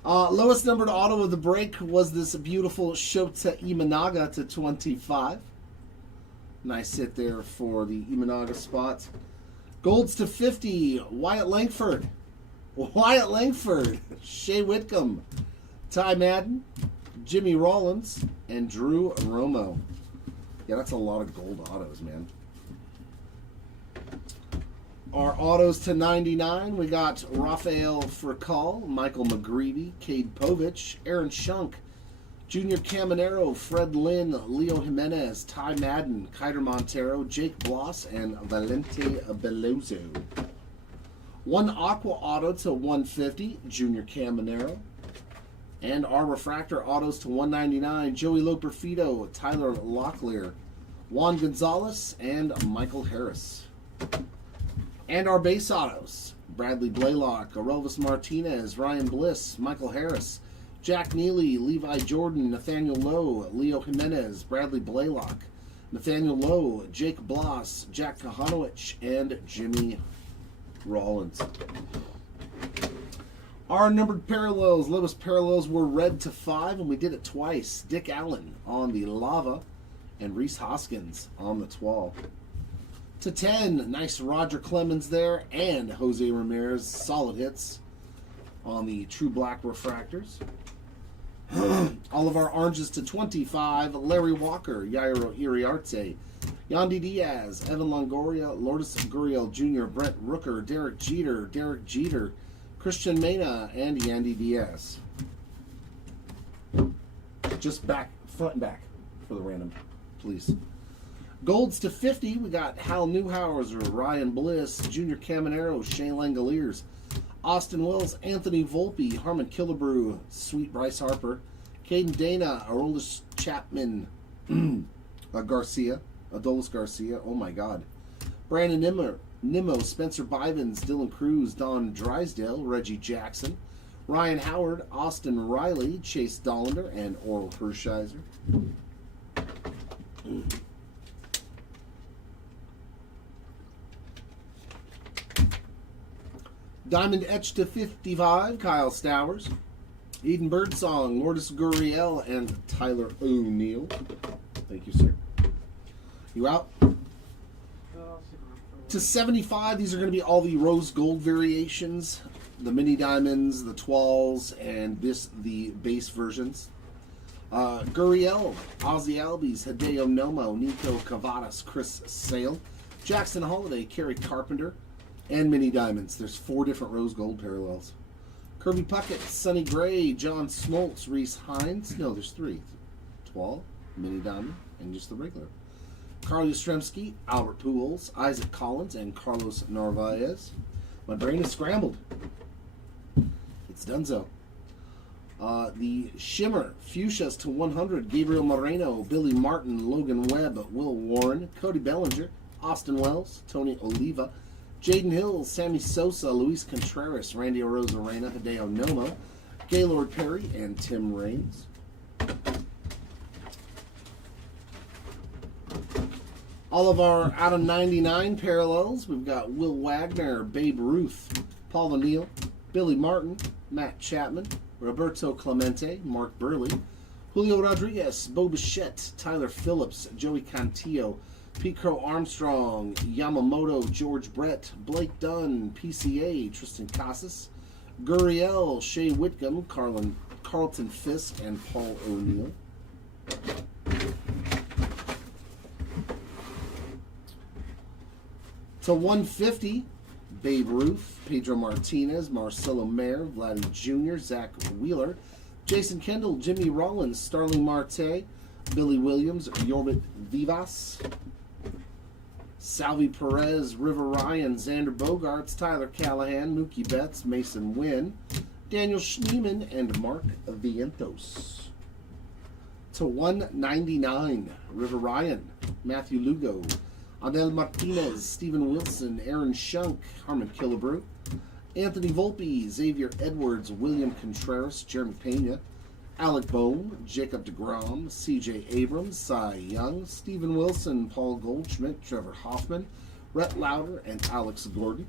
Lowest numbered auto of the break was this beautiful Shota Imanaga to 25. Nice hit there for the Imanaga spot. Golds to 50, Wyatt Langford. Wyatt Langford, Shea Whitcomb, Ty Madden, Jimmy Rollins, and Drew Romo. Yeah, that's a lot of gold autos, man. Our autos to 99, we got Rafael Furcal, Michael McGreevy, Cade Povich, Aaron Shunk, Junior Caminero, Fred Lynn, Leo Jimenez, Ty Madden, Kiter Montero, Jake Bloss, and Valente Belozo. One Aqua Auto to 150, Junior Caminero. And our refractor autos to 199, Joey Loperfido, Tyler Locklear, Juan Gonzalez, and Michael Harris. And our base autos, Bradley Blaylock, Aurelvis Martinez, Ryan Bliss, Michael Harris, Jack Neely, Levi Jordan, Nathaniel Lowe, Leo Jimenez, Bradley Blaylock, Nathaniel Lowe, Jake Bloss, Jack Kahanowicz, and Jimmy Rollins. Our numbered parallels, lowest parallels were red to 5, and we did it twice. Dick Allen on the Lava, and Reese Hoskins on the 12. To 10, nice Roger Clemens there, and Jose Ramirez, solid hits on the True Black refractors. All of our oranges to 25, Larry Walker, Yairo Iriarte, Yandy Diaz, Evan Longoria, Lourdes Gurriel Jr., Brent Rooker, Derek Jeter, Christian Mena, and Yandy Diaz. Just back, front and back for the random, please. Golds to 50, we got Hal Newhauser, Ryan Bliss, Junior Caminero, Shane Langoliers, Austin Wells, Anthony Volpe, Harmon Killebrew, Sweet Bryce Harper, Caden Dana, Aroldis Chapman, Garcia, Adolis Garcia, oh my God, Brandon Nimmo, Spencer Bivens, Dylan Cruz, Don Drysdale, Reggie Jackson, Ryan Howard, Austin Riley, Chase Dollander, and Oral Hershiser. Diamond Etch to 55, Kyle Stowers, Eden Birdsong, Lourdes Gurriel, and Tyler O'Neill. Thank you, sir. You out? To 75, these are going to be all the rose gold variations, the mini diamonds, the twals, and the base versions. Gurriel, Ozzy Albies, Hideo Nomo, Nico Cavadas, Chris Sale, Jackson Holiday, Kerry Carpenter, and mini diamonds. There's 4 different rose gold parallels. Kirby Puckett, Sonny Gray, John Smoltz, Reese Hines. No, there's 3. 12, mini diamond, and just the regular. Carl Yastrzemski, Albert Pujols, Isaac Collins, and Carlos Narvaez. My brain is scrambled. It's donezo. The Shimmer, Fuchsias to 100, Gabriel Moreno, Billy Martin, Logan Webb, Will Warren, Cody Bellinger, Austin Wells, Tony Oliva, Jaden Hill, Sammy Sosa, Luis Contreras, Randy Arozarena, Hideo Nomo, Gaylord Perry, and Tim Raines. All of our out of 99 parallels, we've got Will Wagner, Babe Ruth, Paul O'Neill, Billy Martin, Matt Chapman, Roberto Clemente, Mark Burley, Julio Rodriguez, Bo Bichette, Tyler Phillips, Joey Cantillo, Pete Crow Armstrong, Yamamoto, George Brett, Blake Dunn, PCA, Tristan Casas, Gurriel, Shea Whitcomb, Carlton Fisk, and Paul O'Neill. To 150, Babe Ruth, Pedro Martinez, Marcelo Mayer, Vladdy Jr., Zach Wheeler, Jason Kendall, Jimmy Rollins, Starling Marte, Billy Williams, Yorbit Vivas, Salvi Perez, River Ryan, Xander Bogaerts, Tyler Callahan, Mookie Betts, Mason Wynn, Daniel Schneemann, and Mark Vientos. To 199, River Ryan, Matthew Lugo, Anel Martinez, Steven Wilson, Aaron Shunk, Harmon Killebrew, Anthony Volpe, Xavier Edwards, William Contreras, Jeremy Pena, Alec Bohm, Jacob deGrom, C.J. Abrams, Cy Young, Steven Wilson, Paul Goldschmidt, Trevor Hoffman, Rhett Lauder, and Alex Gordon.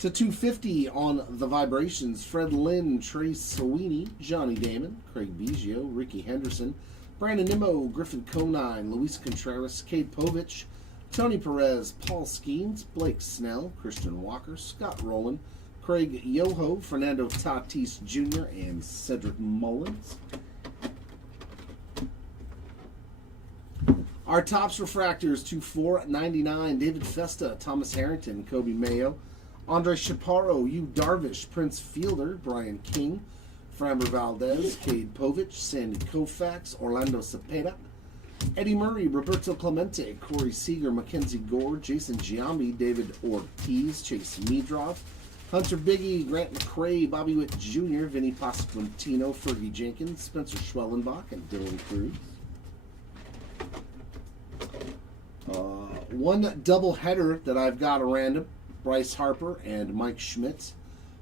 To 250 on the Vibrations, Fred Lynn, Trace Sweeney, Johnny Damon, Craig Biggio, Ricky Henderson, Brandon Nimmo, Griffin Conine, Luis Contreras, Cade Povich, Tony Perez, Paul Skeens, Blake Snell, Christian Walker, Scott Rowland, Craig Yoho, Fernando Tatis Jr., and Cedric Mullins. Our Topps refractors to 499, David Festa, Thomas Harrington, Kobe Mayo, Andre Chaparro, Yu Darvish, Prince Fielder, Brian King, Framber Valdez, Cade Povich, Sandy Koufax, Orlando Cepeda, Eddie Murray, Roberto Clemente, Corey Seager, Mackenzie Gore, Jason Giambi, David Ortiz, Chase Meadroff, Hunter Biggie, Grant McCray, Bobby Witt Jr., Vinny Pasquantino, Fergie Jenkins, Spencer Schwellenbach, and Dylan Cruz. One double header that I've got a random, Bryce Harper and Mike Schmidt.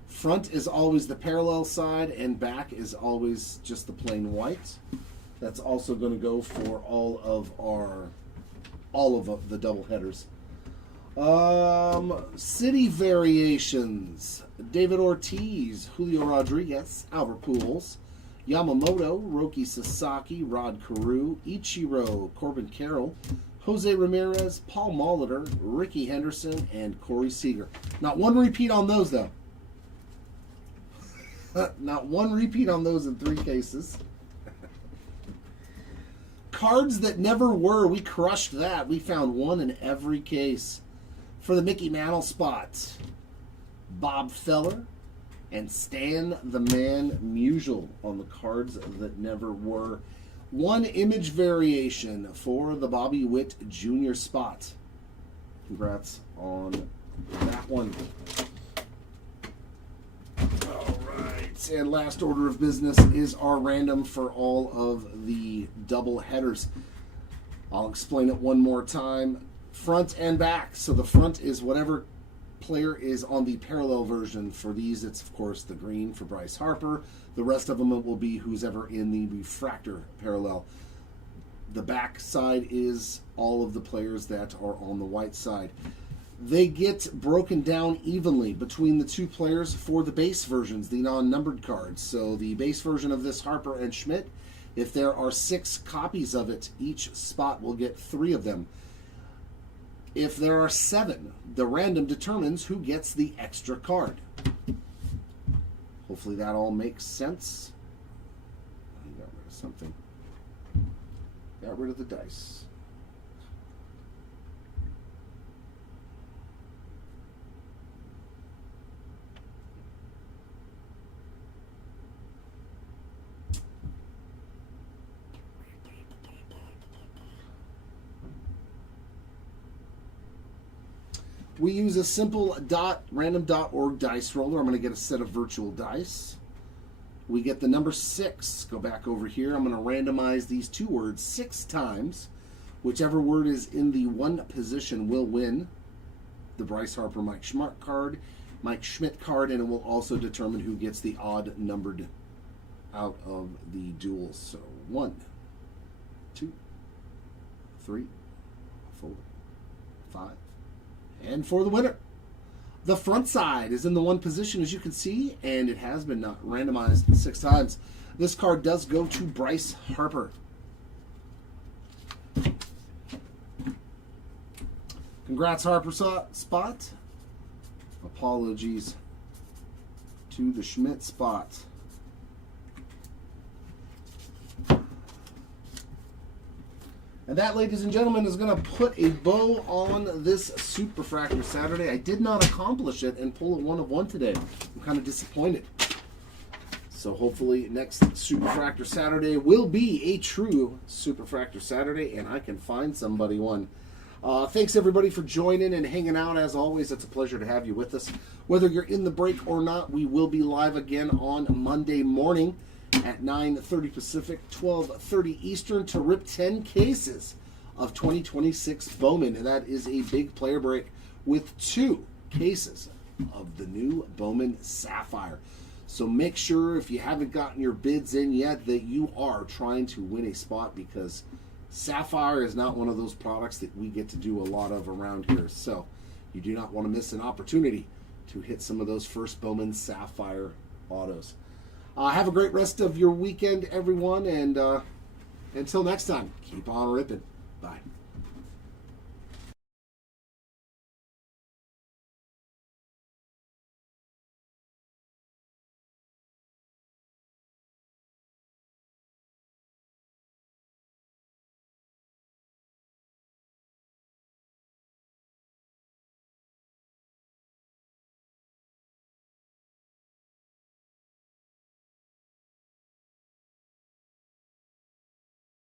Front is always the parallel side, and back is always just the plain white. That's also going to go for all of the double headers. City variations: David Ortiz, Julio Rodriguez, Albert Pujols, Yamamoto, Roki Sasaki, Rod Carew, Ichiro, Corbin Carroll, Jose Ramirez, Paul Molitor, Ricky Henderson, and Corey Seager. Not one repeat on those, though. Not one repeat on those in 3 cases. Cards that never were, we crushed that. We found one in every case. For the Mickey Mantle spot, Bob Feller and Stan the Man Musial on the cards that never were. One image variation for the Bobby Witt Jr. spot. Congrats on that one. All right, and last order of business is our random for all of the double headers. I'll explain it one more time. Front and back. So the front is whatever player is on the parallel version. For these, it's of course the green for Bryce Harper. The rest of them will be who's ever in the refractor parallel. The back side is all of the players that are on the white side. They get broken down evenly between the 2 players for the base versions, the non-numbered cards. So the base version of this Harper and Schmidt, if there are 6 copies of it, each spot will get 3 of them. If there are 7, the random determines who gets the extra card. Hopefully that all makes sense. I got rid of something. Got rid of the dice. We use a simple random.org dice roller. I'm going to get a set of virtual dice. We get the number 6. Go back over here. I'm going to randomize these 2 words 6 times. Whichever word is in the 1 position will win the Bryce Harper Mike Schmidt card, and it will also determine who gets the odd numbered out of the duels. So 1, 2, 3, 4, 5. And for the winner, the front side is in the 1 position, as you can see, and it has been randomized 6 times. This card does go to Bryce Harper. Congrats, Harper spot. Apologies to the Schmidt spot. And that, ladies and gentlemen, is going to put a bow on this Super Refractor Saturday. I did not accomplish it and pull a 1 of 1 today. I'm kind of disappointed. So hopefully next Super Refractor Saturday will be a true Super Refractor Saturday, and I can find somebody one. Thanks everybody for joining and hanging out. As always, it's a pleasure to have you with us. Whether you're in the break or not, we will be live again on Monday morning at 9:30 Pacific, 12:30 Eastern to rip 10 cases of 2026 Bowman. And that is a big player break with 2 cases of the new Bowman Sapphire. So make sure, if you haven't gotten your bids in yet, that you are trying to win a spot, because Sapphire is not one of those products that we get to do a lot of around here. So you do not want to miss an opportunity to hit some of those first Bowman Sapphire autos. Have a great rest of your weekend, everyone, and until next time, keep on ripping. Bye.